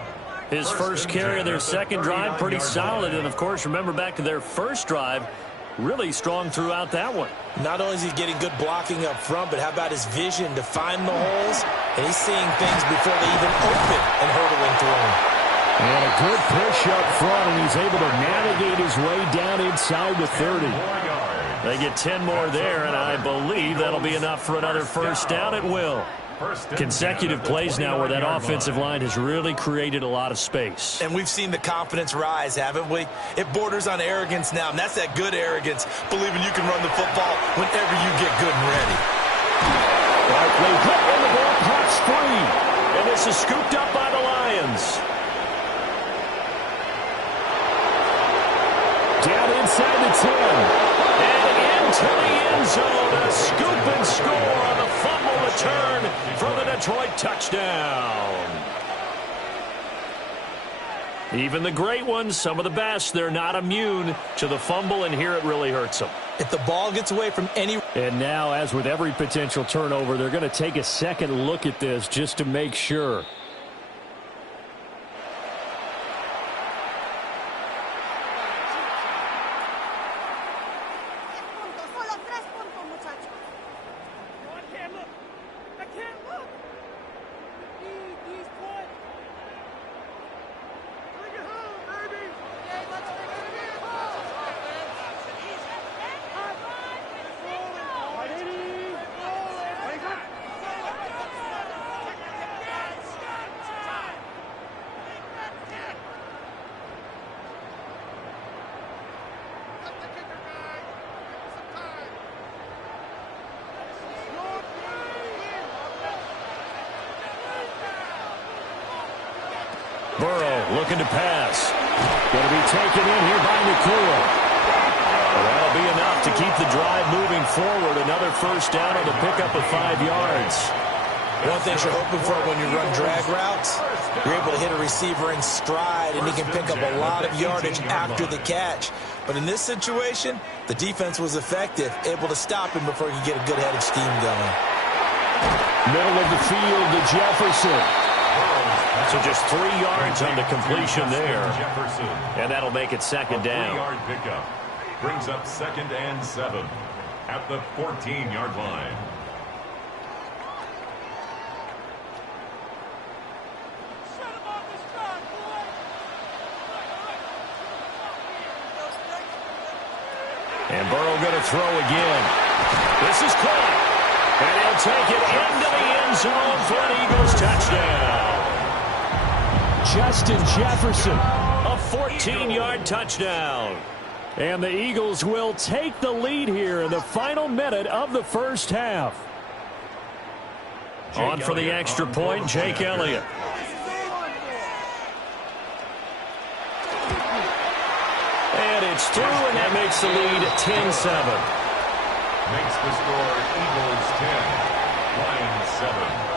His first carry of their second drive, pretty solid. And, of course, remember back to their first drive, really strong throughout that one. Not only is he getting good blocking up front, but how about his vision to find the holes? And he's seeing things before they even open and hurdling through them. And a good push up front, and he's able to navigate his way down inside the 30. They get 10 more there, and I believe that'll be enough for another first down. It will. Consecutive plays now where that offensive line has really created a lot of space. And we've seen the confidence rise, haven't we? It borders on arrogance now, and that's that good arrogance, believing you can run the football whenever you get good and ready. Barkley hit, and the ball pops free. And this is scooped up by the Lions. Down inside the 10. And into the end zone. A scoop and score on the fumble return for the Detroit touchdown. Even the great ones, some of the best, they're not immune to the fumble, and here it really hurts them. If the ball gets away from any... And now, as with every potential turnover, they're going to take a second look at this just to make sure. Burrow looking to pass. Going to be taken in here by Nakua. That'll be enough to keep the drive moving forward. Another first down on the pickup of 5 yards. One thing you're hoping for when you run drag routes, you're able to hit a receiver in stride, and he can pick up a lot of yardage after the catch. But in this situation, the defense was effective, able to stop him before he could get a good head of steam going. Middle of the field to Jefferson. So just 3 yards on the completion there. And that'll make it second down. 3-yard pickup brings up 2nd and 7 at the 14-yard line. And Burrow going to throw again. This is caught. And he'll take it into the end zone for an Eagles touchdown. Justin Jefferson, a 14-yard touchdown. And the Eagles will take the lead here in the final minute of the first half. On for the extra point, Jake Elliott. And it's through, and that makes the lead 10-7. Makes the score Eagles 10, Lions 7.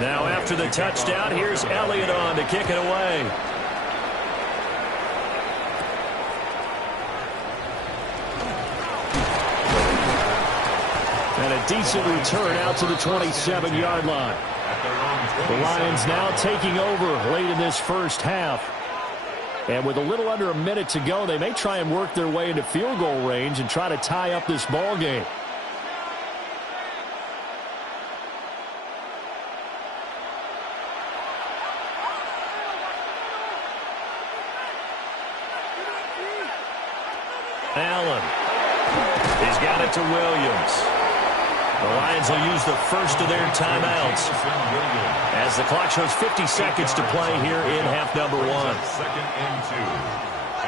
Now after the touchdown, here's Elliott on to kick it away. And a decent return out to the 27-yard line. The Lions now taking over late in this first half. And with a little under a minute to go, they may try and work their way into field goal range and try to tie up this ball game. Allen. He's got it to Williams. The Lions will use the first of their timeouts as the clock shows 50 seconds to play here in half number 1. 2nd and 2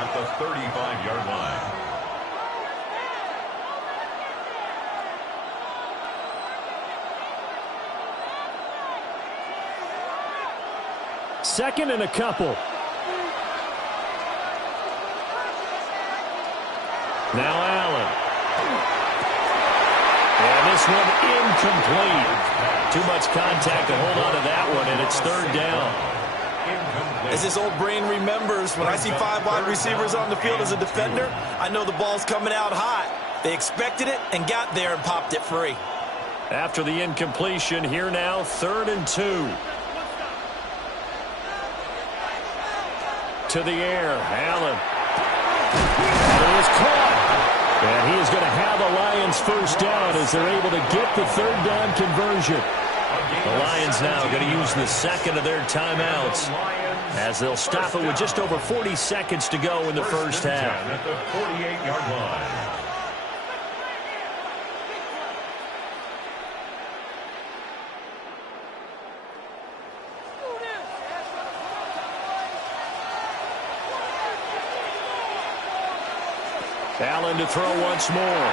at the 35-yard line. Second and a couple. Now Allen. And this one incomplete. Too much contact to hold on to that one, and it's 3rd down. As this old brain remembers, when I see 5 wide receivers on the field as a defender, I know the ball's coming out hot. They expected it and got there and popped it free. After the incompletion, here now, 3rd and 2. To the air, Allen. It was caught. And he is going to have a Lions first down as they're able to get the 3rd down conversion. The Lions now going to use the second of their timeouts as they'll stop it with just over 40 seconds to go in the first half. At the 48-yard line. Allen to throw once more.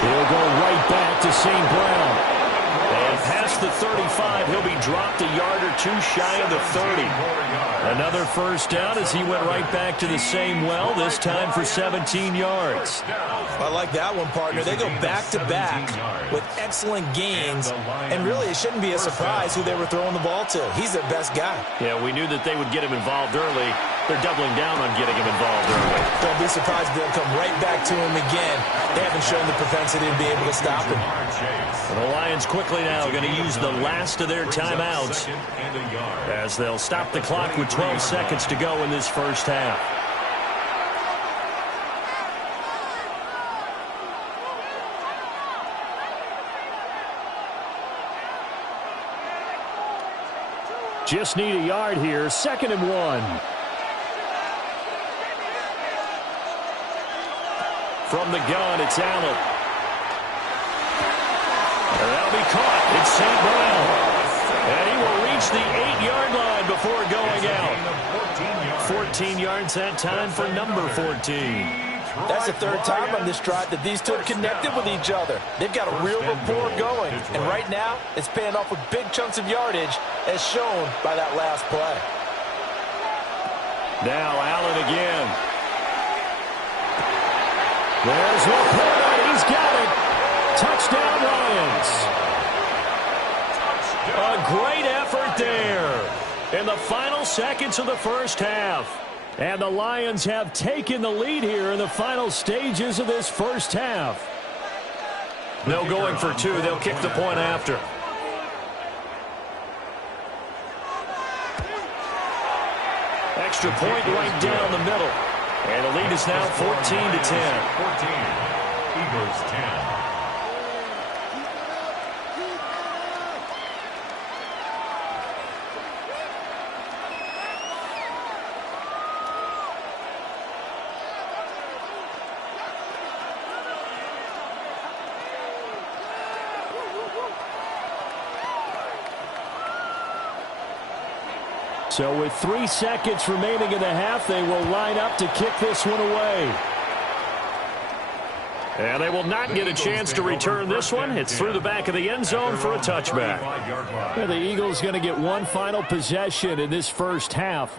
He'll go right back to St. Brown. And past the 35, he'll be dropped a yard or 2 shy of the 30. Another first down as he went right back to the same well, this time for 17 yards. I like that one, partner. They go back-to-back with excellent gains, and really it shouldn't be a surprise who they were throwing the ball to. He's their best guy. Yeah, we knew that they would get him involved early. They're doubling down on getting him involved early. Don't be surprised if they'll come right back to him again. They haven't shown the propensity to be able to stop him. And the Lions quickly now going to use the last of their timeouts as they'll stop the clock with 12 seconds to go in this first half. Just need a yard here, 2nd and 1. From the gun, it's Allen. And that'll be caught. It's St. Brown. And he will reach the 8-yard line before going out. 14 yards that time for number 14. That's the third time on this drive that these two have connected with each other. They've got a real rapport going. And right now, it's paying off with big chunks of yardage, as shown by that last play. Now Allen again. There's Laporta. He's got it. Touchdown, Lions. A great effort there in the final seconds of the first half. And the Lions have taken the lead here in the final stages of this first half. No going for two. They'll kick the point after. Extra point right down the middle. And the lead is now 14-10. 14. Eagles 10. So with 3 seconds remaining in the half, they will line up to kick this one away. And they will not get a chance to return this one. It's through the back of the end zone for a touchback. And the Eagles going to get one final possession in this first half.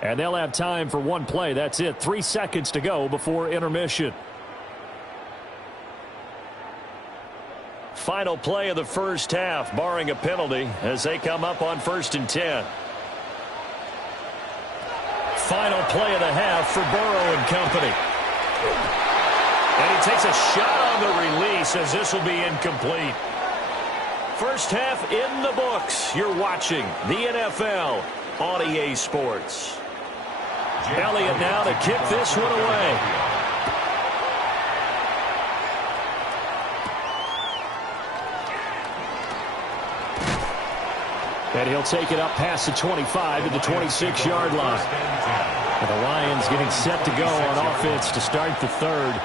And they'll have time for one play. That's it. 3 seconds to go before intermission. Final play of the first half, barring a penalty, as they come up on 1st and 10. Final play of the half for Burrow and company. And he takes a shot on the release, as this will be incomplete. First half in the books. You're watching the NFL on EA Sports. Elliott now to kick this one away. And he'll take it up past the 25 to the 26-yard line. And the Lions getting set to go on offense to start the third.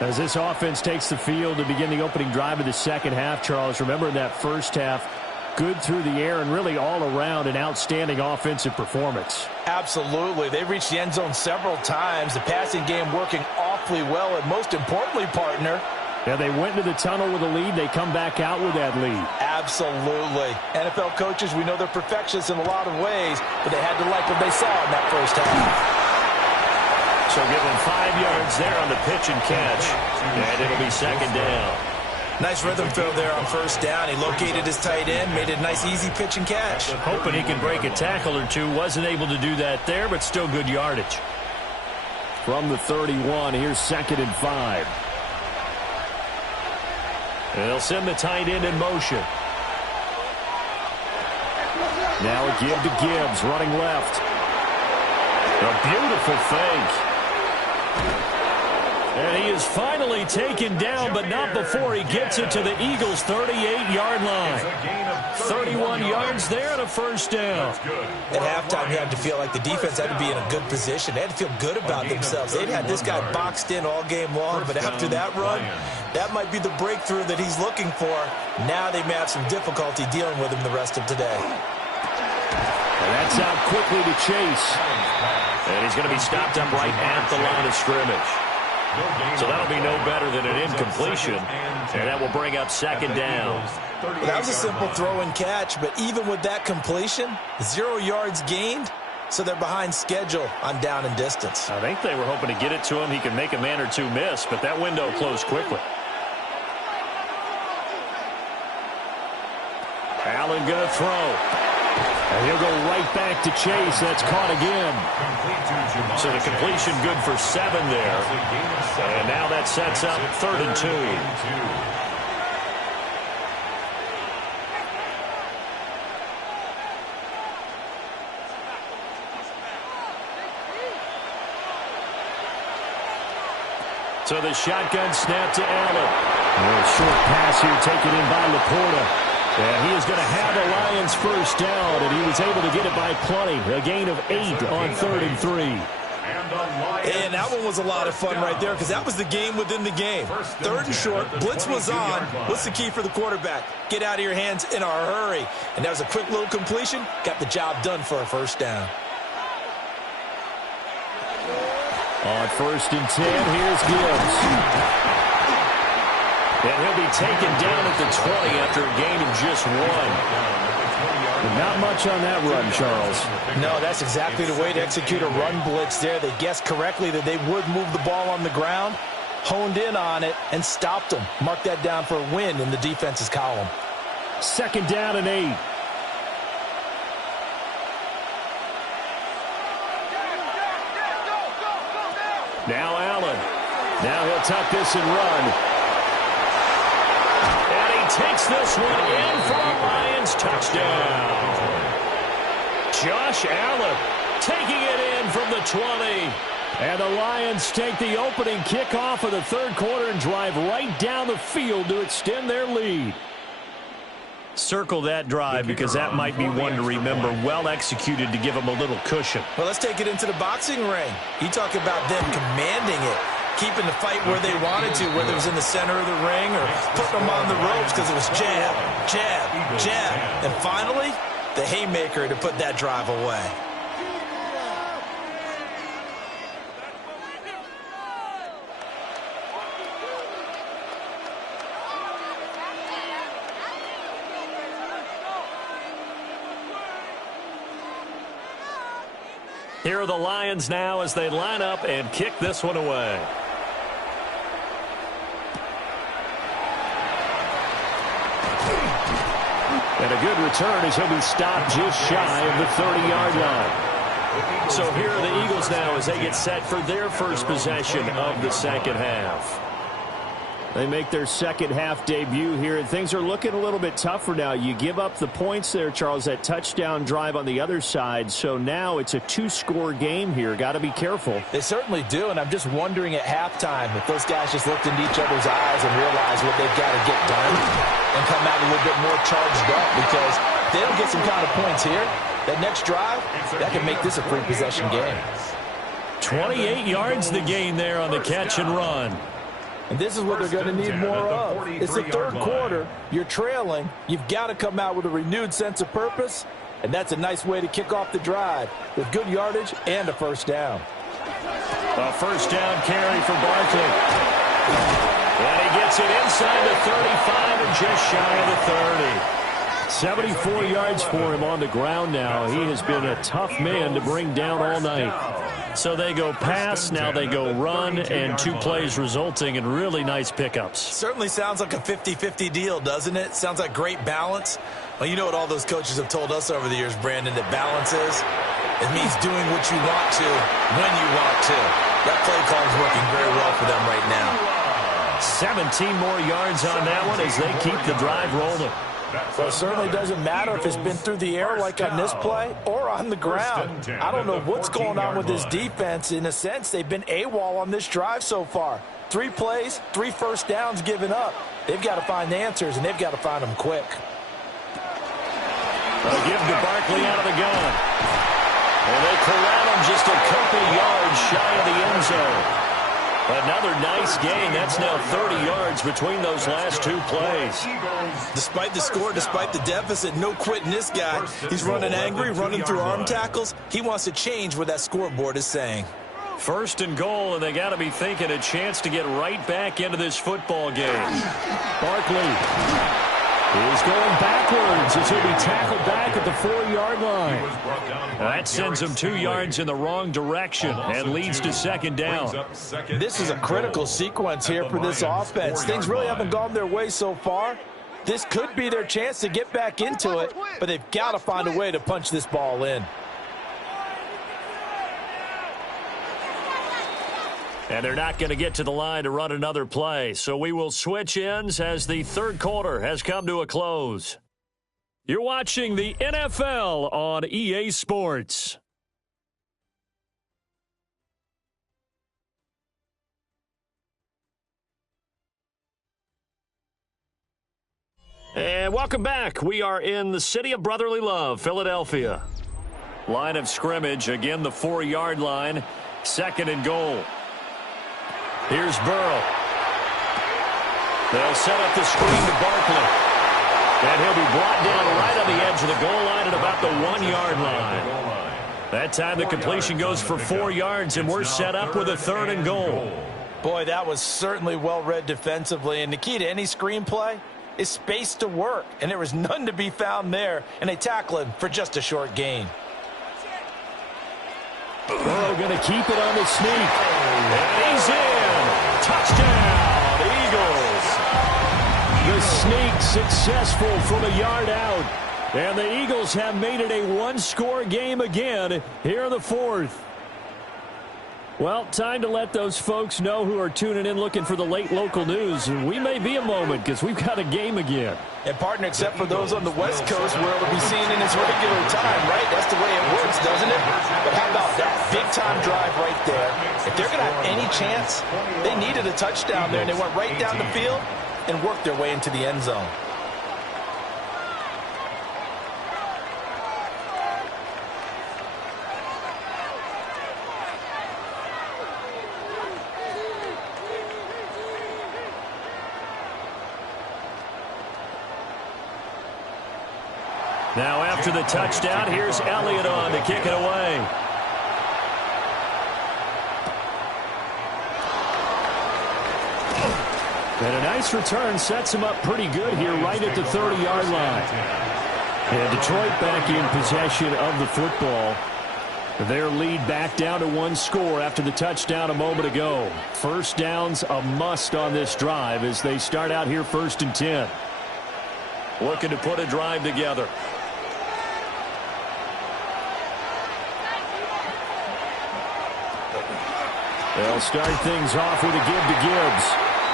As this offense takes the field to begin the opening drive of the second half, Charles, remember in that first half, good through the air and really all around an outstanding offensive performance. Absolutely. They reached the end zone several times. The passing game working awfully well. And most importantly, partner, yeah, they went into the tunnel with a lead. They come back out with that lead. Absolutely. NFL coaches, we know they're perfectionists in a lot of ways, but they had to like what they saw in that first half. So give them 5 yards there on the pitch and catch, and it'll be second down. Nice rhythm throw there on first down. He located his tight end, made it a nice, easy pitch and catch. Hoping he could break a tackle or two. Wasn't able to do that there, but still good yardage. From the 31, here's 2nd and 5. And they'll send the tight end in motion. Now a give to Gibbs, running left. A beautiful fake. And he is finally taken down, but not before he gets it to the Eagles' 38-yard line. 31 yards there and a first down. At halftime, you had to feel like the defense had to be in a good position. They had to feel good about themselves. They'd had this guy boxed in all game long, but after that run, that might be the breakthrough that he's looking for. Now they may have some difficulty dealing with him the rest of today. And that's out quickly to Chase. And he's going to be stopped up right at the line of scrimmage. So that'll be no better than an incompletion, and that will bring up second down. Well, that was a simple throw and catch, but even with that completion, 0 yards gained, so they're behind schedule on down and distance. I think they were hoping to get it to him. He could make a man or two miss, but that window closed quickly. Allen going to throw. And he'll go right back to Chase. That's caught again. So the completion good for 7 there. And now that sets up 3rd and 2. So the shotgun snap to Allen. A short pass here taken in by Laporta. And he is going to have the Lions first down, and he was able to get it by plenty. A gain of 8 on 3rd and 3. And that one was a lot of fun right there because that was the game within the game. 3rd and short, blitz was on. What's the key for the quarterback? Get out of your hands in a hurry. And that was a quick little completion. Got the job done for a first down. On 1st and 10, here's Gibbs. And he'll be taken down at the 20 after a gain of just 1. Not much on that run, Charles. No, that's exactly the way to execute a run blitz there. They guessed correctly that they would move the ball on the ground, honed in on it, and stopped them. Mark that down for a win in the defense's column. 2nd down and 8. Now Allen. Now he'll tuck this and run. And he takes this one in for a Lions touchdown. Josh Allen taking it in from the 20. And the Lions take the opening kickoff of the 3rd quarter and drive right down the field to extend their lead. Circle that drive because that might be one to remember. Well executed to give them a little cushion. Well, let's take it into the boxing ring. You talk about them commanding it, keeping the fight where they wanted to, whether it was in the center of the ring or putting them on the ropes because it was jab, jab, jab. And finally, the haymaker to put that drive away. Here are the Lions now as they line up and kick this one away. And a good return as he'll be stopped just shy of the 30-yard line. So here are the Eagles now as they get set for their first possession of the 2nd half. They make their 2nd half debut here, and things are looking a little bit tougher now. You give up the points there, Charles, that touchdown drive on the other side. So now it's a 2-score game here. Got to be careful. They certainly do, and I'm just wondering at halftime if those guys just looked into each other's eyes and realized what they've got to get done and come out a little bit more charged up, because if they don't get some kind of points here, that next drive, that can make this a free possession game. 28 yards the gain there on the catch and run. And this is what they're going to need more of. It's the 3rd quarter. You're trailing. You've got to come out with a renewed sense of purpose, and that's a nice way to kick off the drive with good yardage and a 1st down. A 1st down carry for Barkley. And he gets it inside the 35 and just shy of the 30. 74 yards for him on the ground now. He has been a tough man to bring down all night. So they go pass, now they go run, and 2 plays resulting in really nice pickups. Certainly sounds like a 50-50 deal, doesn't it? Sounds like great balance. Well, you know what all those coaches have told us over the years, Brandon, that balance is? It means doing what you want to, when you want to. That play call is working very well for them right now. 17 more yards on that one as they keep the drive rolling. Well, it certainly doesn't matter if it's been through the air like on this play or on the ground. I don't know what's going on with this defense. In a sense, they've been AWOL on this drive so far. 3 plays, 3 first downs given up. They've got to find the answers, and they've got to find them quick. A give to Barkley out of the gun. And they corral him just a couple yards shy of the end zone. Another nice gain. That's now 30 yards between those last 2 plays. Despite the score, despite the deficit, no quitting this guy. He's running angry, running through arm tackles. He wants to change what that scoreboard is saying. 1st and goal, and they got to be thinking a chance to get right back into this football game. Barkley is going backwards as he'll be tackled back at the 4-yard line. That sends him 2 yards in the wrong direction and leads to 2nd down. This is a critical sequence here for this offense. Things really haven't gone their way so far. This could be their chance to get back into it, but they've got to find a way to punch this ball in. And they're not going to get to the line to run another play. So we will switch ends as the 3rd quarter has come to a close. You're watching the NFL on EA Sports. And welcome back. We are in the city of brotherly love, Philadelphia. Line of scrimmage, again the 4-yard line, 2nd and goal. Here's Burrow. They'll set up the screen to Barkley. And he'll be brought down right on the edge of the goal line at about the 1-yard line. That time the completion goes for 4 yards, and we're set up with a 3rd and goal. Boy, that was certainly well read defensively. And the key to any screenplay is space to work. And there was none to be found there. And they tackle him for just a short gain. Burrow going to keep it on the sneak. And he's in. Touchdown, Eagles. The sneak successful from a yard out. And the Eagles have made it a one-score game again here in the 4th. Well, time to let those folks know who are tuning in looking for the late local news. We may be a moment because we've got a game again. And, partner, except for those on the West Coast where it'll be seen in its regular time, right? That's the way it works, doesn't it? But how about that big-time drive right there? If they're going to have any chance, they needed a touchdown there, and they went right down the field and worked their way into the end zone. Now after the touchdown, here's Elliott on to kick it away. And a nice return sets him up pretty good here right at the 30-yard line. And Detroit back in possession of the football. Their lead back down to 1 score after the touchdown a moment ago. First down's a must on this drive as they start out here 1st and 10. Looking to put a drive together. They'll start things off with a give to Gibbs.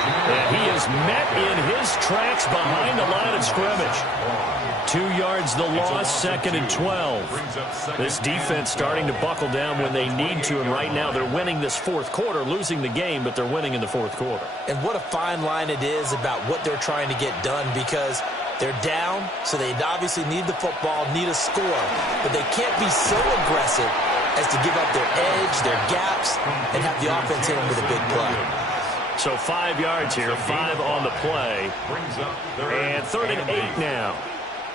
And he is met in his tracks behind the line of scrimmage. 2 yards the loss, 2nd and 12. This defense starting to buckle down when they need to, and right now they're winning this 4th quarter, losing the game, but they're winning in the 4th quarter. And what a fine line it is about what they're trying to get done, because they're down, so they obviously need the football, need a score, but they can't be so aggressive as to give up their edge, their gaps, and have the offense hit them with a big play. So 5 yards here, 5 on the play, and 3rd and 8 now.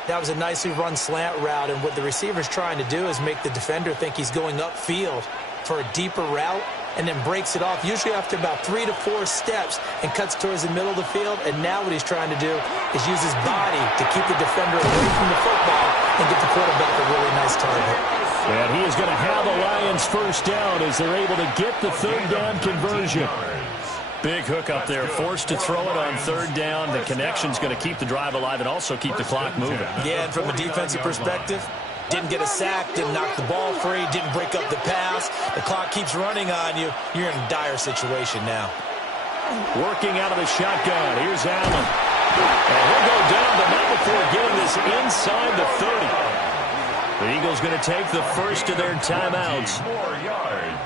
That was a nicely run slant route, and what the receiver's trying to do is make the defender think he's going upfield for a deeper route, and then breaks it off, usually after about 3 to 4 steps, and cuts towards the middle of the field. And now what he's trying to do is use his body to keep the defender away from the football and get the quarterback a really nice target. And he is going to have the Lions first down as they're able to get the 3rd down conversion. Big hook up there, forced to throw it on 3rd down. The connection's going to keep the drive alive and also keep the clock moving. Yeah, and from a defensive perspective, didn't get a sack, didn't knock the ball free, didn't break up the pass. The clock keeps running on you. You're in a dire situation now. Working out of the shotgun. Here's Allen. And he'll go down, but not before getting this inside the 30. The Eagles going to take the first of their timeouts.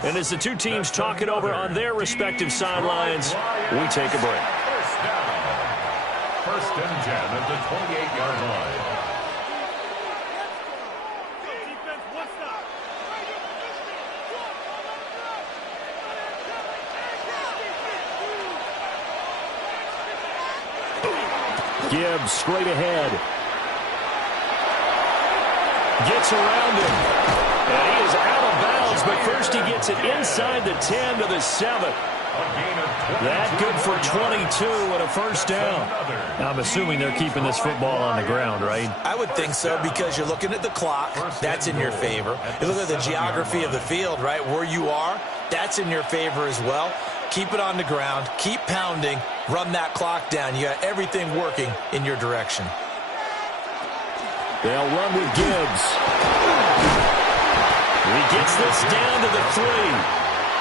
And as the two teams talk it over on their respective sidelines, we take a break. First and 10 at the 28-yard line. Gibbs straight ahead. Gets around him. And he is out of bounds, but first he gets it inside the 10 to the 7. That good for 22 and a first down. I'm assuming they're keeping this football on the ground, right? I would think so, because you're looking at the clock. That's in your favor. You look at the geography of the field, right, where you are. That's in your favor as well. Keep it on the ground. Keep pounding. Run that clock down. You got everything working in your direction. They'll run with Gibbs. He gets this down to the 3.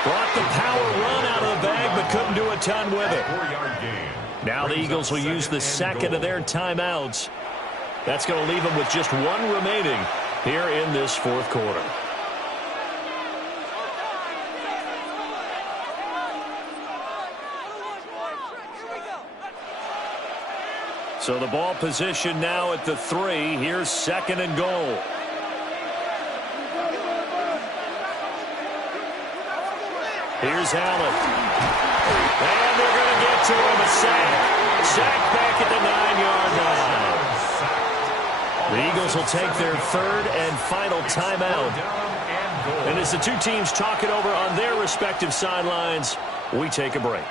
Brought the power run out of the bag, but couldn't do a ton with it. Now the Eagles will use the second of their timeouts. That's going to leave them with just 1 remaining here in this 4th quarter. So the ball position now at the 3. Here's 2nd and goal. Here's Allen. And they're going to get to him. A sack. Sack back at the 9-yard line. The Eagles will take their 3rd and final timeout And as the two teams talk it over on their respective sidelines, we take a break.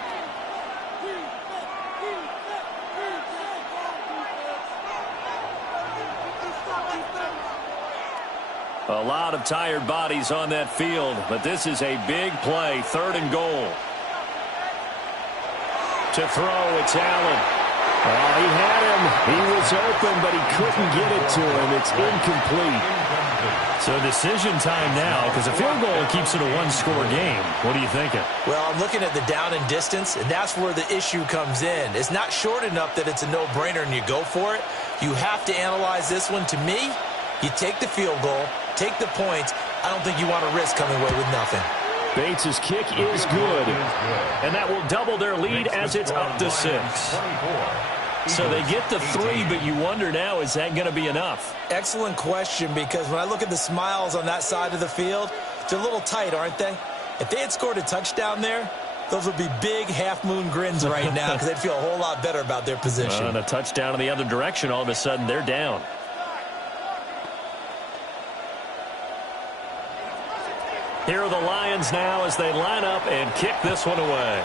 A lot of tired bodies on that field, but this is a big play, 3rd and goal. To throw, it's Allen. Oh, he had him. He was open, but he couldn't get it to him. It's incomplete. So decision time now, because a field goal keeps it a one-score game. What are you thinking? Well, I'm looking at the down and distance, and that's where the issue comes in. It's not short enough that it's a no-brainer and you go for it. You have to analyze this one. To me, you take the field goal, take the points. I don't think you want to risk coming away with nothing. Bates' kick is good, and that will double their lead as it's up to 6. So they get the 3, but you wonder now, is that going to be enough? Excellent question, because when I look at the smiles on that side of the field, they're a little tight, aren't they? If they had scored a touchdown there, those would be big half-moon grins right now because they'd feel a whole lot better about their position. And a touchdown in the other direction, all of a sudden they're down. Here are the Lions now as they line up and kick this one away.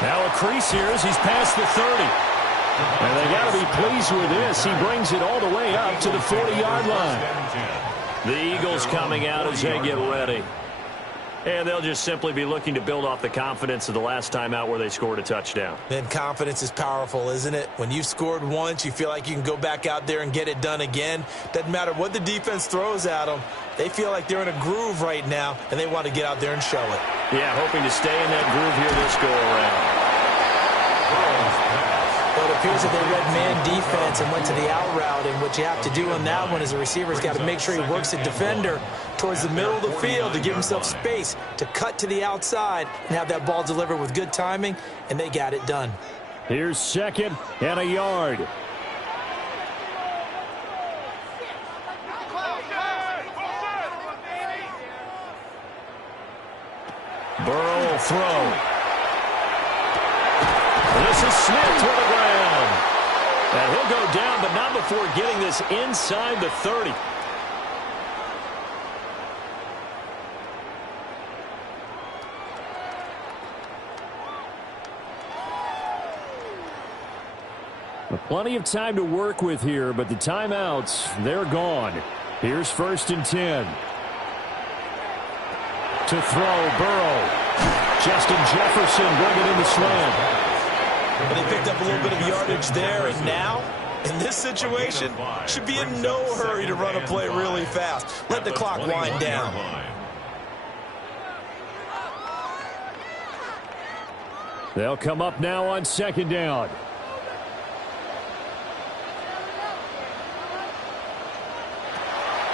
Now a crease here as he's past the 30. And they got to be pleased with this. He brings it all the way up to the 40-yard line. The Eagles coming out as they get ready. And they'll just simply be looking to build off the confidence of the last time out where they scored a touchdown. And confidence is powerful, isn't it? When you've scored once, you feel like you can go back out there and get it done again. Doesn't matter what the defense throws at them. They feel like they're in a groove right now, and they want to get out there and show it. Yeah, hoping to stay in that groove here this go-around. Well, it appears that they read man defense and went to the out route, and what you have to do on that one is the receiver's got to make sure he works the defender towards the middle of the field to give himself space to cut to the outside and have that ball delivered with good timing, and they got it done. Here's 2nd and a yard. Burrow will throw. This is Smith to the ground. And he'll go down, but not before getting this inside the 30. Plenty of time to work with here, but the timeouts, they're gone. Here's 1st and 10. To throw, Burrow. Justin Jefferson bringing in the slam. But they picked up a little bit of yardage there, and now, in this situation, should be in no hurry to run a play really fast. Let the clock wind down. They'll come up now on 2nd down.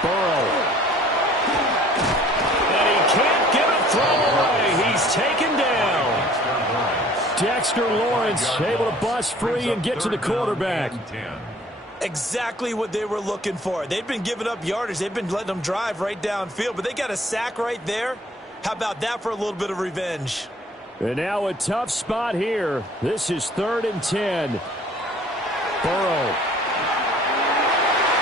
Burrow. And he can't get a throw away. He's taken down. Dexter Lawrence able to bust free and get to the quarterback. Exactly what they were looking for. They've been giving up yardage. They've been letting them drive right downfield, but they got a sack right there. How about that for a little bit of revenge? And now a tough spot here. This is 3rd and 10. Burrow.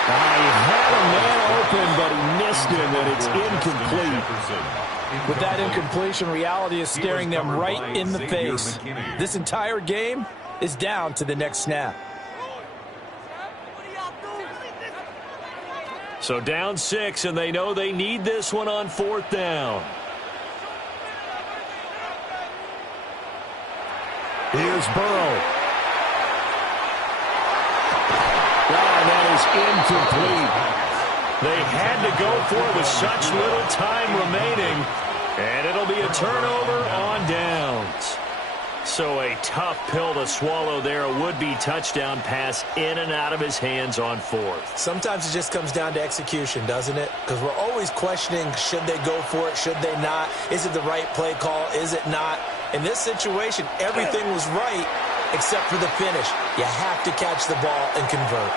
He had a man open, but he missed him, and it's incomplete. With that incompletion, reality is staring them right in the face. This entire game is down to the next snap. So down 6, and they know they need this one on 4th down. Here's Burrow. And that is incomplete. They had to go for it with such little time remaining, and it'll be a turnover on downs. So a tough pill to swallow there. A would-be touchdown pass in and out of his hands on 4th. Sometimes it just comes down to execution, doesn't it? Because we're always questioning, should they go for it, should they not? Is it the right play call, is it not? In this situation, everything was right except for the finish. You have to catch the ball and convert.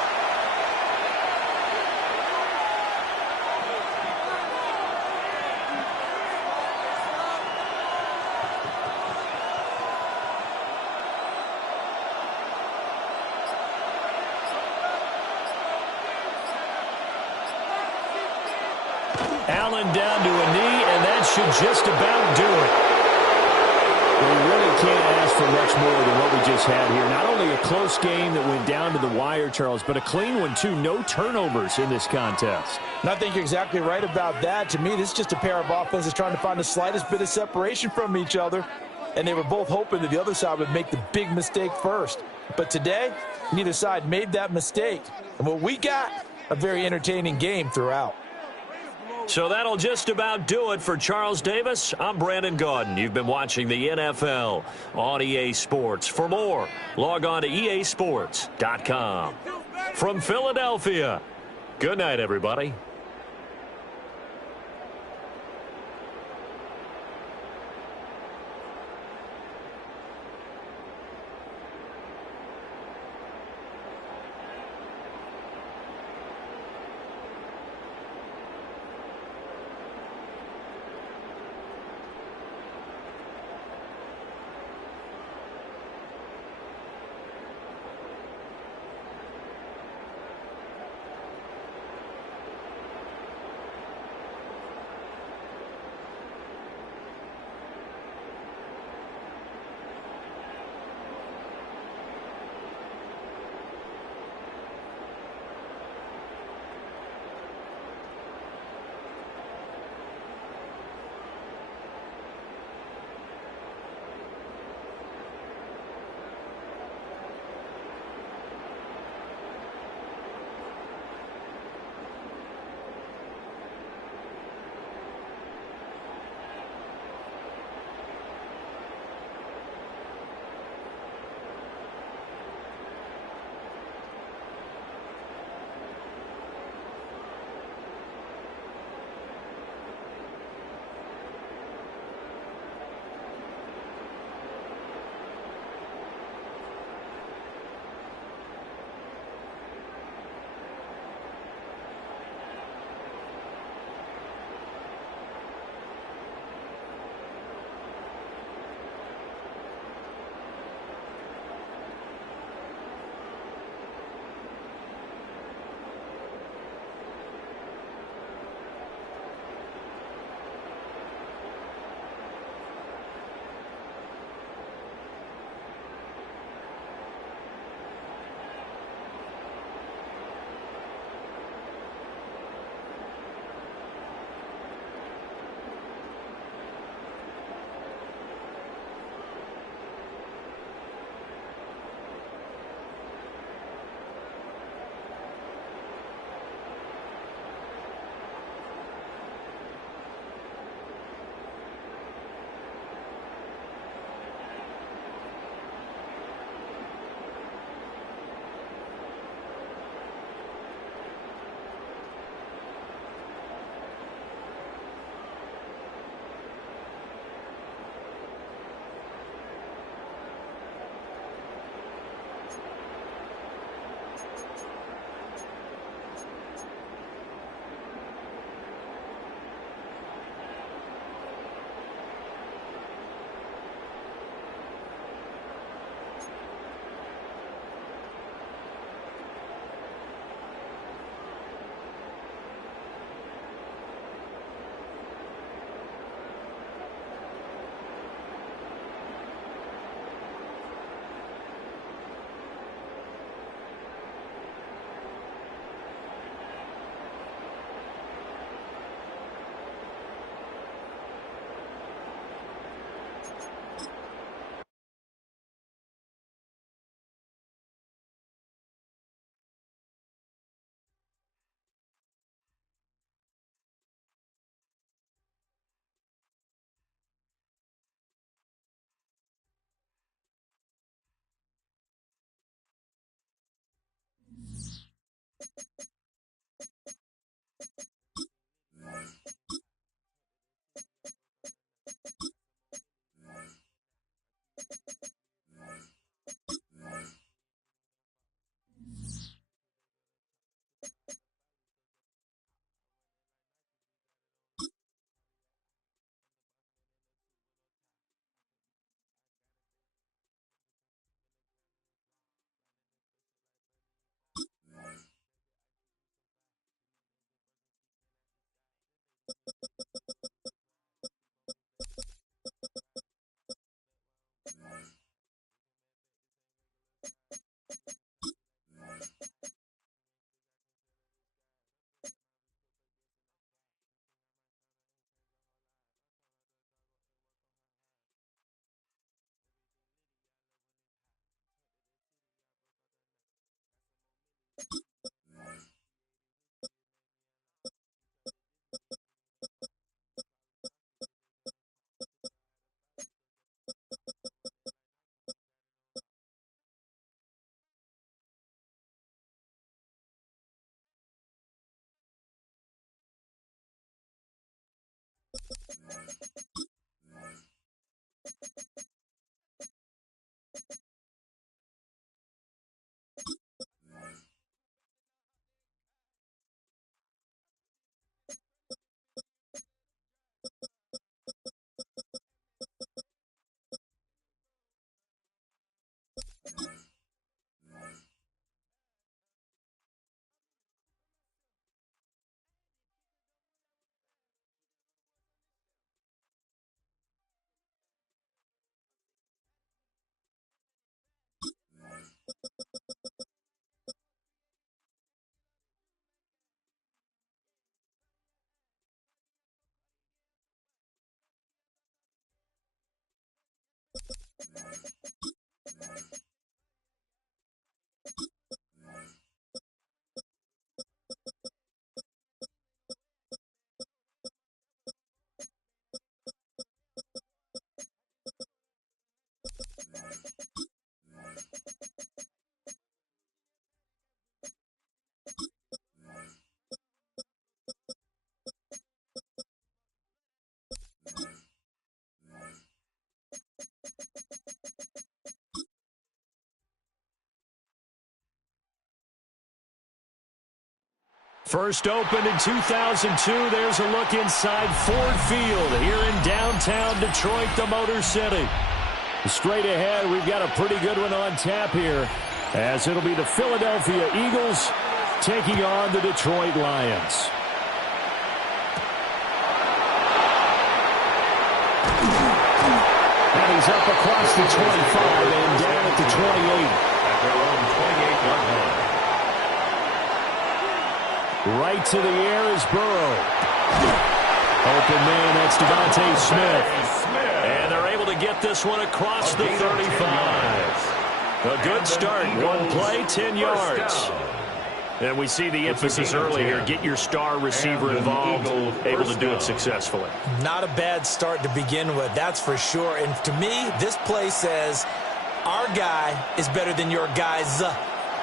Allen down to a knee, and that should just about do it. We really can't ask for much more than what we just had here. Not only a close game that went down to the wire, Charles, but a clean one, too. No turnovers in this contest. And I think you're exactly right about that. To me, this is just a pair of offenses trying to find the slightest bit of separation from each other. And they were both hoping that the other side would make the big mistake first. But today, neither side made that mistake. And what we got, a very entertaining game throughout. So that'll just about do it for Charles Davis. I'm Brandon Gaudin. You've been watching the NFL on EA Sports. For more, log on to easports.com. From Philadelphia, good night, everybody. First opened in 2002. There's a look inside Ford Field here in downtown Detroit, the Motor City. Straight ahead, we've got a pretty good one on tap here, as it'll be the Philadelphia Eagles taking on the Detroit Lions. And he's up across the 25 and down at the 28. At their own 28-yard line. Right to the air is Burrow. Open man, that's Devontae Smith. And they're able to get this one across the 35. A good start. One play, 10 yards. And we see the emphasis early here. Get your star receiver involved, able to do it successfully. Not a bad start to begin with, that's for sure. And to me, this play says our guy is better than your guys.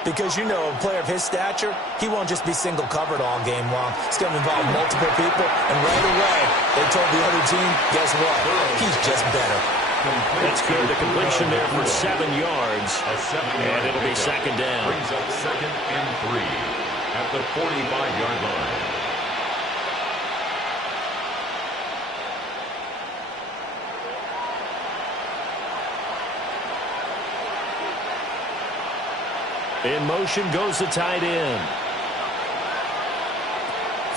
Because, you know, a player of his stature, he won't just be single covered all game long. It's going to involve multiple people. And right away, they told the other team, guess what? He's just better. That's good. The completion there for 7 yards. And it'll be second down. Brings up 2nd and 3 at the 45-yard line. In motion goes the tight end.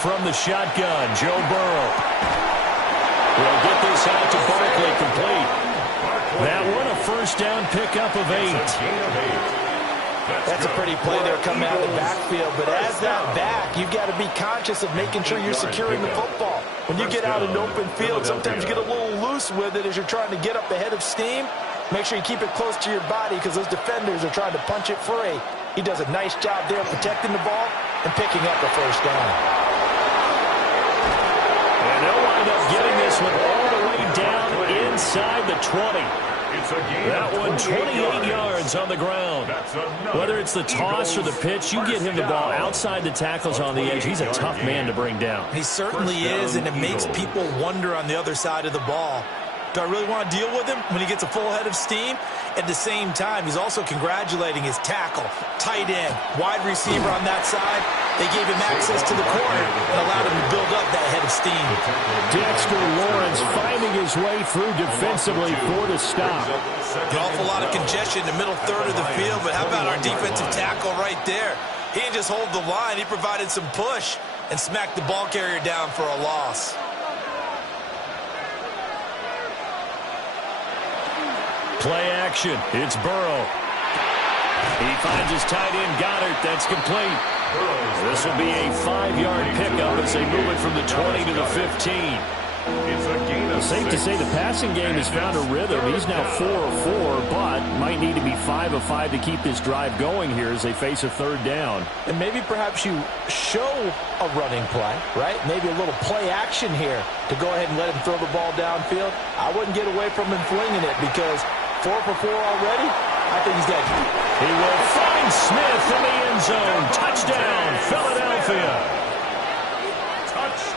From the shotgun, Joe Burrow. Will get this out to Barkley, complete. That one a first down pickup of 8. That's a pretty play there coming out of the backfield. But as that back, you've got to be conscious of making sure you're securing the football. When you get out in open field, sometimes you get a little loose with it as you're trying to get up ahead of steam. Make sure you keep it close to your body because those defenders are trying to punch it free. He does a nice job there protecting the ball and picking up the first down. And they'll wind up getting this one all the way down inside the 20. That one 28 yards on the ground. Whether it's the toss or the pitch, you get him the ball outside the tackles on the edge. He's a tough man to bring down. He certainly is, and it makes people wonder on the other side of the ball. Do I really want to deal with him when he gets a full head of steam? At the same time, he's also congratulating his tackle, tight end, wide receiver on that side. They gave him access to the corner and allowed him to build up that head of steam. Dexter Lawrence finding his way through defensively for the stop. An awful lot of congestion in the middle third of the field, but how about our defensive tackle right there? He didn't just hold the line, he provided some push and smacked the ball carrier down for a loss. Play action. It's Burrow. He finds his tight end, Goddard. That's complete. This will be a 5-yard pickup as they move it from the 20 to the 15. safe to say the passing game has found a rhythm. He's now 4 of 4, but might need to be 5 of 5 to keep this drive going here as they face a third down. And maybe perhaps you show a running play, right? Maybe a little play action here to go ahead and let him throw the ball downfield. I wouldn't get away from him flinging it because 4 for 4 already, I think he's got you. He will find Smith in the end zone. Touchdown, Philadelphia.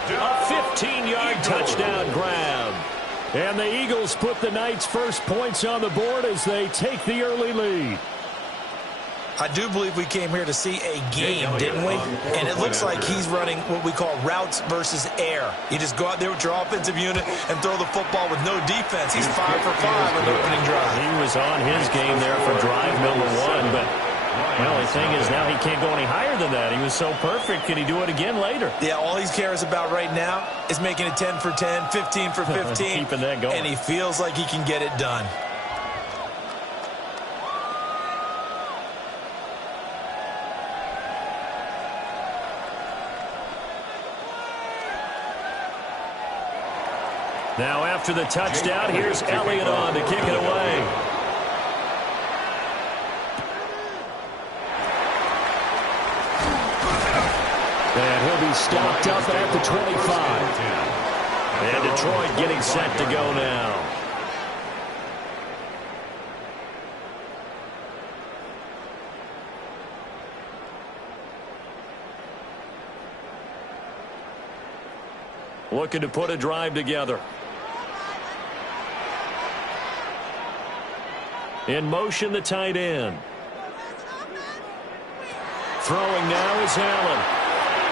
A 15-yard touchdown grab. And the Eagles put the Knights' first points on the board as they take the early lead. I do believe we came here to see a game, didn't we? And it looks like he's running what we call routes versus air. You just go out there with your offensive unit and throw the football with no defense. He's 5 for 5 on the opening drive. He was on his game there for drive number 1, but well, the thing is now he can't go any higher than that. He was so perfect. Can he do it again later? Yeah, all he cares about right now is making it 10 for 10, 15 for 15. Keeping that going. And he feels like he can get it done. Now after the touchdown, here's Elliott on to kick it away. And he'll be stopped up at the 25. And Detroit getting set to go now. Looking to put a drive together. In motion, the tight end. Throwing now is Allen.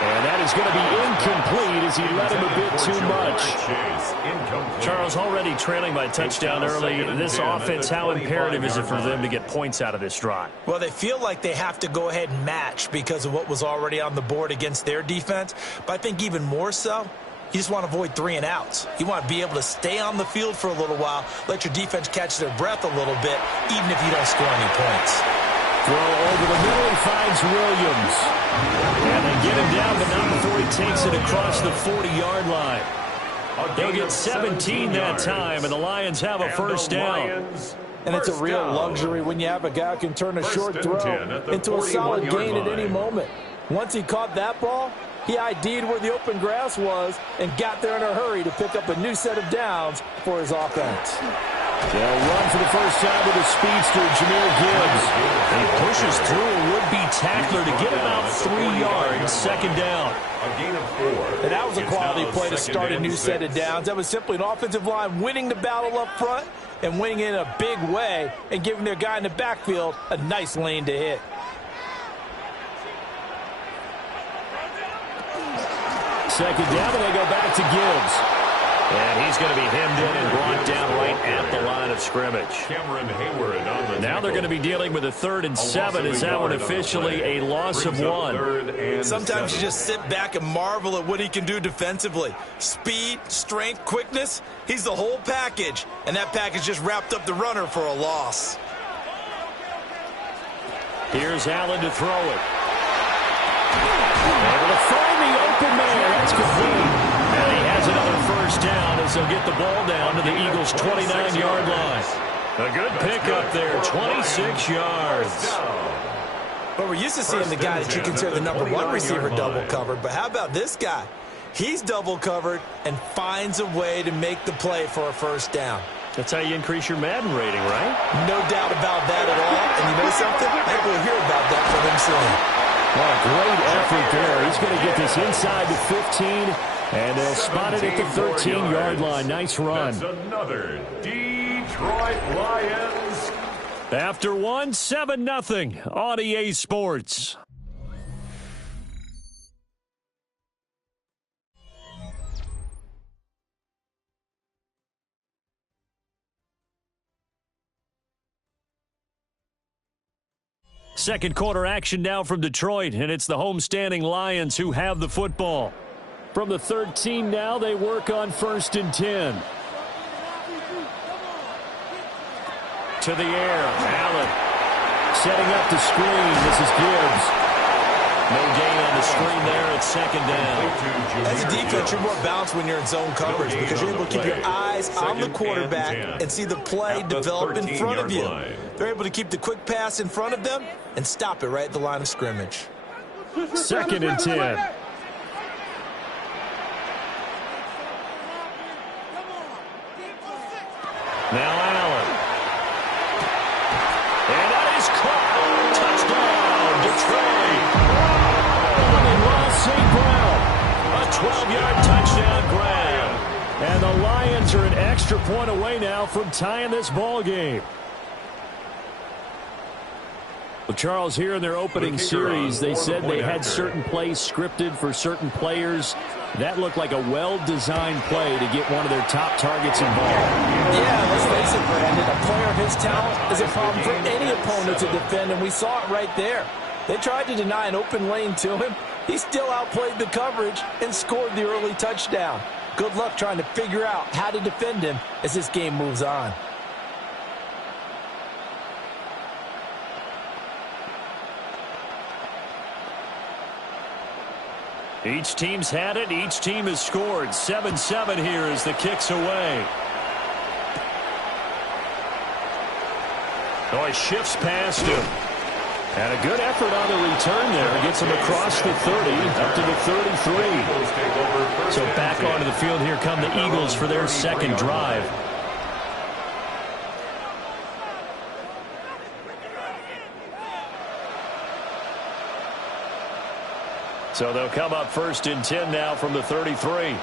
And that is going to be incomplete as he let him a bit too much. Charles, already trailing by touchdown early. This offense, how imperative is it for them to get points out of this drive? Well, they feel like they have to go ahead and match because of what was already on the board against their defense. But I think even more so, you just want to avoid 3 and outs. You want to be able to stay on the field for a little while, let your defense catch their breath a little bit, even if you don't score any points. Throw over the middle, he finds Williams. And they get him down, but not before he takes it across the 40-yard line. They'll get 17 that time, and the Lions have a first down. And it's a real luxury when you have a guy who can turn a short throw into a solid gain at any moment. Once he caught that ball, he ID'd where the open grass was and got there in a hurry to pick up a new set of downs for his offense. They'll run for the first time with a speedster, Jahmyr Gibbs. He pushes through a would-be tackler to get about 3 yards, second down. A gain of 4. And that was a quality play to start a new set of downs. That was simply an offensive line winning the battle up front and winning in a big way and giving their guy in the backfield a nice lane to hit. Second down, and they go back to Gibbs. And he's going to be hemmed in and brought down right at the line of scrimmage. Cameron Hayward on the now they're going to be dealing with a 3rd and 7. Is that one officially a loss of 1? Sometimes you just sit back and marvel at what he can do defensively. Speed, strength, quickness, he's the whole package. And that package just wrapped up the runner for a loss. Here's Allen to throw it. Able to find the open man. That's complete. And he has another first down as they'll get the ball down to the Eagles' 29-yard line. A good pickup there, 26 yards. But we're used to seeing the guy that you consider the number 1 receiver double covered. But how about this guy? He's double covered and finds a way to make the play for a first down. That's how you increase your Madden rating, right? No doubt about that at all. And you know something? I think we'll hear about that from him soon. Well, a great effort there. He's going to get this inside the 15, and they'll spot it at the 13-yard line. Nice run. That's another Detroit Lions. After 1, 7-0 on EA Sports. Second quarter action now from Detroit, and it's the homestanding Lions who have the football. From the 13 now, they work on 1st and 10. To the air, Allen setting up the screen. This is Gibbs. No gain on the screen there at second down. As a defense, you're more balanced when you're in zone coverage because you're able to keep your eyes on the quarterback and see the play develop in front of you. They're able to keep the quick pass in front of them and stop it right at the line of scrimmage. 2nd and 10. Now Allen. And that is caught. Touchdown, Detroit. And they lost St. Brown. A 12-yard touchdown grab. And the Lions are an extra point away now from tying this ball game. Well, Charles, here in their opening series, they said they had certain plays scripted for certain players. That looked like a well-designed play to get one of their top targets involved. Yeah, let's face it, Brandon. A player of his talent is a problem for any opponent to defend, and we saw it right there. They tried to deny an open lane to him. He still outplayed the coverage and scored the early touchdown. Good luck trying to figure out how to defend him as this game moves on. Each team's had it. Each team has scored. 7-7 here as the kick's away. Oh, he shifts past him. And a good effort on the return there. Gets him across the 30 up to the 33. So back onto the field here come the Eagles for their second drive. So they'll come up 1st and 10 now from the 33.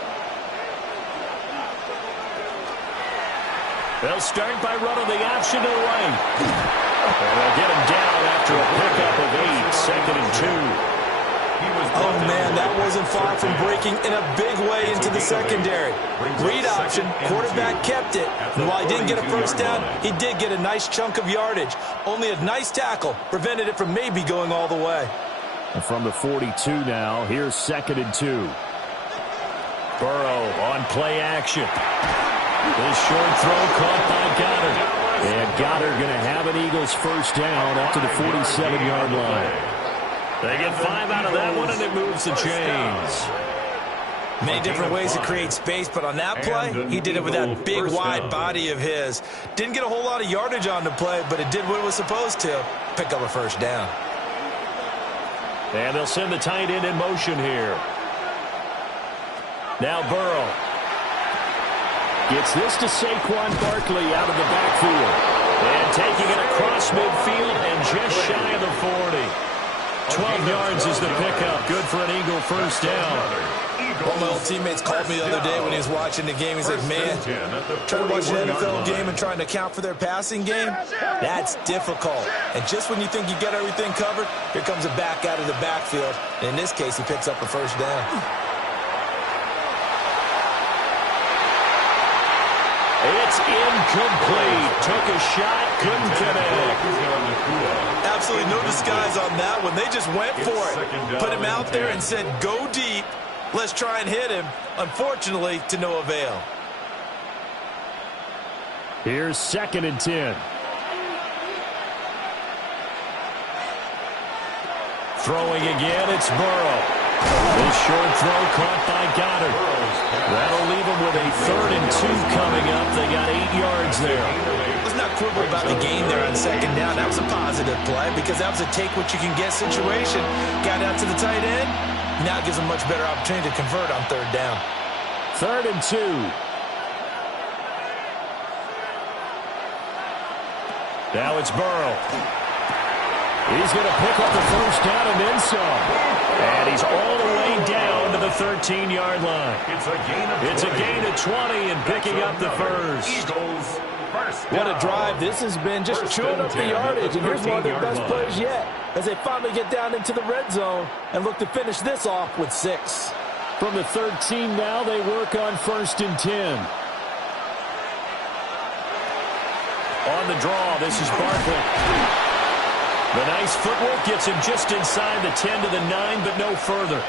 They'll start by running the option to the right. And they'll get him down after a pickup of 8, 2nd and 2. Oh, man, that wasn't far from breaking in a big way into the secondary. Read option, quarterback kept it. And while he didn't get a first down, he did get a nice chunk of yardage. Only a nice tackle prevented it from maybe going all the way. And from the 42 now, here's 2nd and 2. Burrow on play action. This short throw caught by Goddard. And Goddard going to have an Eagles first down up to the 47-yard line. They get 5 out of that one, and it moves the chains. Many different ways to create space, but on that play, he did it with that big, wide body of his. Didn't get a whole lot of yardage on the play, but it did what it was supposed to, pick up a first down. And they'll send the tight end in motion here. Now Burrow. Gets this to Saquon Barkley out of the backfield. And taking it across midfield and just shy of the 40. 12 yards is the pickup. Good for an Eagle first down. One of my old teammates called me the other day when he was watching the game. He's like, man, trying to watch an NFL game and trying to account for their passing game, that's difficult. And just when you think you get everything covered, here comes a back out of the backfield. And in this case, he picks up a first down. It's incomplete. Took a shot, couldn't connect. Absolutely no disguise on that one. They just went for it. Put him out there and said, go deep. Let's try and hit him. Unfortunately, to no avail. Here's 2nd and 10. Throwing again, it's Burrow. This short throw caught by Goddard. That'll leave them with a 3rd and 2 coming up. They got 8 yards there. Let's not quibble about the gain there on 2nd down. That was a positive play because that was a take-what-you-can-get situation. Got out to the tight end. Now it gives them a much better opportunity to convert on 3rd down. 3rd and 2. Now it's Burrow. He's going to pick up the first down and then some. And he's all the way down to the 13-yard line. It's a gain of 20 and picking up the first. What a drive this has been, just chewing up the yardage. And here's one of their best plays yet as they finally get down into the red zone and look to finish this off with 6. From the 13 now, they work on 1st and 10. On the draw, this is Barkley. The nice footwork gets him just inside the 10 to the 9, but no further.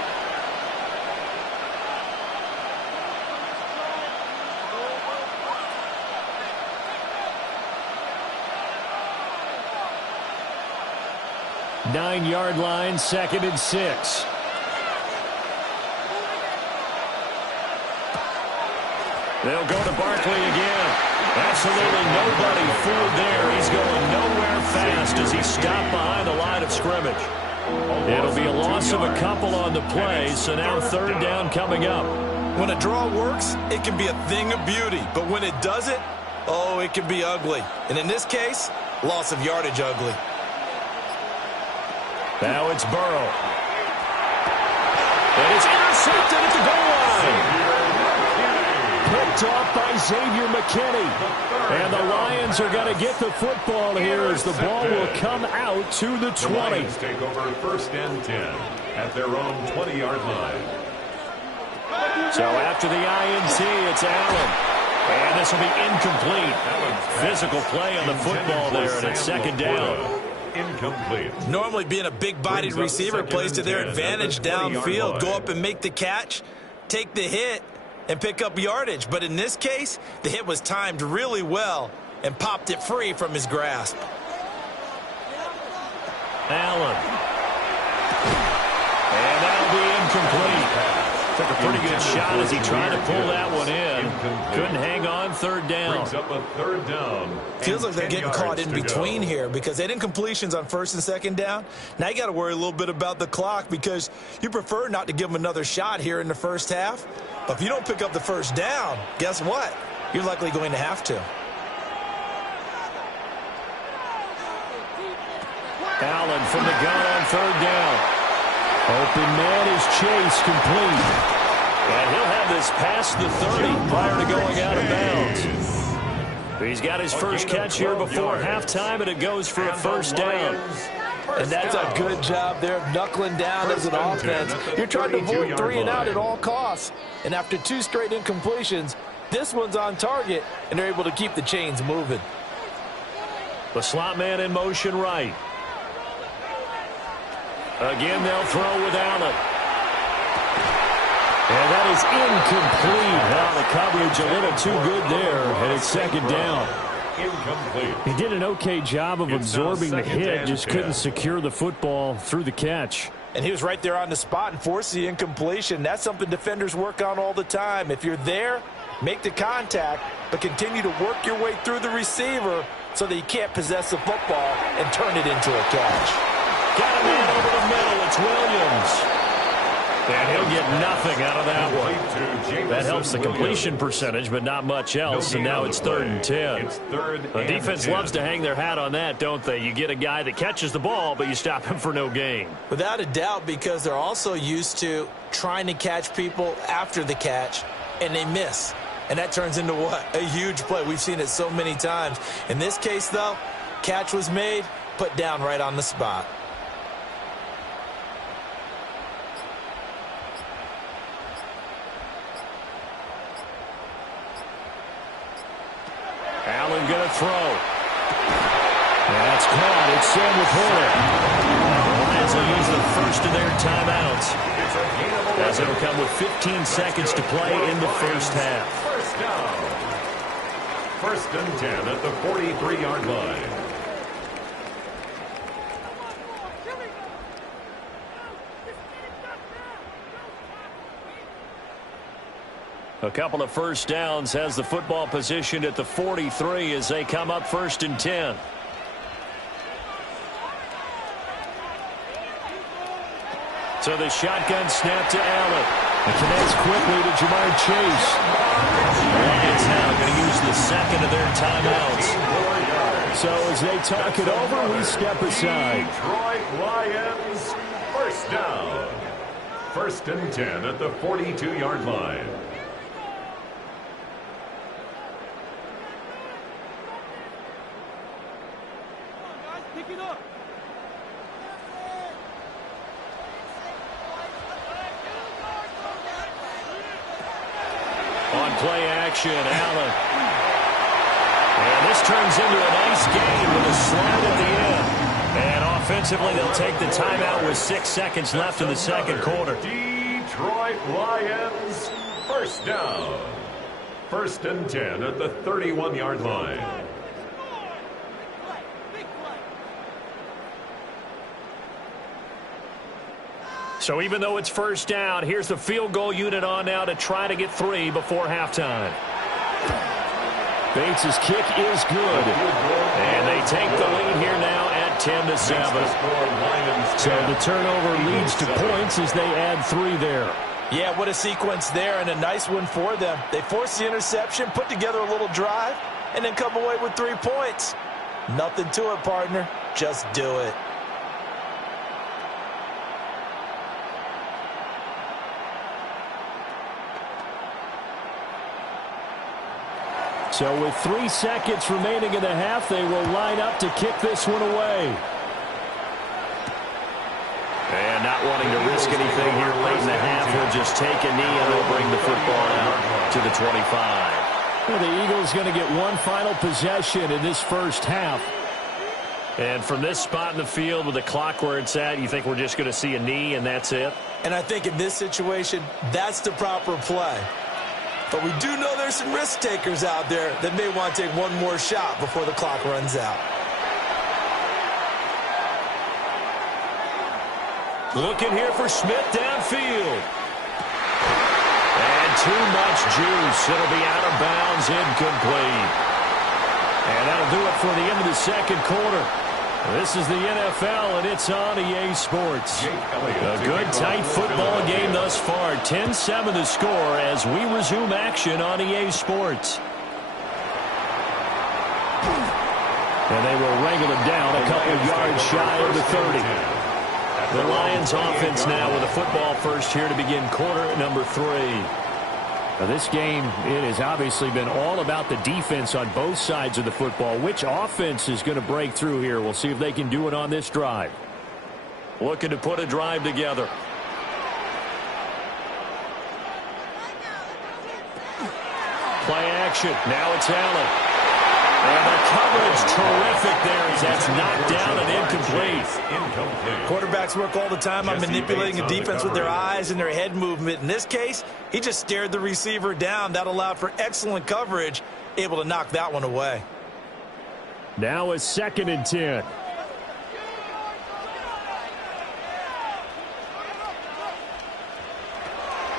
9-yard line, 2nd and 6. They'll go to Barkley again. Absolutely nobody fooled there. He's going nowhere fast as he stopped behind the line of scrimmage. It'll be a loss of a couple on the play, so now 3rd down coming up. When a draw works, it can be a thing of beauty. But when it doesn't, oh, it can be ugly. And in this case, loss of yardage ugly. Now it's Burrow. And it's intercepted at the goal line. Picked off by Xavier McKinney. And the Lions are going to get the football here as the ball will come out to the 20. The Lions take over 1st and 10 at their own 20-yard line. So after the INT, it's Allen. And this will be incomplete. Physical play on the football there, and it's 2nd down. Incomplete. Normally being a big-bodied receiver plays to their advantage downfield. Go up and make the catch, take the hit, and pick up yardage. But in this case, the hit was timed really well and popped it free from his grasp. Allen. And that'll be incomplete. Took a pretty good shot as he tried to pull that one in. Couldn't hang on 3rd down. Brings up a 3rd down. Feels like they're getting caught in between here because they did incompletions on 1st and 2nd down. Now you got to worry a little bit about the clock because you prefer not to give them another shot here in the 1st half. But if you don't pick up the 1st down, guess what? You're likely going to have to. Allen from the gun on 3rd down. Open man is Chase, complete. And he'll have this past the 30 prior to going out of bounds. He's got his first catch here before halftime, and it goes for a 1st down. And that's a good job there of knuckling down as an offense. You're trying to avoid 3 and out at all costs. And after 2 straight incompletions, this one's on target, and they're able to keep the chains moving. The slot man in motion right. Again, they'll throw with Allen. And that is incomplete. Now the coverage a little too good there, and it's 2nd down. Incomplete. He did an okay job of absorbing the hit, just couldn't secure the football through the catch. And he was right there on the spot and forced the incompletion. That's something defenders work on all the time. If you're there, make the contact, but continue to work your way through the receiver so that you can't possess the football and turn it into a catch. Got a man over the middle. It's Williams. And he'll get nothing out of that one. That helps the completion percentage, but not much else. And now it's 3rd and 10. The defense loves to hang their hat on that, don't they? You get a guy that catches the ball, but you stop him for no gain. Without a doubt, because they're also used to trying to catch people after the catch, and they miss. And that turns into what? A huge play. We've seen it so many times. In this case, though, catch was made, put down right on the spot. Allen going to throw. That's caught. It's Sam Laporta. The Lions will use the first of their timeouts, as it'll come with 15 seconds to play in the 1st half. 1st and 10 at the 43-yard line. A couple of 1st downs has the football positioned at the 43 as they come up 1st and 10. So the shotgun snap to Allen. It connects quickly to Jamar Chase. The Lions now going to use the 2nd of their timeouts. So as they talk it over, we step aside. Detroit Lions, 1st down. 1st and 10 at the 42-yard line. On play action, Allen. And this turns into a nice game with a slide at the end. And offensively, they'll take the timeout with 6 seconds left in the 2nd quarter. Detroit Lions, 1st down. 1st and 10 at the 31-yard line. So even though it's first down, here's the field goal unit on now to try to get 3 before halftime. Bates' kick is good. And they take the lead here now at 10-7. So the turnover leads to points as they add 3 there. Yeah, what a sequence there, and a nice one for them. They force the interception, put together a little drive, and then come away with 3 points. Nothing to it, partner. Just do it. So with 3 seconds remaining in the half, they will line up to kick this one away. And not wanting to risk anything here late in the half, he'll just take a knee and they'll bring the football out to the 25. Well, the Eagles going to get one final possession in this first half. And from this spot in the field with the clock where it's at, you think we're just going to see a knee and that's it? And I think in this situation, that's the proper play. But we do know there's some risk takers out there that may want to take one more shot before the clock runs out. Looking here for Smith downfield. And too much juice. It'll be out of bounds, incomplete. And that'll do it for the end of the second quarter. This is the NFL, and it's on EA Sports. A good, tight football game thus far. 10-7 the score as we resume action on EA Sports. And they will wrangle him down a couple yards shy of the 30. The Lions offense now with a football first here to begin quarter number 3. Now this game, it has obviously been all about the defense on both sides of the football. Which offense is going to break through here? We'll see if they can do it on this drive. Looking to put a drive together. Play action. Now it's Allen. And the coverage terrific there as that's knocked down and incomplete. Quarterbacks work all the time on manipulating a defense with their eyes and their head movement. In this case, he just stared the receiver down. That allowed for excellent coverage, able to knock that one away. Now a 2nd and 10.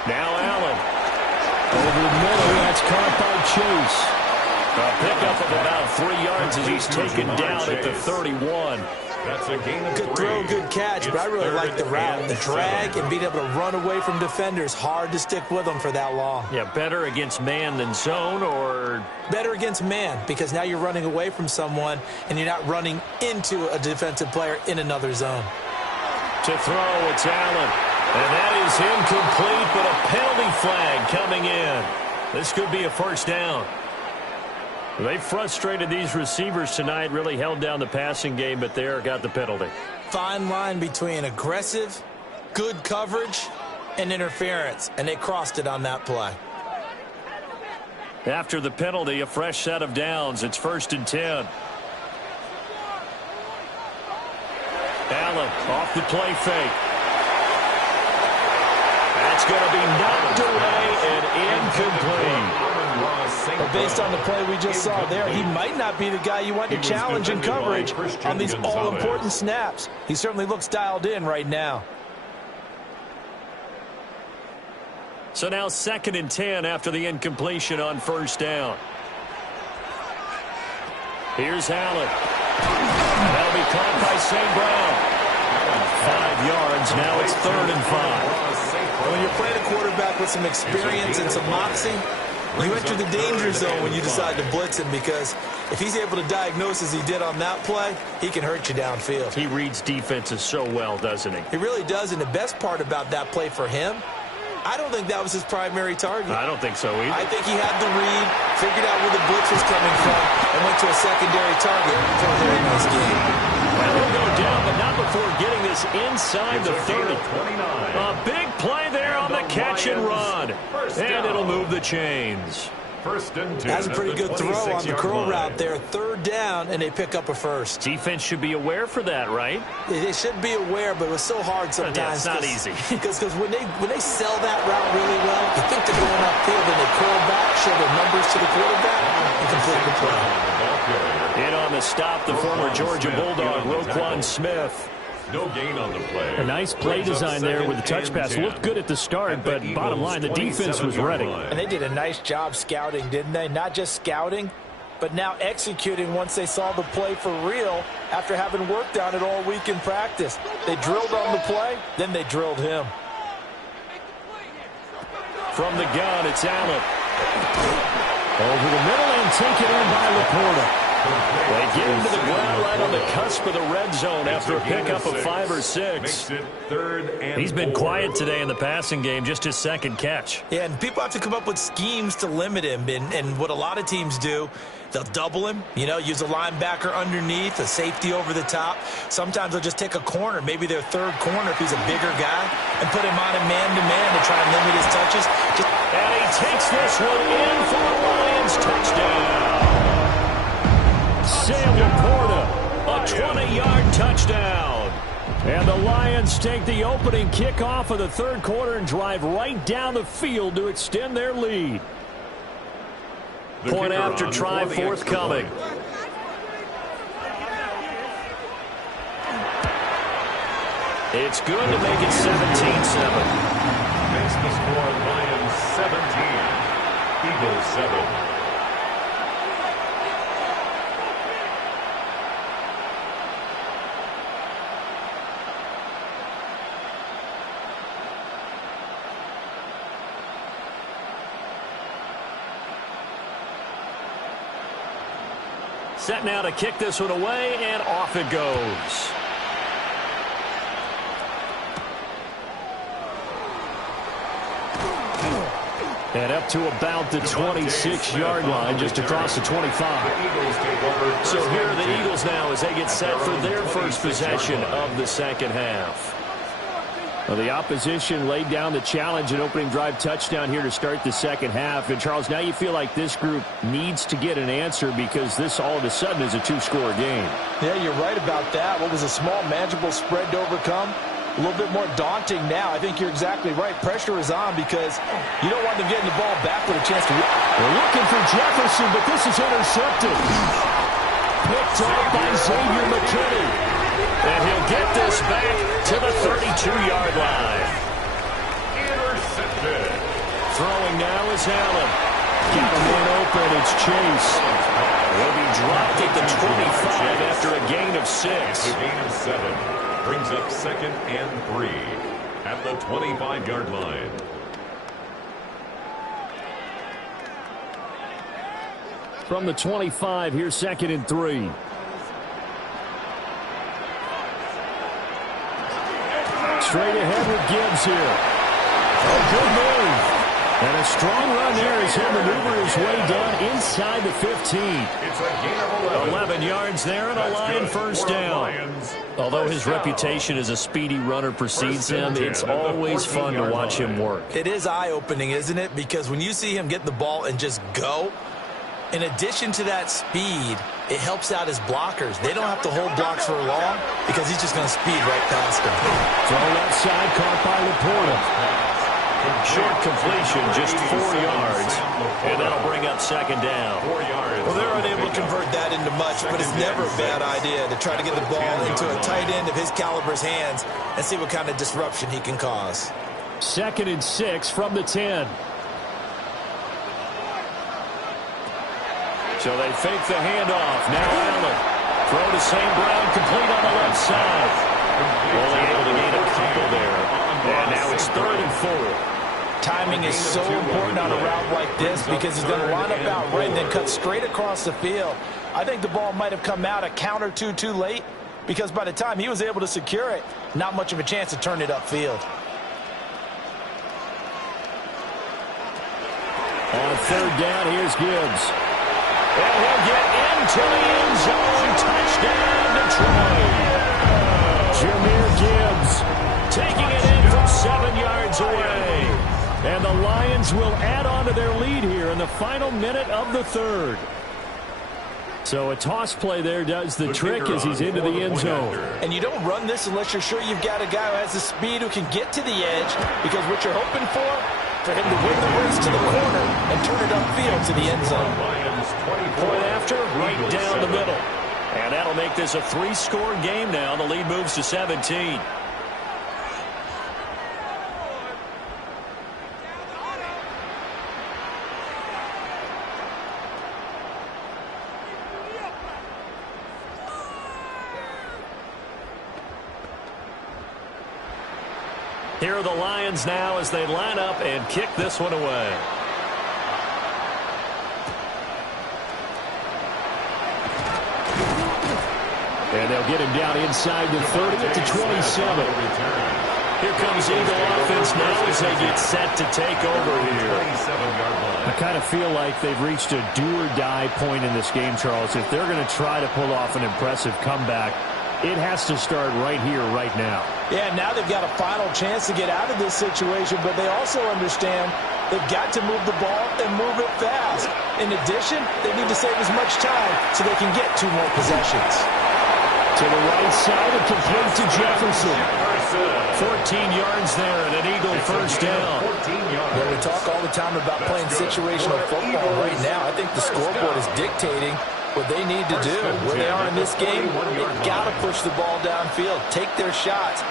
Now Allen. Over the middle, that's caught by Chase. A pickup of about 3 yards as he's taken down at the 31. That's a gain of 3. Good throw, good catch, but I really like the route. The drag and being able to run away from defenders. Hard to stick with them for that long. Yeah, better against man than zone, or? Better against man, because now you're running away from someone and you're not running into a defensive player in another zone. To throw, it's Allen. And that is incomplete, but a penalty flag coming in. This could be a first down. They frustrated these receivers tonight, really held down the passing game, but there got the penalty. Fine line between aggressive, good coverage, and interference, and they crossed it on that play. After the penalty, a fresh set of downs. It's 1st and 10. Allen off the play fake. That's going to be knocked away and incomplete. But based on the play we just saw there, he might not be the guy you want to challenge in coverage on these all-important snaps. He certainly looks dialed in right now. So now 2nd and 10 after the incompletion on first down. Here's Allen. That'll be caught by St. Brown. 5 yards. Now it's 3rd and 5. When you're playing a quarterback with some experience and some moxie, you enter the danger zone when you decide to blitz him, because if he's able to diagnose as he did on that play, he can hurt you downfield. He reads defenses so well, doesn't he? He really does, and the best part about that play for him, I don't think that was his primary target. I don't think so either. I think he had the read, figured out where the blitz was coming from, and went to a secondary target for a very nice game. Well, he'll go down, but not before getting this inside the 30. A big play there on the catch and run. And it'll move the chains. 1st and 10. That's a pretty good throw on the curl route there. 3rd down, and they pick up a first. Defense should be aware for that, right? They should be aware, but it was so hard sometimes. Yeah, it's not easy. Because when they sell that route really well, you think they're going upfield, and they curl back, show their numbers to the quarterback, and complete the play. In on the stop, the former Georgia Bulldog, Roquan Smith. No gain on the play. A nice play design there with the touch pass. Looked good at the start, but bottom line, the defense was ready. And they did a nice job scouting, didn't they? Not just scouting, but now executing once they saw the play for real after having worked on it all week in practice. They drilled on the play, then they drilled him. From the gun, it's Allen. Over the middle and taken in by Laporta. They get him to the ground right on the cusp of the red zone after a pickup of 5 or 6. He's been quiet today in the passing game, just his second catch. Yeah, and people have to come up with schemes to limit him. And what a lot of teams do, they'll double him, use a linebacker underneath, a safety over the top. Sometimes they'll just take a corner, maybe their third corner if he's a bigger guy, and put him on a man-to-man to try and limit his touches. And he takes this one in for a Lions touchdown. Sam Laporta, a 20-yard touchdown. And the Lions take the opening kickoff of the third quarter and drive right down the field to extend their lead. Point after try forthcoming. It's good to make it 17-7. Makes the score Lions 17, Eagles 7. Set now to kick this one away, and off it goes. And up to about the 26-yard line, just across the 25. So here are the Eagles now as they get set for their first possession of the second half. Well, the opposition laid down the challenge, an opening drive touchdown here to start the second half. And, Charles, now you feel like this group needs to get an answer because this all of a sudden is a two-score game. Yeah, you're right about that. What was a small, manageable spread to overcome? A little bit more daunting now. I think you're exactly right. Pressure is on because you don't want them getting the ball back with a chance to win. They're looking for Jefferson, but this is intercepted. Picked off by Xavier McKinney. And he'll get this back to the 32-yard line. Intercepted. Throwing now is Allen. Got him in open. It's Chase. He'll be dropped at the 25 after a gain of 6. A gain of 7. Brings up 2nd and 3 at the 25-yard line. From the 25, here's 2nd and 3. Straight ahead with Gibbs here. A good move. And a strong run there as he'll maneuver his way down inside the 15. It's a gain of 11 yards there and a Lion first down. Although his reputation as a speedy runner precedes him, it's always fun to watch him work. It is eye-opening, isn't it? Because when you see him get the ball and just go, in addition to that speed, it helps out his blockers. They don't have to hold blocks for long because he's just going to speed right past them. Thrown outside, caught by Laporta. Short completion, just 4 yards, and that'll bring up 2nd down. 4 yards. Well, they're unable to convert that into much, but it's never a bad idea to try to get the ball into a tight end of his caliber's hands and see what kind of disruption he can cause. 2nd and 6 from the 10. So they fake the handoff. Now Allen. Throw to St. Brown, complete on the left side. Only able to gain a couple there. And now it's 3rd and 4. Timing is so important on a route like this because he's going to line up out right and then cut straight across the field. I think the ball might have come out a count or two too late because by the time he was able to secure it, not much of a chance to turn it upfield. On 3rd down, here's Gibbs. And he'll get into the end zone. Touchdown, Detroit. Jahmyr Gibbs taking it in from 7 yards away. And the Lions will add on to their lead here in the final minute of the 3rd. So a toss play there does the trick as he's into the end zone. And you don't run this unless you're sure you've got a guy who has the speed who can get to the edge, because what you're hoping for him to win the race to the corner and turn it upfield to the end zone. Point after, right down the middle. And that'll make this a 3-score game now. The lead moves to 17. Here are the Lions now as they line up and kick this one away. And they'll get him down inside the 30 at the 27. Here comes Eagle offense now as they get set to take over here. I kind of feel like they've reached a do-or-die point in this game, Charles. If they're going to try to pull off an impressive comeback, it has to start right here, right now. Yeah, now they've got a final chance to get out of this situation, but they also understand they've got to move the ball and move it fast. In addition, they need to save as much time so they can get 2 more possessions. To the right side and complete to Jefferson. 14 yards there and an Eagle first down. Well, we talk all the time about playing situational football right now. I think the scoreboard is dictating what they need to do. Where they are in this game, they've got to push the ball downfield, take their shots.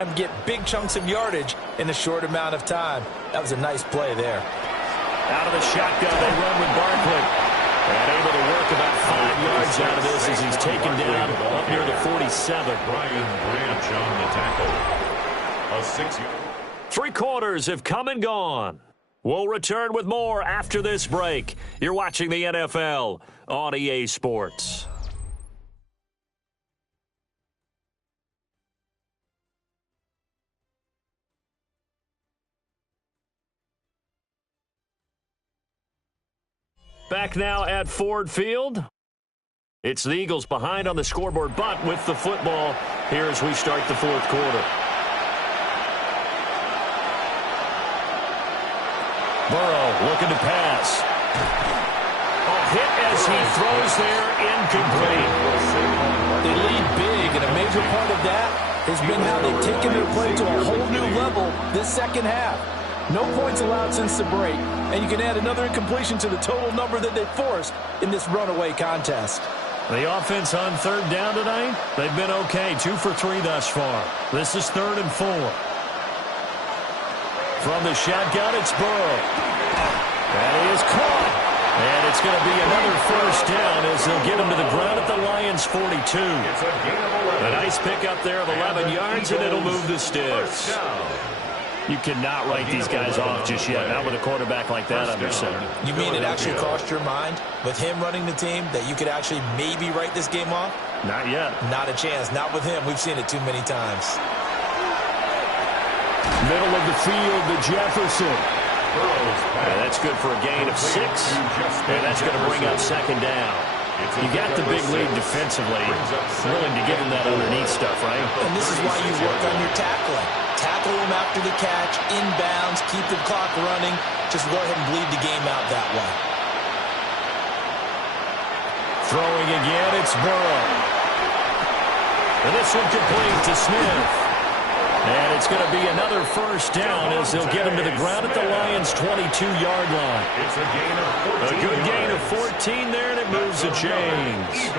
And get big chunks of yardage in a short amount of time. That was a nice play there. Out of the shotgun, they run with Barkley. And able to work about 5 yards out of this as he's taken down up near the 47. Brian Branch on the tackle. A 6-yard. 3 quarters have come and gone. We'll return with more after this break. You're watching the NFL on EA Sports. Back now at Ford Field. It's the Eagles behind on the scoreboard, but with the football here as we start the 4th quarter. Burrow looking to pass. A hit as he throws there, incomplete. They lead big, and a major part of that has been how they've taken their play to a whole new level this second half. No points allowed since the break, and you can add another incompletion to the total number that they forced in this runaway contest. The offense on 3rd down tonight, they've been okay. 2 for 3 thus far. This is 3rd and 4. From the shotgun, it's Burrow. That is caught. And it's going to be another first down as they'll get him to the ground at the Lions' 42. A nice pickup there of 11 yards, and it'll move the sticks. You cannot write these guys off just yet, not with a quarterback like that under center. You mean it actually crossed your mind with him running the team that you could actually maybe write this game off? Not yet. Not a chance. Not with him. We've seen it too many times. Middle of the field to Jefferson. And that's good for a gain of 6. And that's going to bring up 2nd down. You got the big lead defensively, willing to give him that underneath stuff, right? And this is why you work on your tackling. Tackle him after the catch, inbounds, keep the clock running. Just go ahead and bleed the game out that way. Throwing again, it's Burrow. And this one complete to Smith. And it's going to be another first down as they'll get him to the ground at the Lions' 22-yard line. It's a good gain of 14 there, and it moves the chains.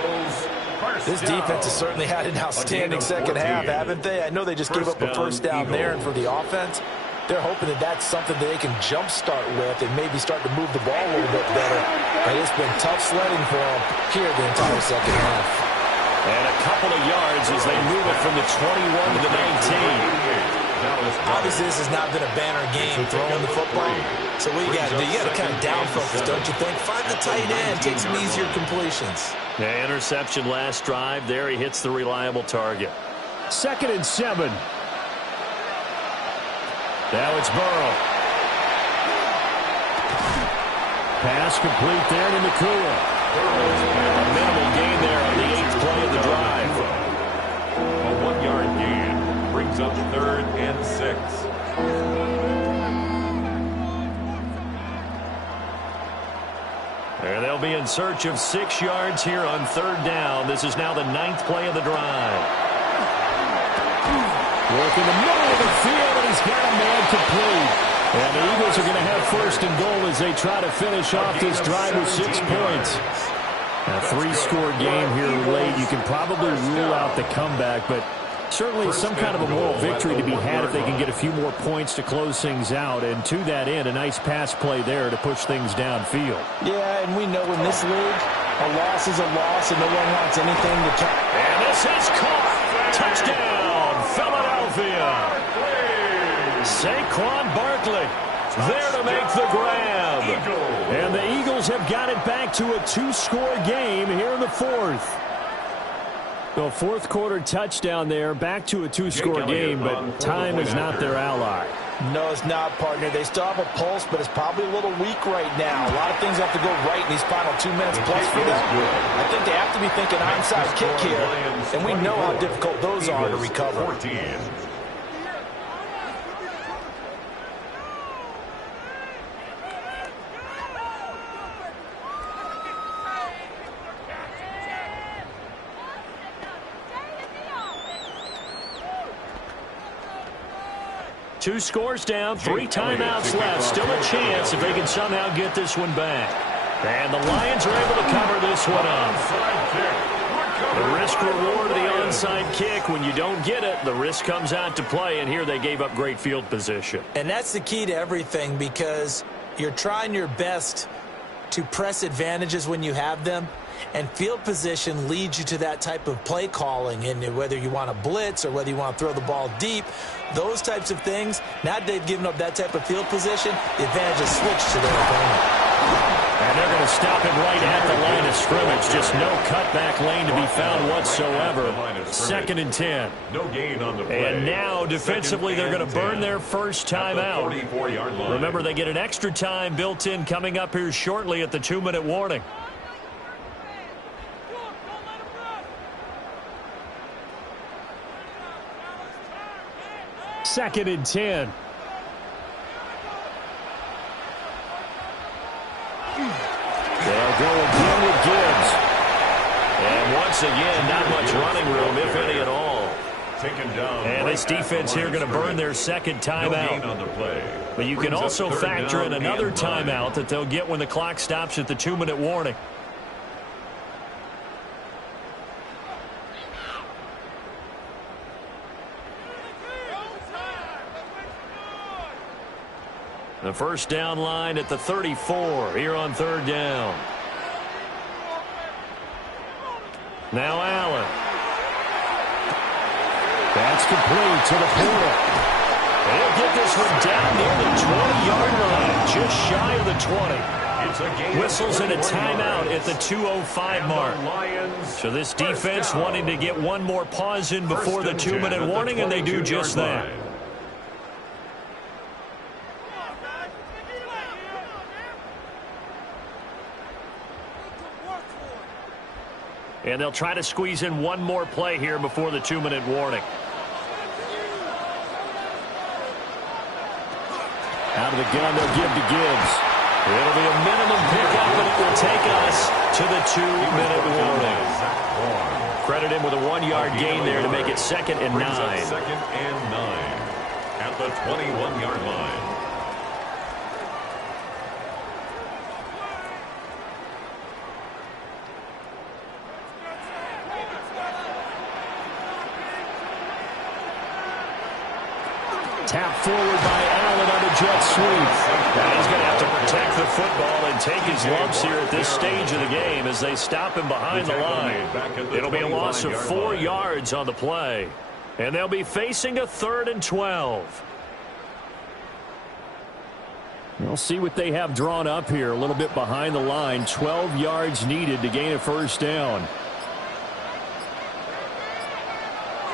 This defense has certainly had an outstanding second half, haven't they? I know they just gave up a first down there, and for the offense, They're hoping that that's something that they can jumpstart with and maybe start to move the ball a little bit better. But it's been tough sledding for them here the entire second half. And a couple of yards as they move it from the 21 to the 19. Obviously, this has not been a banner game throwing the football. So what you got to do, you got to kind of down focus, don't you think? Find the tight end, take some easier completions. Yeah, interception last drive. There he hits the reliable target. 2nd and 7. Now it's Burrow. Pass complete there to Nakua. A minimal gain there on the 8th play of the drive. A 1-yard gain brings up 3rd and 6. And they'll be in search of 6 yards here on 3rd down. This is now the 9th play of the drive. Work in the middle of the field, and he's got a man complete. And the Eagles are going to have 1st and goal as they try to finish off this drive with 6 points. A 3-score game here late. You can probably rule out the comeback, but certainly some kind of a moral victory to be had if they can get a few more points to close things out. And to that end, a nice pass play there to push things downfield. Yeah, and we know in this league, a loss is a loss, and no one wants anything to turn. And this is caught. Touchdown, Philadelphia. Saquon Barkley there to make the grab. And the Eagles have got it back to a 2-score game here in the 4th. The 4th quarter touchdown there, back to a 2-score game, but time is not their ally. No, it's not, partner. They still have a pulse, but it's probably a little weak right now. A lot of things have to go right in these final 2 minutes plus for them. I think they have to be thinking onside kick here, and we know how difficult those are to recover. 14. Two scores down, 3 timeouts left. Still a chance if they can somehow get this one back. And the Lions are able to cover this one up. The risk-reward of the onside kick. When you don't get it, the risk comes out to play, and here they gave up great field position. And that's the key to everything, because you're trying your best to press advantages when you have them, and field position leads you to that type of play calling. And whether you want to blitz or whether you want to throw the ball deep, those types of things, now that they've given up that type of field position, the advantage is switched to their opponent. And they're going to stop it right at the line of scrimmage. Just no cutback lane to be found whatsoever. 2nd and 10. No gain on the play. And now defensively they're going to burn their first time out. Remember, they get an extra time built in coming up here shortly at the 2-minute warning. Second and 10. They'll go again with Gibbs. And once again, not much running room, if any at all. And this defense here going to burn their second timeout. But you can also factor in another timeout that they'll get when the clock stops at the 2-minute warning. The first down line at the 34 here on 3rd down. Now Allen. That's complete to the Porter. He'll get this one down near the 20-yard line, just shy of the 20. Whistles in a timeout at the 2:05 mark. So this defense wanting to get one more pause in before the 2-minute warning, and they do just that. And they'll try to squeeze in one more play here before the 2-minute warning. Out of the gun, they'll give to Gibbs. It'll be a minimum pickup, and it will take us to the 2-minute warning. Credit him with a 1-yard gain there to make it 2nd and 9. 2nd and 9 at the 21-yard line. Tap forward by Allen. jet sweep. And he's going to have to protect the football and take his lumps here at this stage of the game as they stop him behind the line. It'll be a loss of 4 yards on the play. And they'll be facing a 3rd and 12. We'll see what they have drawn up here. A little bit behind the line. 12 yards needed to gain a first down.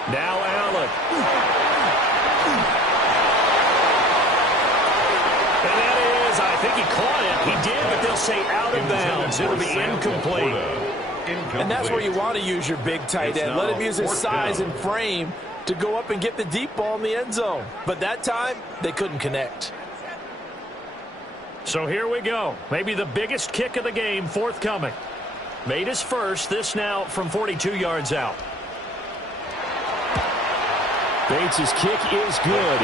Now Allen. And that is, I think he caught it. He did, but they'll say out of bounds. It'll be incomplete. And that's where you want to use your big tight end. Let him use his size and frame to go up and get the deep ball in the end zone. But that time, they couldn't connect. So here we go. Maybe the biggest kick of the game forthcoming. Made his first. This now from 42 yards out. Bates' kick is good.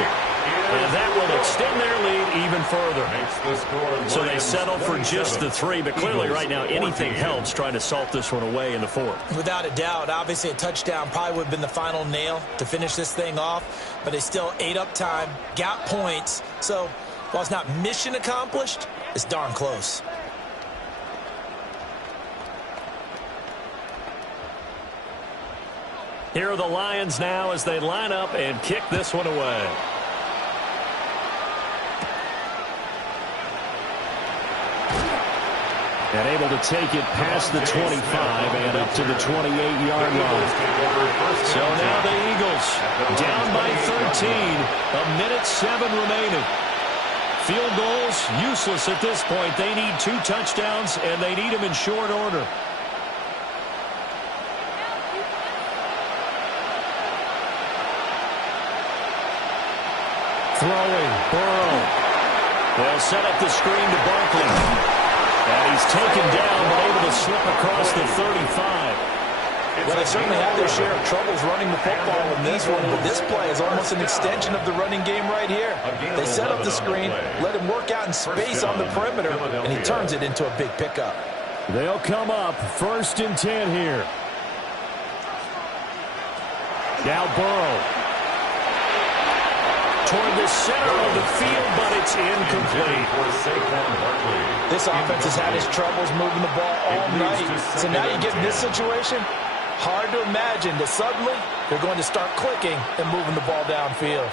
And that will extend their lead even further. So they settle for just the 3, but clearly right now anything helps trying to salt this one away in the 4th. Without a doubt, obviously a touchdown probably would have been the final nail to finish this thing off, but they still ate up time, got points. So while it's not mission accomplished, it's darn close. Here are the Lions now as they line up and kick this one away. And able to take it past the 25 and up to the 28-yard line. So now the Eagles down by 13. 1:07 remaining. Field goals useless at this point. They need 2 touchdowns, and they need them in short order. Throwing, Burrow. They'll set up the screen to Barkley. And he's taken down, but able to slip across the 35. Well, they certainly have their share of troubles running the football in this one, but this play is almost an extension of the running game right here. They set up the screen, let him work out in space on the perimeter, and he turns it into a big pickup. They'll come up 1st and 10 here. Now Burrow. Toward the center of the field, but it's incomplete. This offense has had its troubles moving the ball all night. So now you get in this situation, hard to imagine that suddenly they're going to start clicking and moving the ball downfield.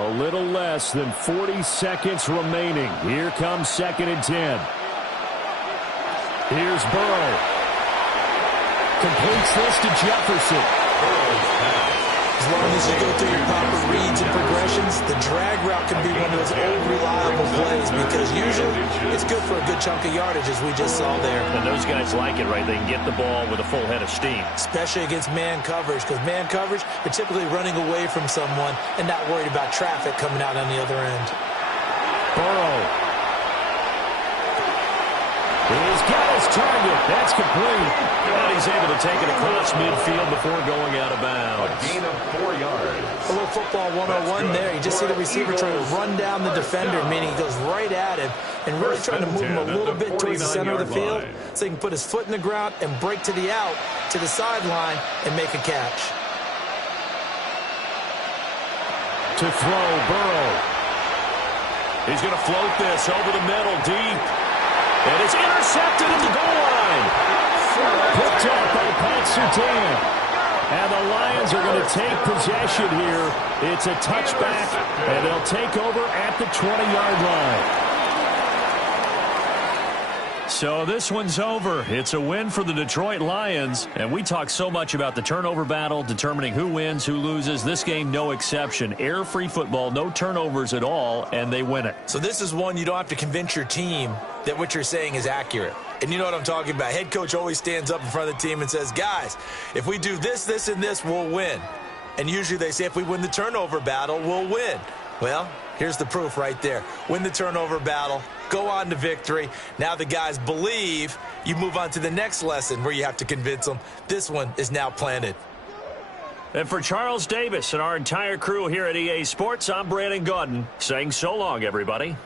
A little less than 40 seconds remaining. Here comes 2nd and 10. Here's Burrow. Completes this to Jefferson. As long as you go through your proper reads and progressions, the drag route can be one of those old reliable plays because usually it's good for a good chunk of yardage, as we just saw there. And those guys like it, right? They can get the ball with a full head of steam. Especially against man coverage, because man coverage, they're typically running away from someone and not worried about traffic coming out on the other end. Burrow. He's got his target. That's complete. And he's able to take it across midfield before going out of bounds. A gain of 4 yards. A little football 101 there. You just see the receiver trying to run down the defender, meaning he goes right at him and really trying to move him a little bit towards the center of the field so he can put his foot in the ground and break to the out, to the sideline, and make a catch. To throw, Burrow. He's going to float this over the middle, deep. And it's intercepted at the goal line. Picked up by Pat Surtain. And the Lions are going to take possession here. It's a touchback, and they'll take over at the 20-yard line. So this one's over. It's a win for the Detroit Lions. And we talk so much about the turnover battle, determining who wins, who loses. This game, no exception. Air-free football, no turnovers at all, and they win it. So this is one you don't have to convince your team that what you're saying is accurate. And you know what I'm talking about. Head coach always stands up in front of the team and says, guys, if we do this, this, and this, we'll win. And usually they say if we win the turnover battle, we'll win. Well, here's the proof right there. Win the turnover battle, go on to victory. Now the guys believe. You move on to the next lesson where you have to convince them. This one is now planted. And for Charles Davis and our entire crew here at EA Sports, I'm Brandon Gaudin saying so long, everybody.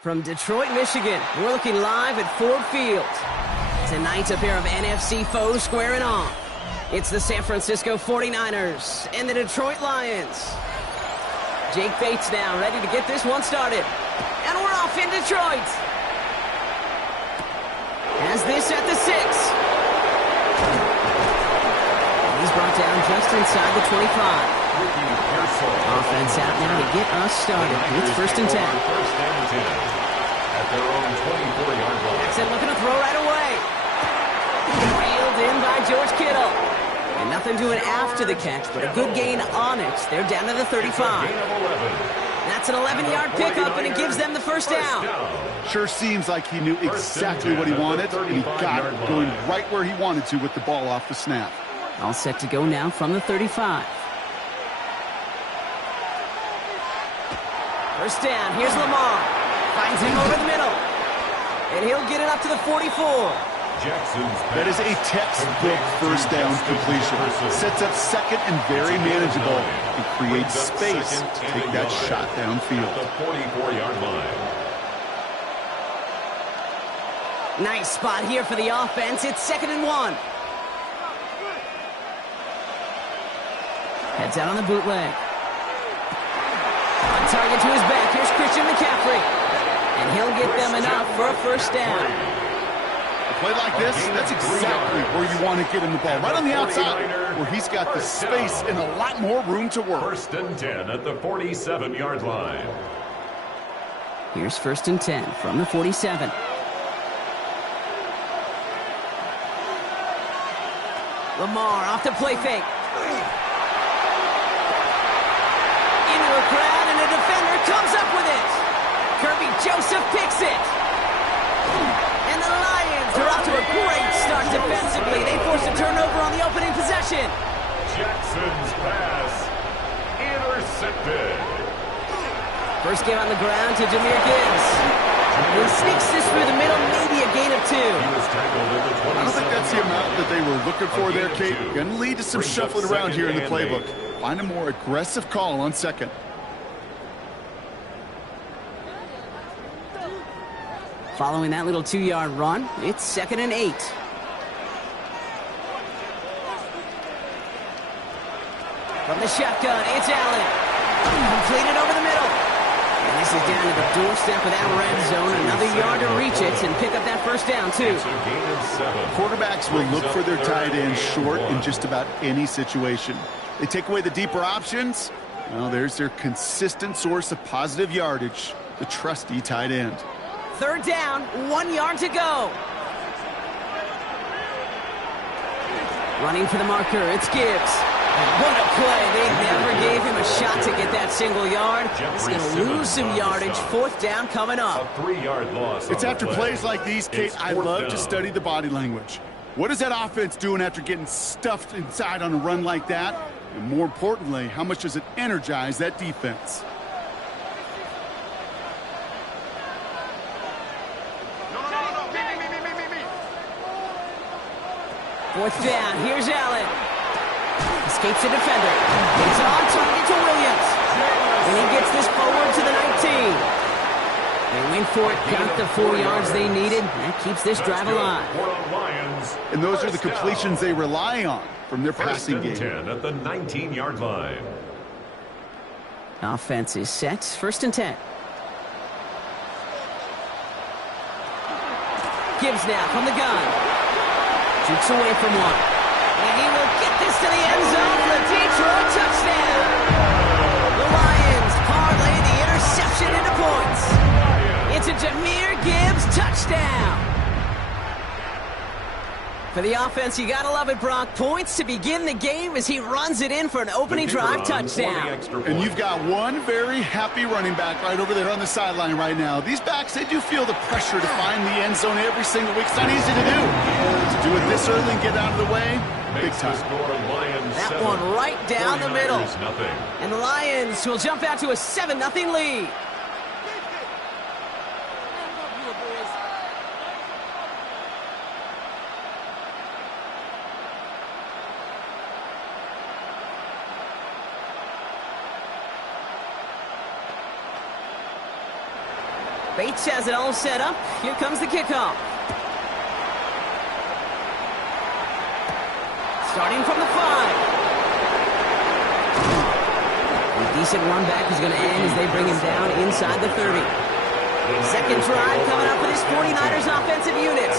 From Detroit, Michigan, we're looking live at Ford Field. Tonight, a pair of NFC foes squaring off. It's the San Francisco 49ers and the Detroit Lions. Jake Bates now ready to get this one started. And we're off in Detroit. Has this at the 6. He's brought down just inside the 25. Offense out now to get us started. It's 1st and 10. First and 10 at their own 24-yard line. Jackson looking to throw right away. Reeled in by George Kittle. And nothing doing after the catch, but a good gain on it. They're down to the 35. Gain of 11. That's an 11-yard pickup, and it gives them the first down. Sure seems like he knew exactly what he wanted, and he got it going right where he wanted to with the ball off the snap. All set to go now from the 35. First down, here's Lamar. Finds him over the middle. And he'll get it up to the 44. That is a textbook first down completion. Sets up second and very manageable and creates space to take that shot downfield. The 44-yard line. Nice spot here for the offense. It's 2nd and 1. Heads out on the bootleg. On target to his back. Here's Christian McCaffrey. And he'll get them enough for a first down. A play like this, that's exactly where you want to get him the ball. Right on the outside, where he's got the space and a lot more room to work. 1st and 10 at the 47-yard line. Here's 1st and 10 from the 47. Lamar off the play fake. Into a crowd, and a defender comes up with it. Kirby Joseph picks it. And the Lions are off to a great start defensively. They force a turnover on the opening possession. Jackson's pass intercepted. First game on the ground to Jahmyr Gibbs. He sneaks this through the middle, maybe a gain of 2. He was tackled at the 27. I don't think that's the amount that they were looking for there, Kate. Going to lead to some shuffling around here in the playbook. Find a more aggressive call on second. Following that little 2-yard run, it's 2nd and 8. From the shotgun, it's Allen. Completed over the middle. And this is down to the doorstep of that red zone. Another yard to reach it and pick up that first down, too. It's a gain of 7. Quarterbacks will look for their tight end short in just about any situation. They take away the deeper options. Well, there's their consistent source of positive yardage, the trusty tight end. 3rd down, 1 yard to go. Running for the marker, it's Gibbs. What a play. They never gave him a shot to get that single yard. He's going to lose some yardage. 4th down coming up. A 3-yard loss. It's after plays like these, Kate, I love to study the body language. What is that offense doing after getting stuffed inside on a run like that? And more importantly, how much does it energize that defense? Fourth down, here's Allen. Escapes the defender. It's on target to Williams. And he gets this forward to the 19. They went for it, got the 4 yards they needed. That keeps this drive alive. And those are the completions they rely on from their passing game. 10 at the 19-yard line. Offense is set. 1st and 10. Gibbs now from the gun. Shoots away from one. And he will get this to the end zone for the Detroit touchdown. The Lions parlay the interception into points. It's a Jahmyr Gibbs touchdown. For the offense, you gotta love it, Brock. Points to begin the game as he runs it in for an opening drive touchdown. And you've got one very happy running back right over there on the sideline right now. These backs, they do feel the pressure to find the end zone every single week. It's not easy to do. To do it this early and get out of the way, big time. That one right down the middle. And the Lions will jump out to a 7-0 lead. Bates has it all set up. Here comes the kickoff. Starting from the 5. A decent run back is going to end as they bring him down inside the 30. Second drive coming up for this 49ers offensive unit.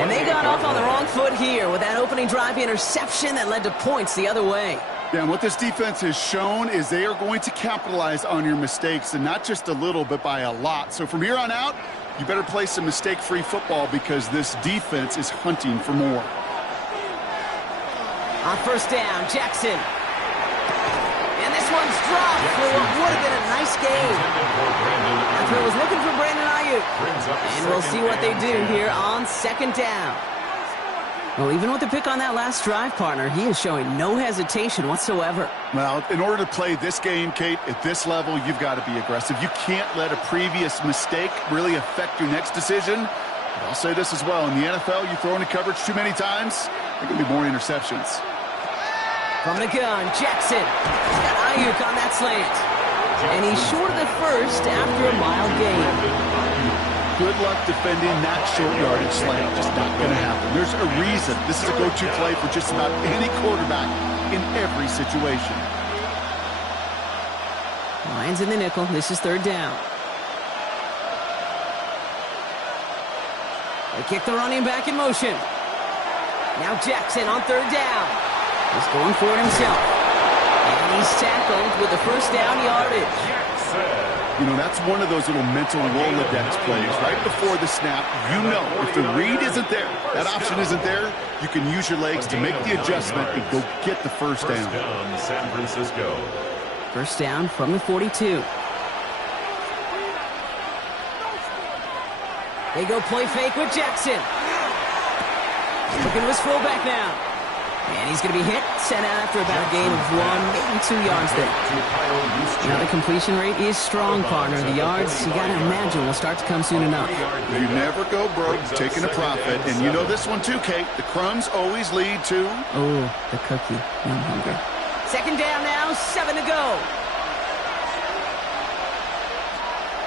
And they got off on the wrong foot here with that opening drive interception that led to points the other way. Yeah, and what this defense has shown is they are going to capitalize on your mistakes, and not just a little, but by a lot. So from here on out, you better play some mistake-free football because this defense is hunting for more. On first down, Jackson. And this one's dropped for what would have been a nice game. That's what was looking for Brandon Ayuk. And we'll see what they do here on second down. Well, even with the pick on that last drive, partner, he is showing no hesitation whatsoever. Well, in order to play this game, Kate, at this level, you've got to be aggressive. You can't let a previous mistake really affect your next decision. But I'll say this as well. In the NFL, you throw into coverage too many times, there can be more interceptions. From the gun, Jackson. He's got Ayuk on that slant. And he's short of the first after a mild gain. Good luck defending that short yardage slant. Just not going to happen. There's a reason this is a go-to play for just about any quarterback in every situation. Lions in the nickel. This is third down. They kick the running back in motion. Now Jackson on third down. He's going for it himself. And he's tackled with the first down yardage. You know, that's one of those little mental Rolodex plays. Right before the snap, you know if the read isn't there, that option isn't there, you can use your legs to make the adjustment and go get the first down. San Francisco. First down from the 42. They go play fake with Jackson. Looking to his fullback now. And he's going to be hit, sent out after about a gain of 1, maybe 2 yards there. Now the completion rate is strong, partner. The yards, you got to imagine, will start to come soon enough. You never go broke taking a profit. And you know this one too, Kate. The crumbs always lead to... Oh, the cookie. I'm hungry. Second down now, 7 to go.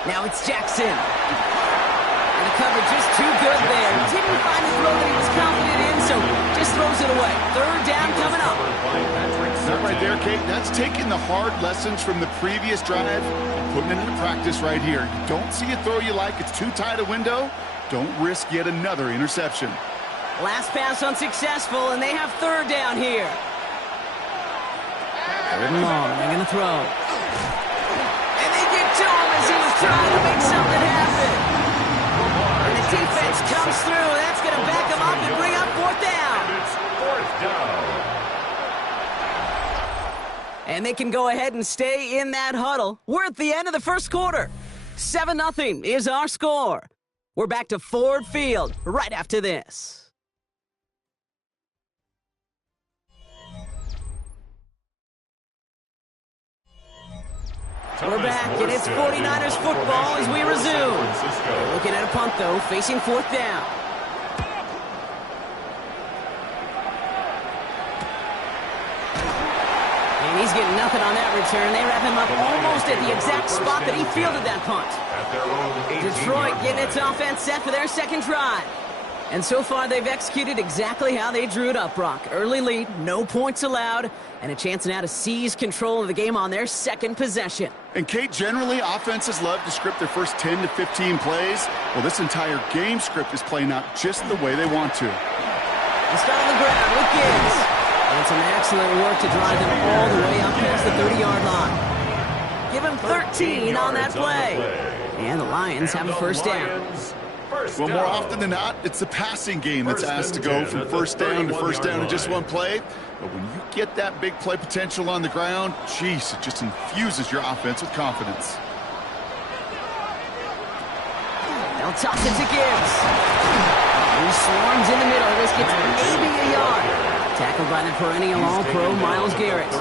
Now it's Jackson. And the coverage is too good there. Didn't find the throw that he was confident in, so just throws it away. Third down coming up. That right there, Kate, that's taking the hard lessons from the previous drive and putting it into practice right here. You don't see a throw you like, it's too tight a window, don't risk yet another interception. Last pass unsuccessful, and they have third down here. Third and long, they're going to throw. And they get to him as he was trying to make something happen. And the defense comes through. That's going to back him up and bring up fourth down. It's fourth down. And they can go ahead and stay in that huddle. We're at the end of the first quarter. 7-0 is our score. We're back to Ford Field right after this. We're back, and it's 49ers football as we resume. Looking at a punt, though, facing fourth down. And he's getting nothing on that return. They wrap him up almost at the exact spot that he fielded that punt. Detroit getting its offense set for their second drive. And so far, they've executed exactly how they drew it up, Brock. Early lead, no points allowed, and a chance now to seize control of the game on their second possession. And, Kate, generally, offenses love to script their first 10 to 15 plays. Well, this entire game script is playing out just the way they want to. They start on the ground with Gibbs. And some excellent work to drive them all the way up past the 30-yard line. Give him 13 on that play. And the Lions have a first down. Well, more often than not, it's the passing game that's asked to go from first down to first down in just one play. But when you get that big play potential on the ground, geez, it just infuses your offense with confidence. They'll toss it to Gibbs. He swarms in the middle. This gets maybe a yard. Tackled by the perennial All-Pro Myles Garrett.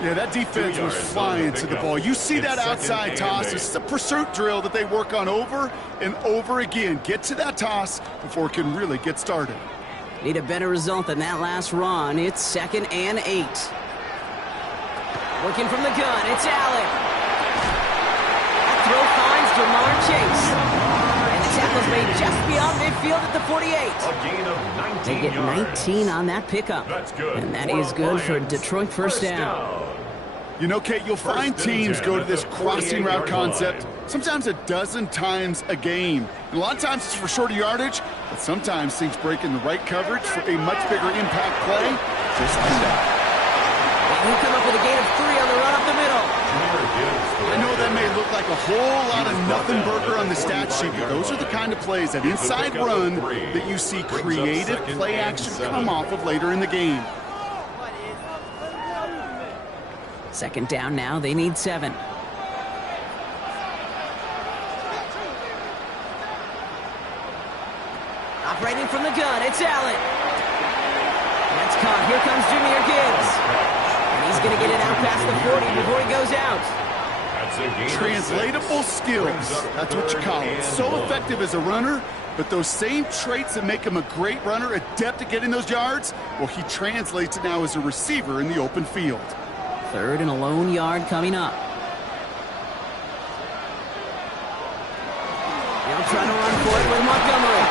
Yeah, that defense was flying to the ball. You see that outside toss. It's a pursuit drill that they work on over and over again. Get to that toss before it can really get started. Need a better result than that last run. It's 2nd and 8. Working from the gun, it's Allen. That throw finds Jamar Chase. And the tackle's made just beyond midfield at the 48. A gain of 19 They get 19 yards. on that pickup. That's good. And that is good for Detroit first down. You know, Kate, you'll find teams go to this crossing route concept sometimes a dozen times a game. And a lot of times it's for shorter yardage, but sometimes things break in the right coverage for a much bigger impact play, just like that. And he'll come up with a gain of 3 on the run up the middle. I know that may look like a whole lot of nothing burger on the stat sheet, but those are the kind of plays, that inside run, that you see creative play action come off of later in the game. Second down now. They need 7. Operating from the gun, it's Allen. That's caught. Here comes Jahmyr Gibbs. And he's going to get it out past the 40 before he goes out. Translatable skills, that's what you call it. So effective as a runner, but those same traits that make him a great runner, adept at getting those yards, well, he translates it now as a receiver in the open field. 3rd and a lone yard coming up. They'll try to run for it with Montgomery.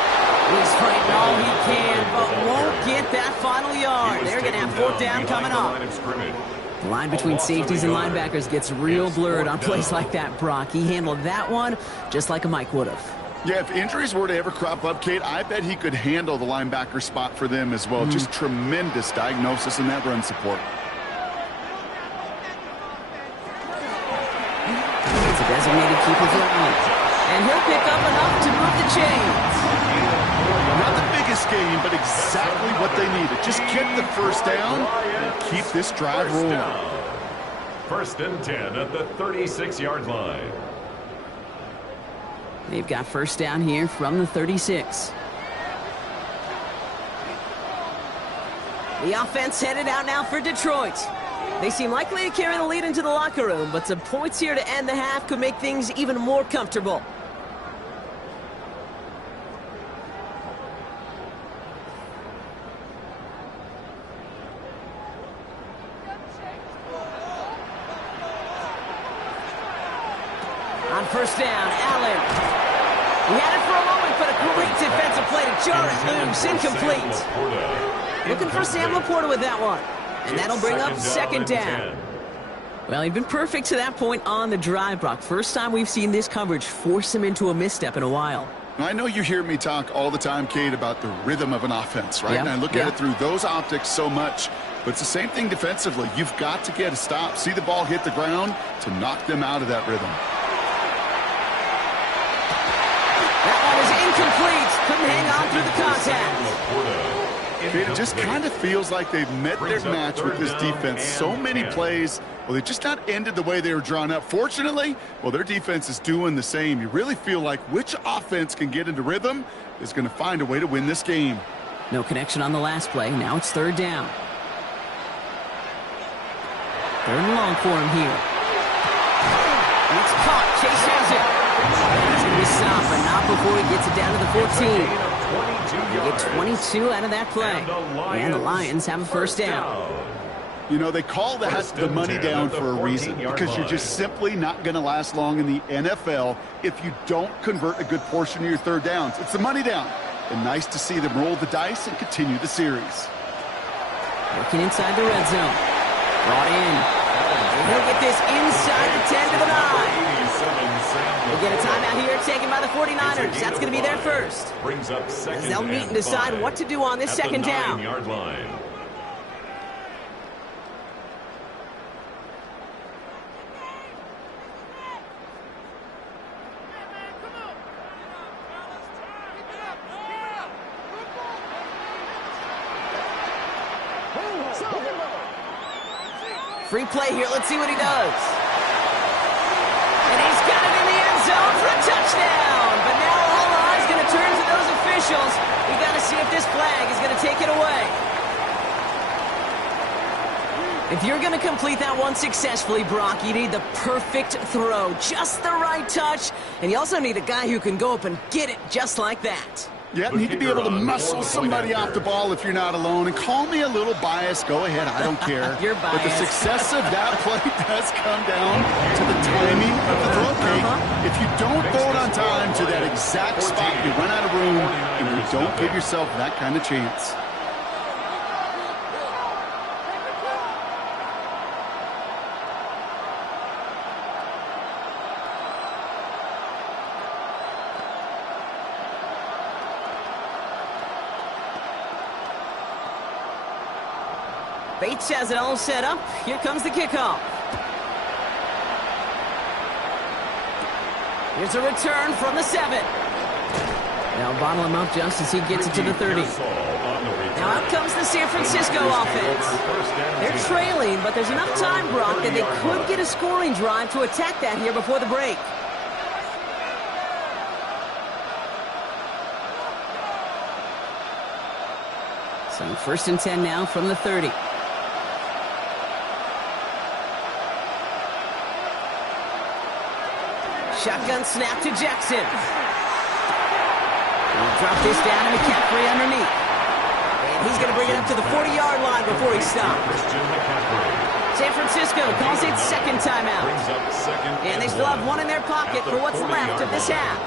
He's fighting all he can, but won't get that final yard. They're going to have 4th down coming up. The line between safeties and linebackers gets real blurred on plays like that, Brock. He handled that one just like a Mike would have. Yeah, if injuries were to ever crop up, Kate, I bet he could handle the linebacker spot for them as well. Just tremendous diagnosis in that run support. It's a designated keeper for Allen. And he'll pick up enough to move the chains. Not the biggest game, but exactly what they needed. Just get the first down and keep this drive rolling. 1st and 10 at the 36-yard line. They've got 1st down here from the 36. The offense headed out now for Detroit. They seem likely to carry the lead into the locker room, but some points here to end the half could make things even more comfortable. On 1st down, Allen. He had it for a moment, but a great defensive play to jar it loose. Incomplete. Looking for Sam Laporta with that one. And that'll bring up 2nd down. Well, he'd been perfect to that point on the drive, Brock. First time we've seen this coverage force him into a misstep in a while. I know you hear me talk all the time, Kate, about the rhythm of an offense, right? Yeah, And I look at it through those optics so much. But it's the same thing defensively. You've got to get a stop, see the ball hit the ground to knock them out of that rhythm. That one is incomplete. Couldn't hang on through the contact. It just kind of feels like they've met their match with this defense. So many plays, well, they just not ended the way they were drawn up. Fortunately, well, their defense is doing the same. You really feel like which offense can get into rhythm is going to find a way to win this game. No connection on the last play. Now it's 3rd down. 3rd and long for him here. And it's caught. Chase has it. He's going to be stopped, but not before he gets it down to the 14. They get 22 out of that play. And the Lions have a 1st down. You know, they call that the money down for a reason, because you're just simply not going to last long in the NFL if you don't convert a good portion of your 3rd downs. It's the money down. And nice to see them roll the dice and continue the series. Working inside the red zone. Brought in. And he'll get this inside the 10 to the 9. We'll get a timeout here taken by the 49ers. That's going to be their first. As they'll meet and decide what to do on this 2nd down. Free play here. Let's see what he does. And he's got it in the end zone for a touchdown. But now all eyes going to turn to those officials. We got to see if this flag is going to take it away. If you're going to complete that one successfully, Brock, you need the perfect throw. Just the right touch. And you also need a guy who can go up and get it just like that. Yeah, need to be able to muscle somebody off the ball if you're not alone. And call me a little biased. Go ahead. I don't care. You're biased. But the success of that play does come down to the timing of the throw, Kate. If you don't throw it on time to that exact spot, you run out of room, and you don't give yourself that kind of chance. Bates has it all set up. Here comes the kickoff. Here's a return from the 7. Now bottle him up just as he gets it to the 30. Now out comes the San Francisco offense. They're trailing, but there's enough time, Brock, that they could get a scoring drive to attack that here before the break. So 1st and 10 now from the 30. Shotgun snap to Jackson. He'll drop this down to McCaffrey underneath. And he's going to bring it up to the 40-yard line before he stops. San Francisco calls it second timeout. And they still have one in their pocket for what's left of this half.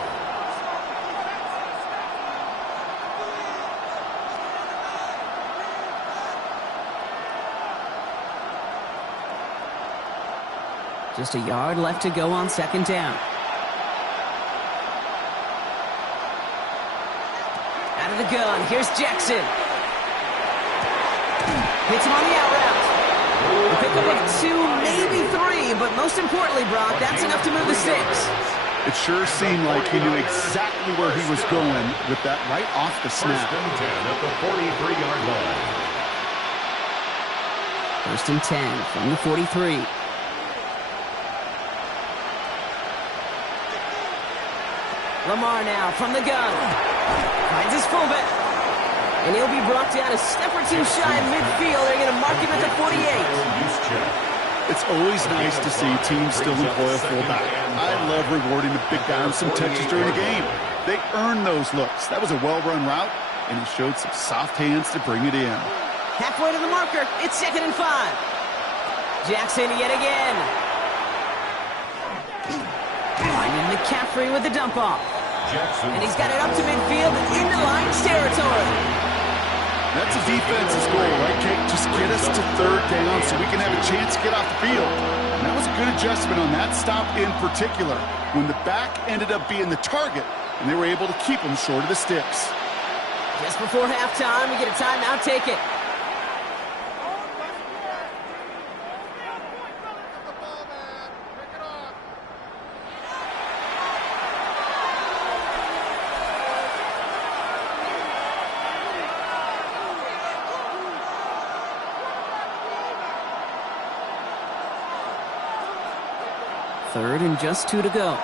Just a yard left to go on 2nd down. Out of the gun, here's Jackson. Hits him on the out route. A pickup of 2, maybe 3, but most importantly, Brock, that's enough to move the sticks. It sure seemed like he knew exactly where he was going with that right off the snap. 1st and 10 at the 43-yard line. 1st and 10 from the 43. Lamar now from the gun. Finds his fullback. And he'll be brought down a step or 2 shy of midfield. They're going to mark him at the 48. It's always nice to see teams still employ a fullback. I love rewarding the big guy with some touches during a game. They earn those looks. That was a well-run route, and he showed some soft hands to bring it in. Halfway to the marker. It's 2nd and 5. Jackson yet again. Finding McCaffrey with the dump off. And he's got it up to midfield and into Lions territory. That's a defense's goal, right, Kate? Just get us to 3rd down so we can have a chance to get off the field. And that was a good adjustment on that stop in particular, when the back ended up being the target, and they were able to keep him short of the sticks. Just before halftime, we get a timeout taken. Third and just 2 to go.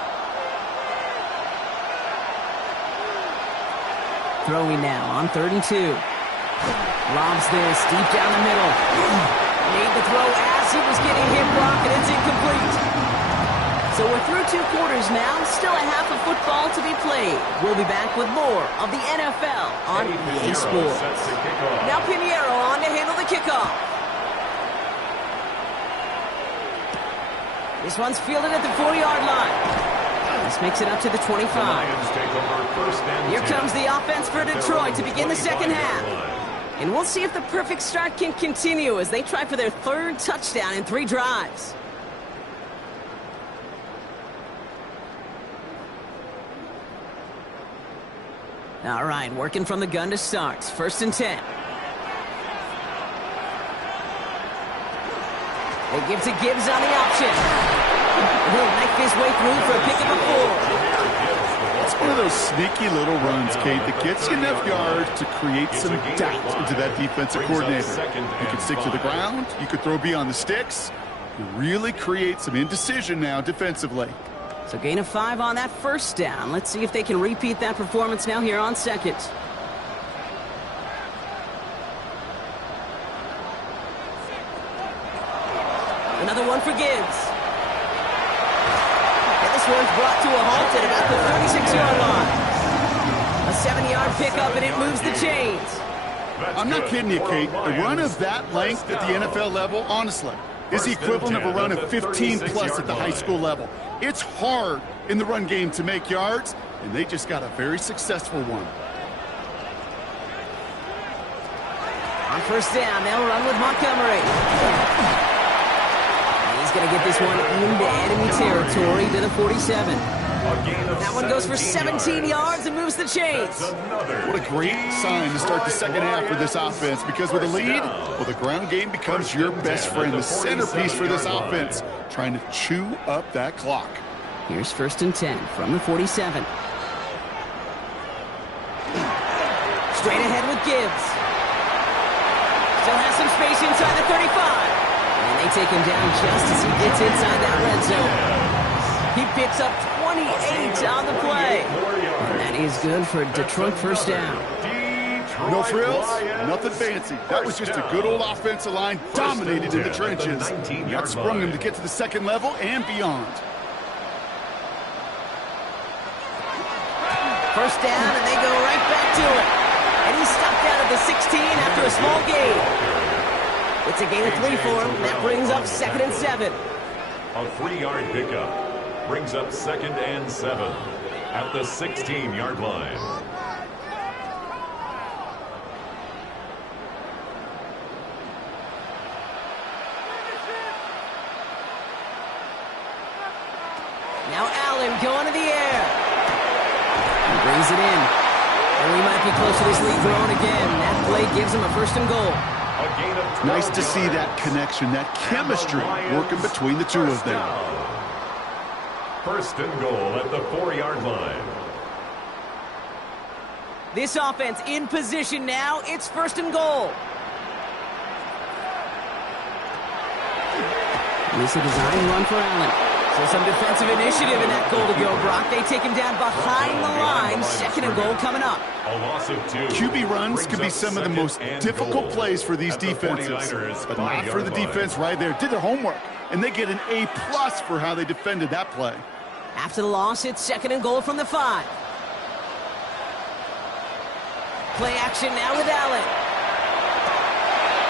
Throwing now on 3rd and 2. Lobs this deep down the middle. Made the throw as he was getting hit, Brock, and it's incomplete. So we're through 2 quarters now. Still a half of football to be played. We'll be back with more of the NFL on EA Sports. Now Pinheiro on to handle the kickoff. This one's fielded at the 40-yard line. This makes it up to the 25. Here comes the offense for Detroit to begin the second half. And we'll see if the perfect start can continue as they try for their 3rd touchdown in 3 drives. All right, working from the gun to start. 1st and 10. They give to Gibbs on the option. He'll knife his way through for a pickup of 4. It's one of those sneaky little runs, Kate, that gets you enough yards to create some doubt into that defensive coordinator. You can stick to the ground. You could throw beyond the sticks. You really create some indecision now defensively. So gain of 5 on that 1st down. Let's see if they can repeat that performance now here on 2nd. Another one for Gibbs. And this one's brought to a halt at about the 36-yard line. A 7-yard pickup, and it moves the chains. I'm not kidding you, Kate. A run of that length at the NFL level, honestly, is the equivalent of a run of 15-plus at the high school level. It's hard in the run game to make yards, and they just got a very successful one. On 1st down, they'll run with Montgomery. He's going to get this one into enemy territory to the 47. That one goes for 17 yards and moves the chains. What a great sign to start the second half for this offense, because with a lead, well, the ground game becomes your best friend, the centerpiece for this offense, trying to chew up that clock. Here's 1st and 10 from the 47. Straight ahead with Gibbs. Still has some space inside the 35. And they take him down just as he gets inside that red zone. He picks up 28 on the play. And that is good for Detroit first down. No frills, nothing fancy. That was just a good old offensive line dominated in the trenches. That sprung him to get to the second level and beyond. First down, and they go right back to it. And he's stopped out at the 16 after a small gain. It's a gain of 3 for him. That brings up 2nd and 7. A 3-yard pickup brings up 2nd and 7 at the 16-yard line. Now Allen going to the air. He brings it in. And we might be close to this lead growing again. That play gives him a 1st and goal. Nice to see that connection, that chemistry working between the two of them. 1st and goal at the 4-yard line. This offense in position now. It's 1st and goal. This is a design run for Allen. So some defensive initiative in that goal to go, Brock. They take him down behind the line. 2nd and goal coming up. A loss of 2. QB runs can be some of the most difficult plays for these defenses, but not for the defense right there. Did their homework, and they get an A+ for how they defended that play. After the loss, it's 2nd and goal from the 5. Play action now with Allen.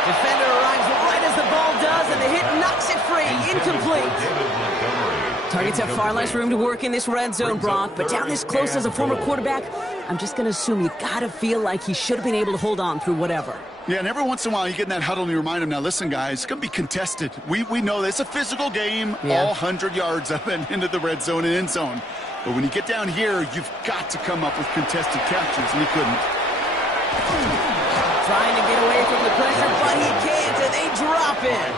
Defender arrives right as the ball does, and the hit knocks it free. Incomplete. Targets have far less room to work in this red zone, Brock, but down this close as a former quarterback, I'm just going to assume you got to feel like he should have been able to hold on through whatever. Yeah, and every once in a while you get in that huddle and you remind him, now listen, guys, it's going to be contested. We know this. It's a physical game, all 100 yards up and into the red zone and end zone. But when you get down here, you've got to come up with contested catches, and he couldn't. Trying to get away from the pressure, but he can't, and they drop it.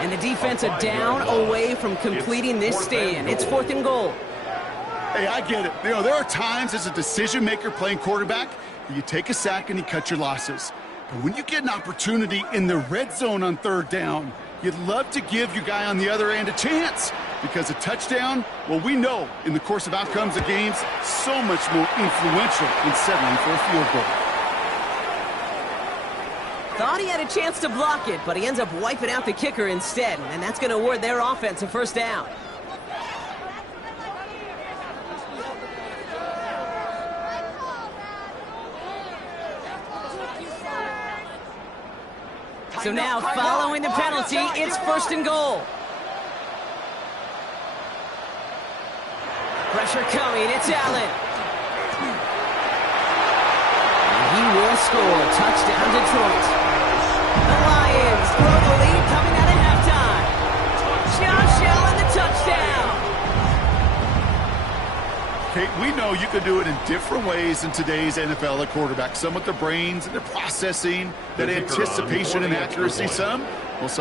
And the defense are down away from completing this stand. It's 4th and goal. Hey, I get it. You know, there are times as a decision maker playing quarterback, you take a sack and you cut your losses. But when you get an opportunity in the red zone on 3rd down, you'd love to give your guy on the other end a chance, because a touchdown, well, we know in the course of outcomes of games, so much more influential than settling for a field goal. Thought he had a chance to block it, but he ends up wiping out the kicker instead, and that's going to award their offense a 1st down. So now, following the penalty, it's 1st and goal. Pressure coming, it's Allen. And he will score. Touchdown, Detroit. The Lions throw the lead coming out of halftime. Josh Allen, the touchdown. Kate, we know you can do it in different ways in today's NFL at quarterback. Some with their brains and their processing, that anticipation and accuracy. Some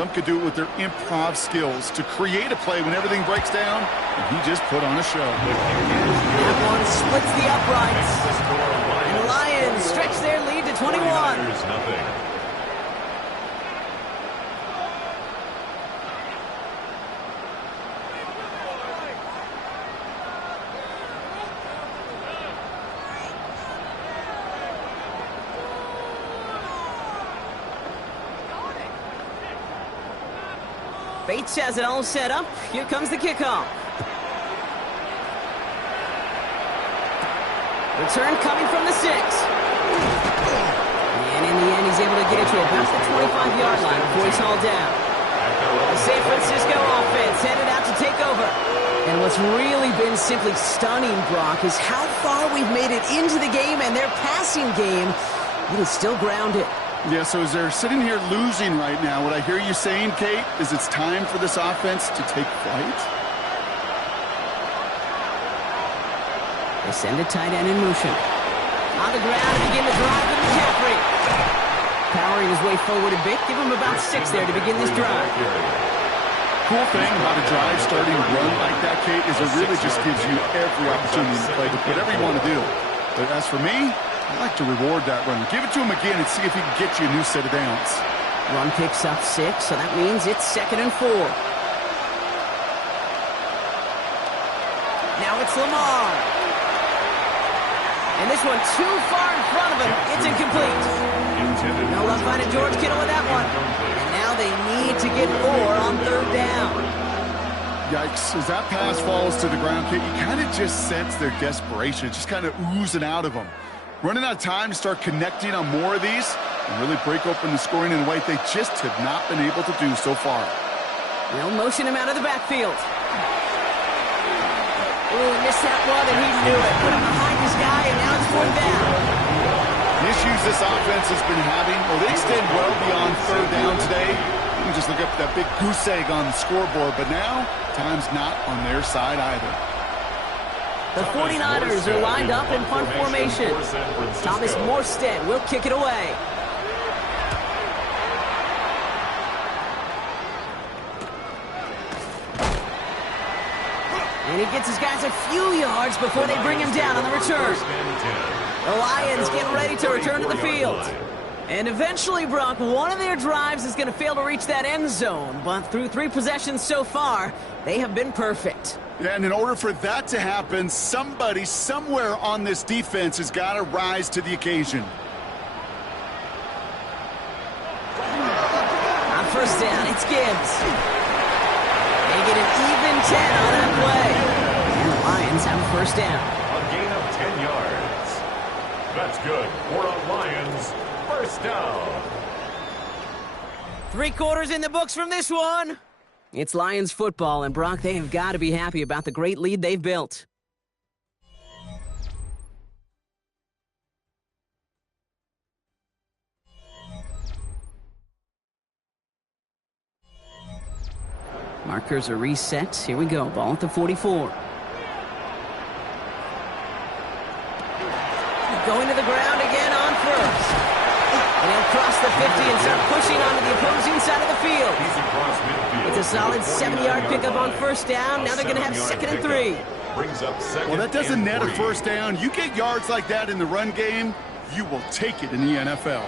could do it with their improv skills to create a play when everything breaks down, and he just put on a show. That one splits the uprights. And the Lions stretch their lead to 21. Bates has it all set up. Here comes the kickoff. Return coming from the 6. And in the end, he's able to get it to about the 25-yard line before he's hauled down. The San Francisco offense headed out to take over. And what's really been simply stunning, Brock, is how far we've made it into the game, and their passing game, it is still grounded. Yeah, so as they're sitting here losing right now, what I hear you saying, Kate, is it's time for this offense to take flight? They send a tight end in motion. On the ground to begin the drive with McCaffrey. Powering his way forward a bit. Give him about 6 there to begin this drive. Cool thing about a drive starting a run like that, Kate, is it really just gives you every opportunity to play with whatever you want to do. But as for me, I like to reward that runner. Give it to him again and see if he can get you a new set of downs. Run picks up 6, so that means it's 2nd and 4. Now it's Lamar. And this one too far in front of him. It's incomplete. No luck finding George Kittle with that one. And now they need to get more on 3rd down. Yikes. As that pass falls to the ground, Kate, you kind of just sense their desperation. It's just kind of oozing out of them. Running out of time to start connecting on more of these and really break open the scoring in a way they just have not been able to do so far. They'll motion him out of the backfield. Oh, missed that one, and he knew it. Put him behind his guy, and now it's 4th down. The issues this offense has been having, well, they extend well beyond 3rd down today. You can just look up that big goose egg on the scoreboard, but now time's not on their side either. The 49ers are lined up in punt formation. Thomas Morstead will kick it away. And he gets his guys a few yards before they bring him down on the return. The Lions getting ready to return to the field. And eventually, Brock, one of their drives is going to fail to reach that end zone. But through 3 possessions so far, they have been perfect. Yeah, and in order for that to happen, somebody somewhere on this defense has got to rise to the occasion. On 1st down, it's Gibbs. They get an even 10 on that play. And the Lions have a 1st down. A gain of 10 yards. That's good for a Lions 1st down. 3 quarters in the books from this one. It's Lions football, and Brock, they have got to be happy about the great lead they've built. Markers are reset. Here we go. Ball at the 44. Going to the ground again on 1st. And he'll cross the 50 and start pushing onto the opposing side of the field. It's a solid 70-yard pickup on 1st down. Now they're going to have 2nd and 3. Well, that doesn't net a 1st down. You get yards like that in the run game, you will take it in the NFL.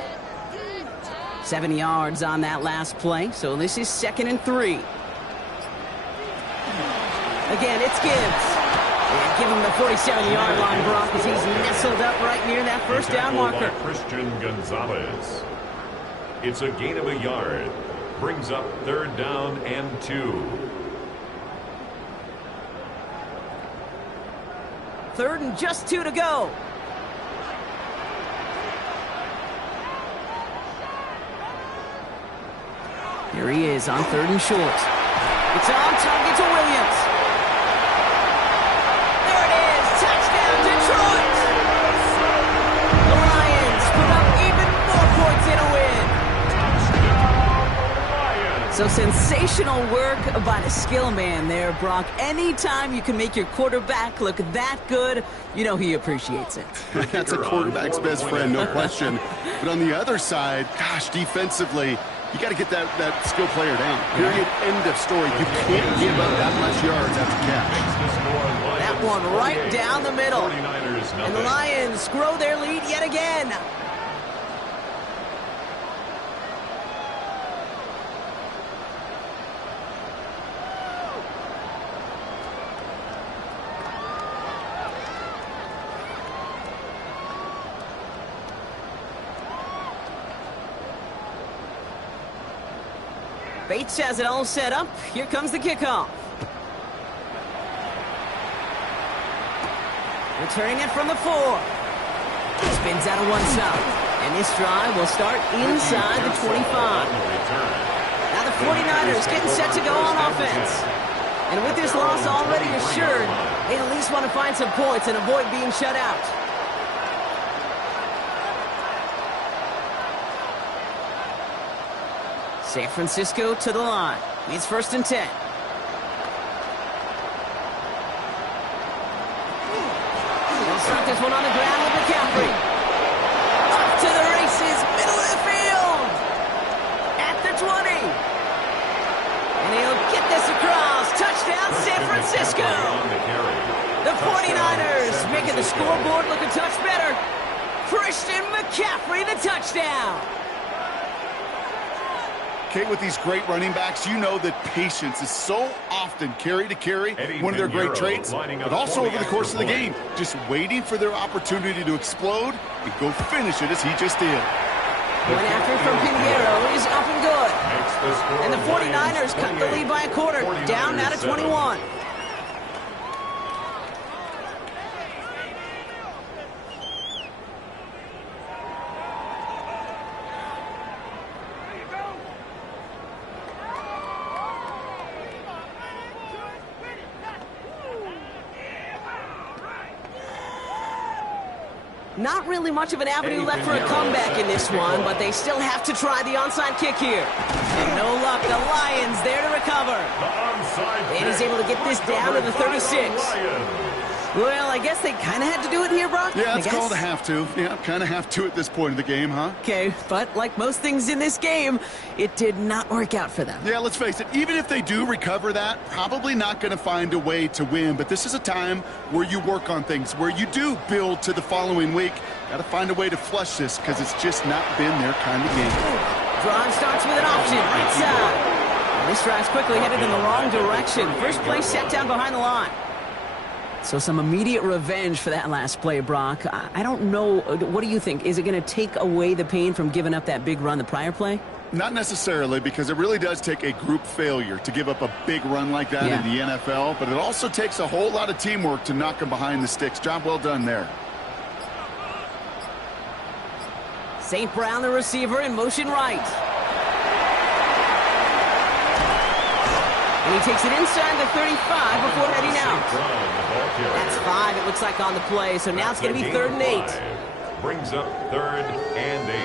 7 yards on that last play, so this is 2nd and 3. Again, it's Gibbs. And give him the 47-yard line, Brock, as he's nestled up right near that 1st down marker. Christian Gonzalez. It's a gain of a yard. Brings up 3rd down and 2. 3rd and just 2 to go. Here he is on 3rd and short. It's on target to Williams. There it is. Touchdown, Detroit. The Lions put up even more points in a win. So sensational work by the skill man there, Brock. Anytime you can make your quarterback look that good, you know he appreciates it. That's a quarterback's best friend, no question. But on the other side, gosh, defensively, you got to get that skill player down. Period. End of story. You can't give up that much yards after catch. That one right down the middle. And the Lions grow their lead yet again. Bates has it all set up. Here comes the kickoff. Returning it from the 4. Spins out of one side. And this drive will start inside the 25. Now the 49ers getting set to go on offense. And with this loss already assured, they at least want to find some points and avoid being shut out. San Francisco to the line. It's 1st and 10. this one on the ground with McCaffrey. Off to the races, middle of the field. At the 20. And he'll get this across. Touchdown, San Francisco. The 49ers making the scoreboard look a touch better. Christian McCaffrey, the touchdown. Kate, with these great running backs, you know that patience is so often carry to carry, one of their great traits, but also over the course of the game, just waiting for their opportunity to explode and go finish it as he just did. One after from Pinheiro is up and good. And the 49ers cut the lead by a quarter, down now to 21. Not really much of an avenue left for a comeback in this one, but they still have to try the onside kick here. And no luck, the Lions there to recover. And he's able to get this down to the 36. Well, I guess they kind of had to do it here, Brock. Yeah, it's called a have to. Yeah, kind of have to at this point in the game, huh? Okay, but like most things in this game, it did not work out for them. Yeah, let's face it, even if they do recover that, probably not going to find a way to win. But this is a time where you work on things, where you do build to the following week. Got to find a way to flush this because it's just not been their kind of game. Drive starts with an option, right side. And this drive's quickly headed in the wrong direction. First play set down behind the line. So some immediate revenge for that last play, Brock. I don't know. What do you think? Is it going to take away the pain from giving up that big run the prior play? Not necessarily, because it really does take a group failure to give up a big run like that in the NFL. But it also takes a whole lot of teamwork to knock them behind the sticks. Job well done there. St. Brown, the receiver, in motion right. And he takes it inside the 35 before heading out. That's 5, it looks like, on the play. So now it's going to be 3rd and 8. Brings up 3rd and 8.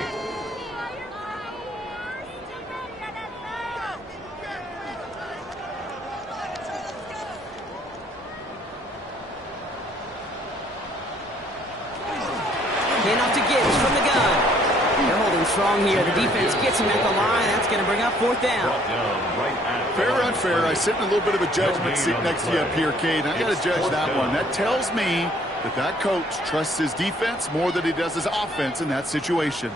Handoff to Gibbs from the gun. They're holding strong here. The defense gets him at the line. That's going to bring up 4th down. Fair or unfair, I sit in a little bit of a judgment seat next to you up here, Cade. I got to judge that one. That tells me that coach trusts his defense more than he does his offense in that situation.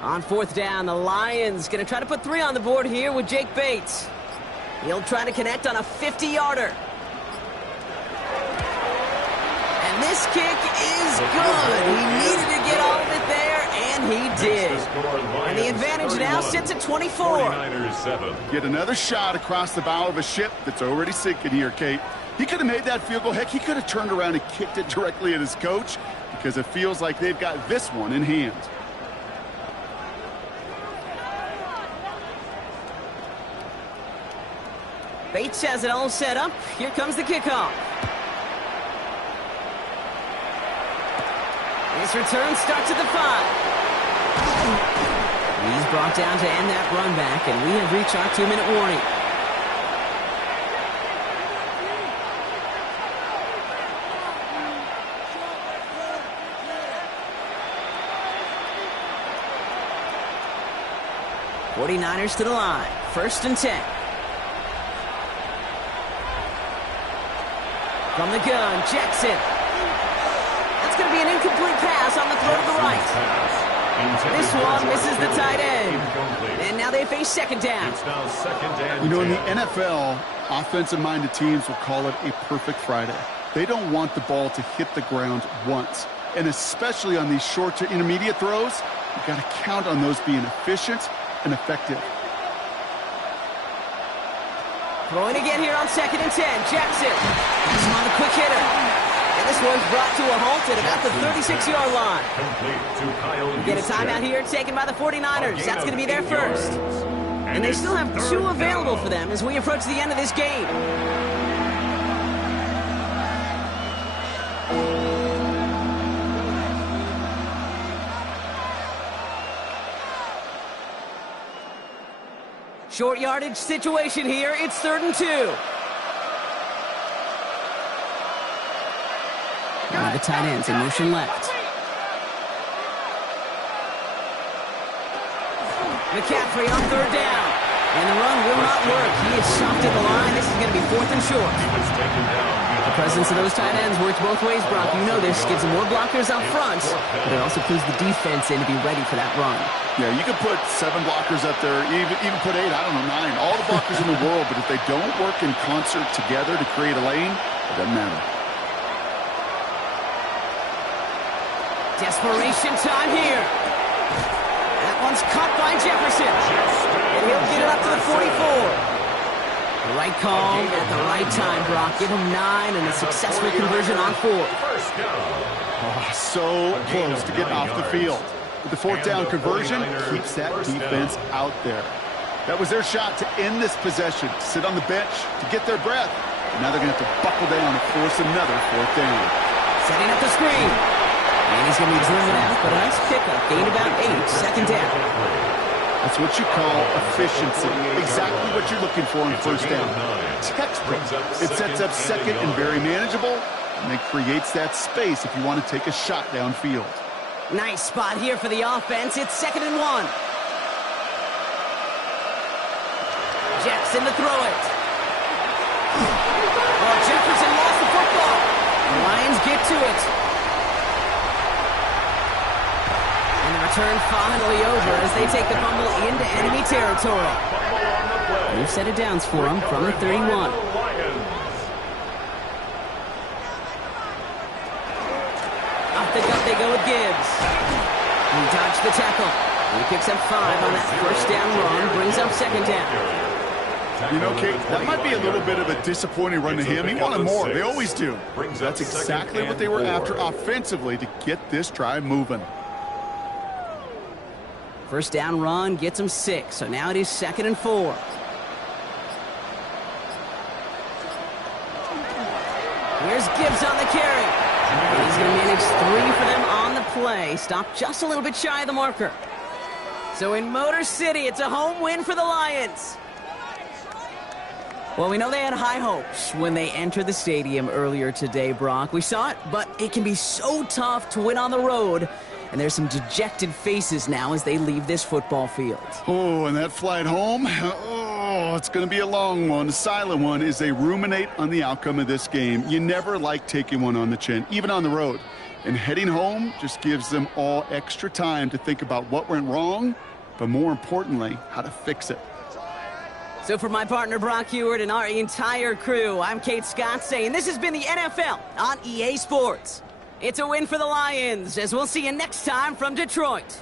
On 4th down, the Lions going to try to put 3 on the board here with Jake Bates. He'll try to connect on a 50-yarder. And this kick is good. He needed to get all of it there, and he did. And the advantage now sits at 24. Get another shot across the bow of a ship that's already sinking here, Kate. He could have made that field goal. Heck, he could have turned around and kicked it directly at his coach because it feels like they've got this one in hand. Bates has it all set up. Here comes the kickoff. This return starts at the 5. He's brought down to end that run back, and we have reached our 2-minute warning. '49ers to the line. 1st and 10. From the gun, Jackson. That's going to be an incomplete pass on the throw to the right. This one misses the tight end. And now they face 2nd down. You know, in the NFL, offensive-minded teams will call it a perfect Friday. They don't want the ball to hit the ground once. And especially on these short to intermediate throws, you've got to count on those being efficient and effective. Throwing again here on 2nd and 10. Jackson. He's on the quick hitter. And this one's brought to a halt at about the 36-yard line. We get a timeout here taken by the 49ers. That's going to be their first. And they still have 2 available for them as we approach the end of this game. Short yardage situation here. It's 3rd and 2. The tight ends in motion left. McCaffrey on third down. And the run will not work. He is stopped at the line. This is going to be 4th and short. The presence of those tight ends works both ways, Brock. You know this. Gives them more blockers out front, but it also clues the defense in to be ready for that run. Yeah, you can put 7 blockers up there, even put 8, I don't know, 9. All the blockers in the world, but if they don't work in concert together to create a lane, it doesn't matter. Desperation time here. That one's caught by Jefferson. And he'll get it up to the 44. The right call at the right time, Brock. Give him 9 and a successful conversion on 4. Oh, so close to getting off the field. But the 4th down conversion keeps that defense out there. That was their shot to end this possession, to sit on the bench, to get their breath. And now they're going to have to buckle down and force another 4th down. Setting up the screen. And he's going to be driven out, but a nice pickup. Gain about 8, 2nd down. That's what you call efficiency. Exactly what you're looking for in 1st down. Textbook. It sets up 2nd and very manageable, and it creates that space if you want to take a shot downfield. Nice spot here for the offense. It's 2nd and 1. Jackson to throw it. Well, Jefferson lost the football. The Lions get to it. And the return finally over as they take the fumble into enemy territory. New set of downs for them from the 31. Off the gut they go with Gibbs. He dodged the tackle. He picks up 5 on that 1st down run, brings up 2nd down. You know, Kate, that might be a little bit of a disappointing run to him. He wanted more. They always do. That's exactly what they were after offensively to get this drive moving. 1st down run gets him 6, so now it is 2nd and 4. Here's Gibbs on the carry. And he's going to manage 3 for them on the play. Stopped just a little bit shy of the marker. So in Motor City, it's a home win for the Lions. Well, we know they had high hopes when they entered the stadium earlier today, Brock. We saw it, but it can be so tough to win on the road. And there's some dejected faces now as they leave this football field. Oh, and that flight home, oh, it's going to be a long one, a silent one, as they ruminate on the outcome of this game. You never like taking one on the chin, even on the road. And heading home just gives them all extra time to think about what went wrong, but more importantly, how to fix it. So for my partner Brock Huard and our entire crew, I'm Kate Scott saying this has been the NFL on EA Sports. It's a win for the Lions, as we'll see you next time from Detroit.